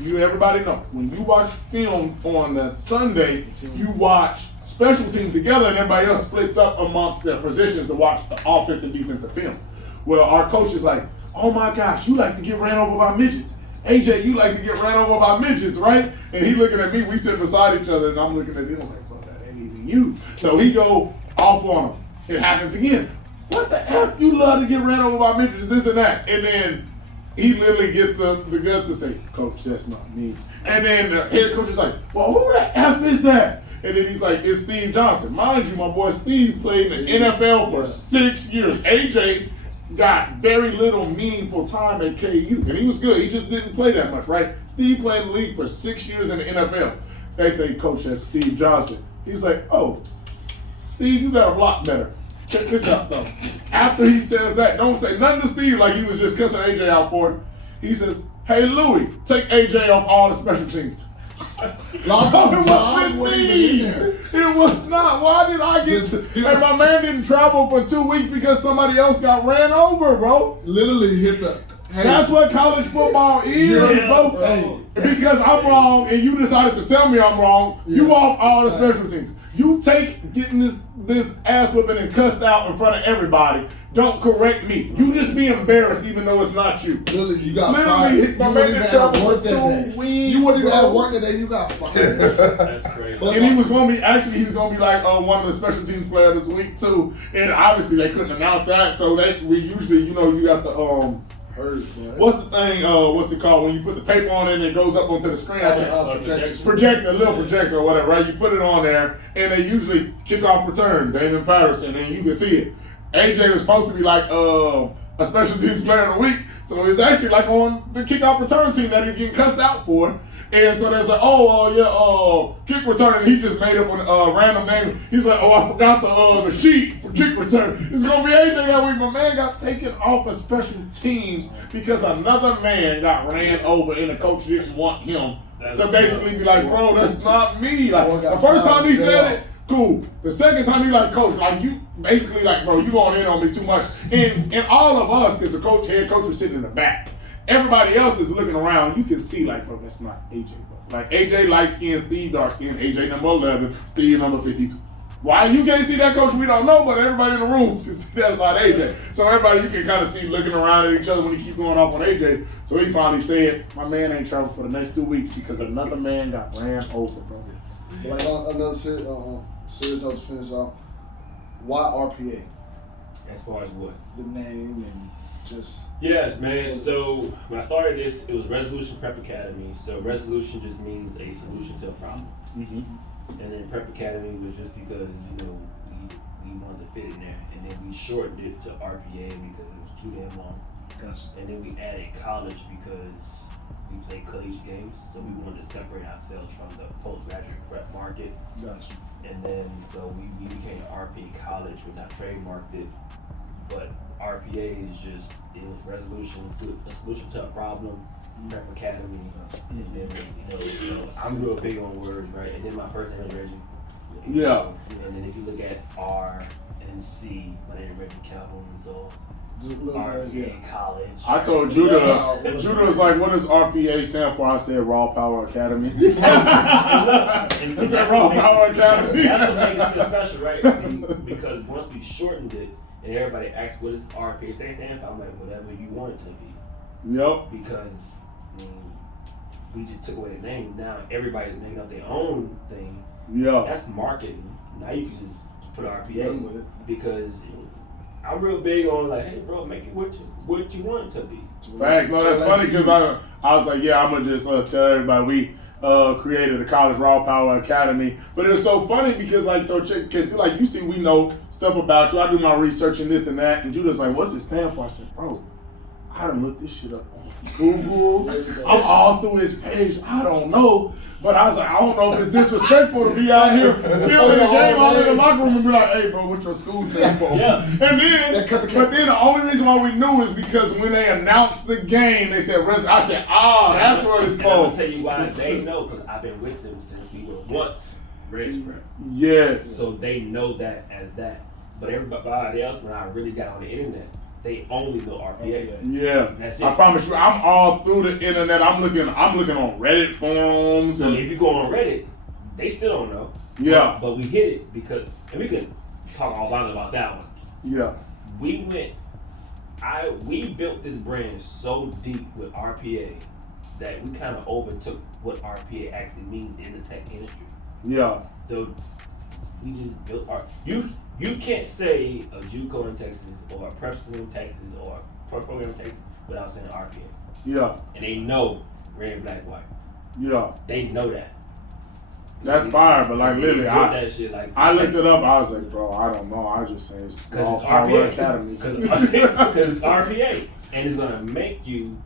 Everybody know, when you watch film on that Sunday, you watch special teams together and everybody else splits up amongst their positions to watch the offensive and defensive film. Well, our coach is like, oh my gosh, you like to get ran over by midgets. AJ, you like to get ran over by midgets, right? And he looking at me, we sit beside each other, and I'm looking at him like, bro, that ain't even you. So he go off on him. It happens again. what the F you love to get ran over by midgets, this and that. And then he literally gets the guts to say, Coach, that's not me. And then the head coach is like, well, who the F is that? And then he's like, it's Steve Johnson. Mind you, my boy Steve played in the NFL for 6 years. AJ got very little meaningful time at KU. And he was good. He just didn't play that much, right? Steve played in the league for 6 years in the NFL. They say, Coach, that's Steve Johnson. He's like, oh, Steve, you got to block better. Check this out, though. After he says that, don't say nothing to Steve like he was just cussing AJ out for it. He says, hey, Louie, take AJ off all the special teams. It wasn't me. It was not. Why did I get to? Hey, my man didn't travel for 2 weeks because somebody else got ran over, bro. Literally hit the. Hey. That's what college football is, bro. Hey. Because I'm wrong and you decided to tell me I'm wrong, you off all the special teams. You take getting this ass whipping and cussed out in front of everybody. Don't correct me. You just be embarrassed even though it's not you. Literally, you got fired. My man didn't travel for 2 weeks. You wouldn't even have work today. You got fired. That's crazy. And he was gonna be like one of the special teams players this week too. And obviously they couldn't announce that, so we usually, you got the what's the thing? What's it called when you put the paper on it and it goes up onto the screen? Projector, little projector or whatever, right? You put it on there, and they usually kickoff return, Damon Patterson, and you can see it. AJ was supposed to be like a special teams player of the week, so it was actually like on the kickoff return team that he's getting cussed out for. And so there's like, kick return, and he just made up a random name. He's like, I forgot the sheet for kick return. It's gonna be AJ that week. My man got taken off of special teams because another man got ran over, and the coach didn't want him to basically be like, bro, that's not me. Like the first time he said it, cool. The second time he like, coach, like you basically like, bro, you going in on me too much. And all of us, because the head coach was sitting in the back. Everybody else is looking around. You can see, like, bro, that's not AJ, bro. Like, AJ light skin, Steve dark skin, AJ number 11, Steve number 52. Why you can't see that, coach, we don't know, but everybody in the room can see that's not AJ. So everybody you can kind of see looking around at each other when you keep going off on AJ. So he finally said, my man ain't traveled for the next 2 weeks because another man got ran over, bro. Like, another serious note to finish off. Why RPA? As far as what? The name and just... Yes, man. So when I started this, it was Resolution Prep Academy. So resolution just means a solution to a problem. Mm-hmm. And then Prep Academy was just because, we wanted to fit in there. And then we shortened it to RPA because it was too damn long. Gotcha. And then we added college because we played collegiate games. So we wanted to separate ourselves from the postgraduate prep market. Gotcha. And then, so we became RPA College. We not trademarked it. But RPA is just, it was a solution to a problem, Prep Academy, and then, so I'm real big on words, right? And then my first name is Reggie. Yeah. And then if you look at R and C, my name is Reggie Calhoun, so RPA College. I told Judah was like, what does RPA stand for? I said Raw Power Academy. I said Raw Power Academy. That's what makes it special, right? Because once we shortened it, and everybody asks, what is RPA stand for? I'm like, whatever you want it to be. Yep. Because, we just took away the name. Now everybody's making up their own thing. Yeah. That's marketing. Now you can just put RPA with it. Because I'm real big on like, hey bro, make it what you want it to be. Fact. No, that's funny because I was like, yeah, I'm gonna just tell everybody we created a college Raw Power Academy. But it was so funny because because you see, we know stuff about you. I do my research and this and that, and Judah's like, what's it stand for? I said, bro, I done looked this shit up on Google. I'm all through his page. I don't know. But I was like, I don't know if it's disrespectful to be out here filming the game out in the locker room and be like, hey bro, what's your school stand for? Yeah. And then, but then the only reason why we knew is because when they announced the game, they said, I said, that's what it's and called. I'm gonna tell you why they know, because I've been with them since we were once Reggie Prep. Yes. So they know that as that. But everybody else, when I really got on the internet, they only know RPA. Yeah, that's it. I promise you, I'm all through the internet. I'm looking on Reddit forums. So if you go on Reddit, they still don't know. Yeah. But we hit it because, and we can talk all about that one. Yeah. We built this brand so deep with RPA that we kind of overtook what RPA actually means in the tech industry. Yeah. So we just built You can't say a JUCO in Texas or a prep school in Texas or a prep program in Texas without saying RPA. Yeah. And they know red, black, white. Yeah. They know that. That's fire, but like literally, that shit, like, I looked it up. I was like, bro, I don't know. I just say it's because it's Power RPA. Academy. Because it's RPA, and it's gonna make you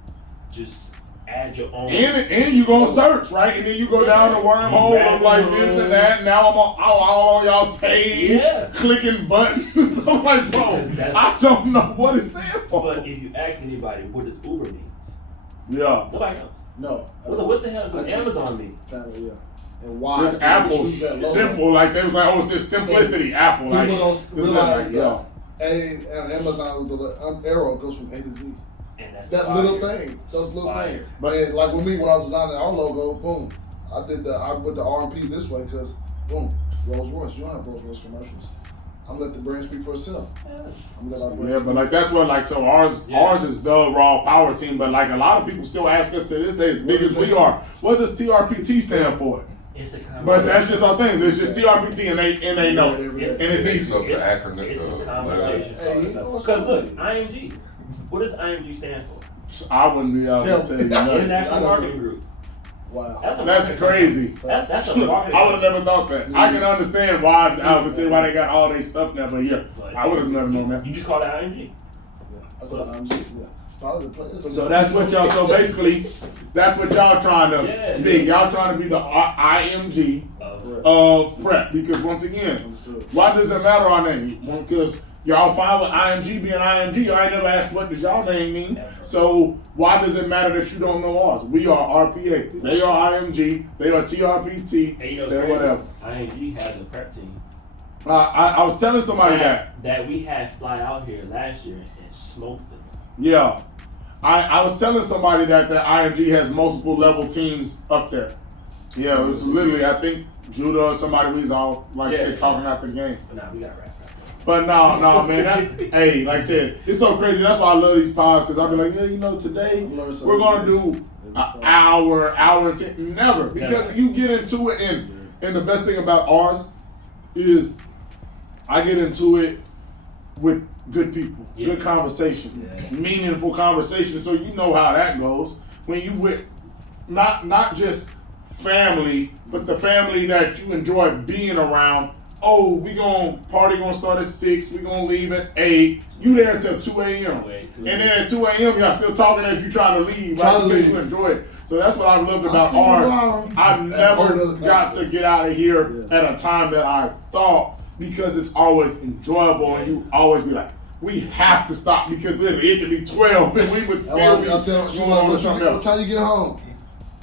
just add your own. And you gonna search, right? And then you go down the wormhole of like this and that. Now I'm all on y'all's page, clicking buttons. I'm like, bro, I don't know what it's there for. But if you ask anybody, what does Uber mean? Yeah. Nobody knows. No. What the hell does Amazon mean? Family, yeah. And why? This Apple simple, like they was like, oh, it's just simplicity. Apple, like people don't realize like, that. Amazon with the arrow goes from A to Z. And that's that little thing. So it's a little thing. But like with me, when I was designing our logo, boom, I went the R&P this way because boom, Rolls Royce. You don't have Rolls Royce commercials. I'm gonna let the brand speak for itself. Yeah, but like that's what like so ours is the raw power team, but like a lot of people still ask us to this day, as big as we are, what does TRPT stand for? It's a combination. But that's just our thing. It's just TRPT and they know it. And it's easy. The acronym. It's a conversation. Because look, IMG. What does IMG stand for? I wouldn't be able to tell you nothing. International Marketing Group. Wow. That's crazy. That's a marketing. I would have never thought that. I can understand why it's obviously why they got all their stuff now, but yeah, I would have never known that. You just call it IMG. Yeah, that's what IMG. Yeah. So that's what y'all. So basically, that's what y'all trying to be. Y'all trying to be the IMG of prep because once again, why does it matter our name? Because y'all fine with IMG being IMG. Y'all ain't never asked what does y'all name mean. So why does it matter that you don't know ours? We are RPA. They are IMG. They are TRPT. They're whatever. IMG has a prep team. I was telling somebody that we had fly out here last year and smoked them. Yeah. I was telling somebody that IMG has multiple level teams up there. Yeah, it was literally, I think, Judah or somebody was all, talking out the game. But nah, we got rap. But no, man. Hey, like I said, it's so crazy. That's why I love these pods, because I'll be like, today we're going to do an hour and 10. Never. Because you get into it, and the best thing about ours is I get into it with good people, good conversation, meaningful conversation. So you know how that goes when you with not just family, but the family that you enjoy being around. Oh, party gonna start at 6. We gonna leave at 8. You there until 2 a.m. And then at 2 a.m. y'all still talking as you try to leave, right? Because you enjoy it. So that's what I loved about ours. I've never got to get out of here at a time that I thought, because it's always enjoyable, and you always be like, we have to stop because it could be 12 and we would still be going on something else. What time you get home?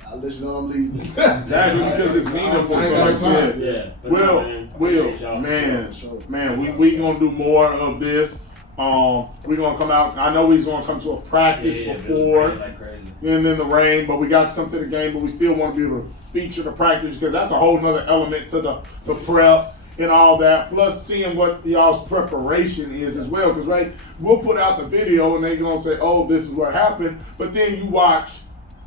I'll let you know I'm leaving. Exactly, because it's meaningful. So like I said, Will, man, we gonna do more of this. We're gonna come out. I know he's gonna come to a practice before, and then the rain, but we got to come to the game. But we still want to be able to feature the practice because that's a whole nother element to the prep and all that. Plus, seeing what y'all's preparation is as well. Because we'll put out the video and they gonna say, "Oh, this is what happened," but then you watch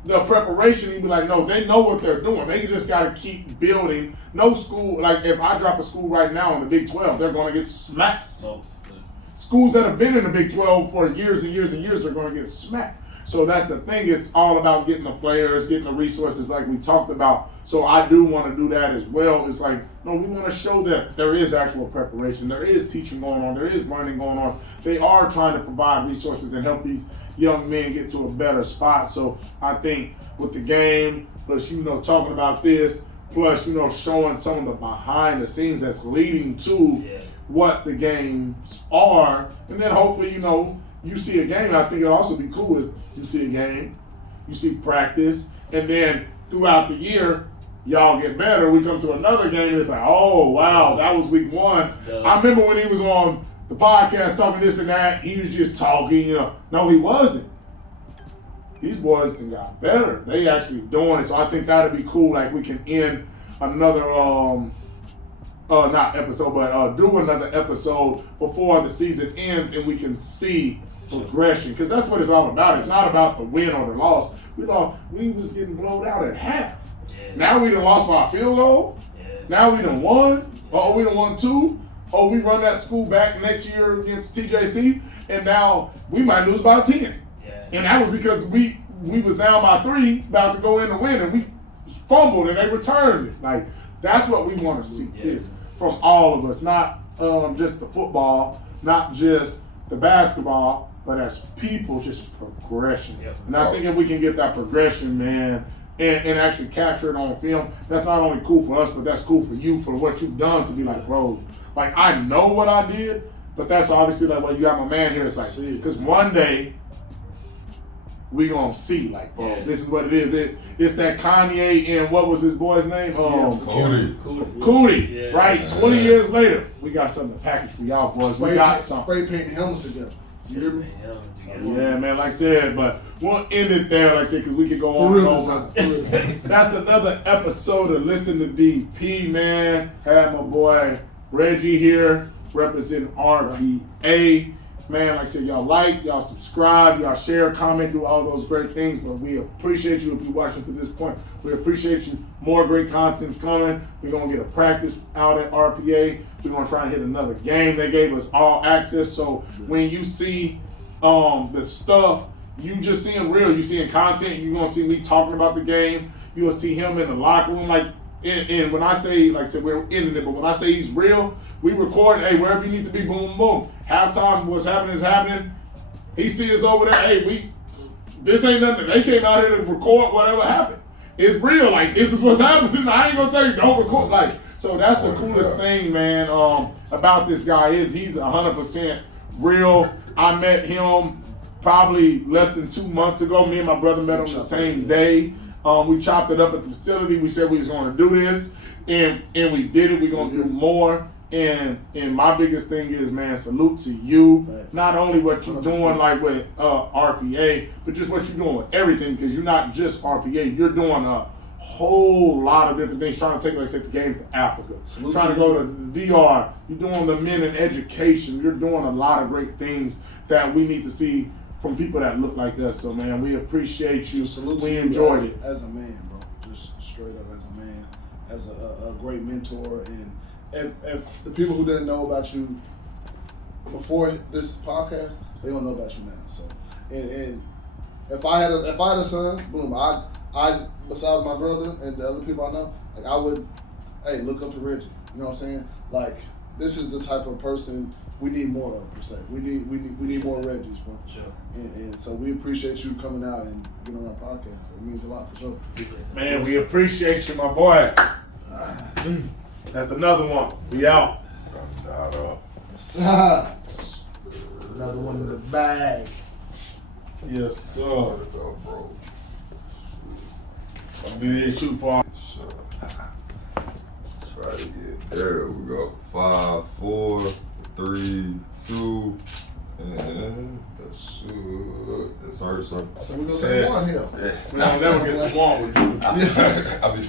the preparation, you be like, no, they know what they're doing. They just got to keep building. No school, like if I drop a school right now in the Big 12, they're going to get smacked. Schools that have been in the Big 12 for years and years and years are going to get smacked. So that's the thing. It's all about getting the players, getting the resources like we talked about. So I do want to do that as well. It's like, no, we want to show that there is actual preparation. There is teaching going on. There is learning going on. They are trying to provide resources and help these young men get to a better spot. So I think with the game, plus, talking about this, plus, showing some of the behind the scenes that's leading to what the games are. And then hopefully, you see a game. I think it'll also be cool is you see a game, you see practice, and then throughout the year, y'all get better. We come to another game and it's like, oh, wow, that was week 1. I remember when he was on the podcast talking this and that, he was just talking, No, he wasn't. These boys got better. They actually doing it. So I think that'd be cool. Like we can end another, not episode, but do another episode before the season ends and we can see progression. Because that's what it's all about. It's not about the win or the loss. We was getting blown out at half. Now we done lost by a field goal. Now we done won. We done won 2. oh, we run that school back next year against TJC, and now we might lose by 10. Yeah. And that was because we was down by 3, about to go in to win, and we fumbled and they returned it. Like, that's what we want to see is from all of us, not just the football, not just the basketball, but as people, just progression. Yep. And I think if we can get that progression, man, and actually capture it on film, that's not only cool for us, but that's cool for you, for what you've done to be like, bro, like, I know what I did, but that's obviously like, well, you got my man here. It's like, because one day we gonna see, like, bro, this is what it is. It's that Kanye and what was his boy's name? Cootie, right? 20 years later, we got something to package for y'all boys. We got something. Spray painting helmets together. You hear me? Yeah, man, like I said, but we'll end it there, like I said, because we could go on and on. That's another episode of Listen to DP, man. Had my boy Reggie here representing RPA. Man, like I said, y'all like, y'all subscribe, y'all share, comment, do all those great things, but we appreciate you if you're watching to this point. We appreciate you. More great content's coming. We're going to get a practice out at RPA. We're going to try and hit another game. They gave us all access, so when you see the stuff, you just seeing real. You seeing content. You're going to see me talking about the game. You'll see him in the locker room. Like, and when I say, like I said, we're ending it, but when I say he's real, we record, hey, wherever you need to be, boom, boom. Halftime, what's happening is happening. He sees us over there, hey, this ain't nothing. They came out here to record whatever happened. It's real, like, this is what's happening. I ain't gonna tell you, don't record. Like, so that's the coolest thing, man, about this guy is he's 100% real. I met him probably less than 2 months ago. Me and my brother met on the same day. We chopped it up at the facility. We said we was going to do this, and we did it. We're going to do more. And my biggest thing is, man, salute to you. Thanks. Not only what you're doing like with RPA, but just what you're doing with everything, because you're not just RPA. You're doing a whole lot of different things, trying to take, like I said, the game to Africa. Salute trying to go to the DR. You're doing the men in education. You're doing a lot of great things that we need to see from people that look like us. So, man, we appreciate you. Salute we to enjoyed you it. as a man, bro. Just straight up as a man, as a great mentor. And if the people who didn't know about you before this podcast, they don't know about you now. So, and if I had a son, boom, I besides my brother and the other people I know, like I would, hey, look up to Reggie. You know what I'm saying? Like, this is the type of person we need more of, per se. We need more Reggies, bro. Sure. And so we appreciate you coming out and getting on our podcast. It means a lot for sure. Man, we appreciate you, my boy. That's another one. We out. Another one in the bag. Yes, sir. I'll be there too, Paul. Try to get there. We go. 5, 4, 3, 2, and that's hard. So we're gonna say one here. We'll never get to one with you. I'll be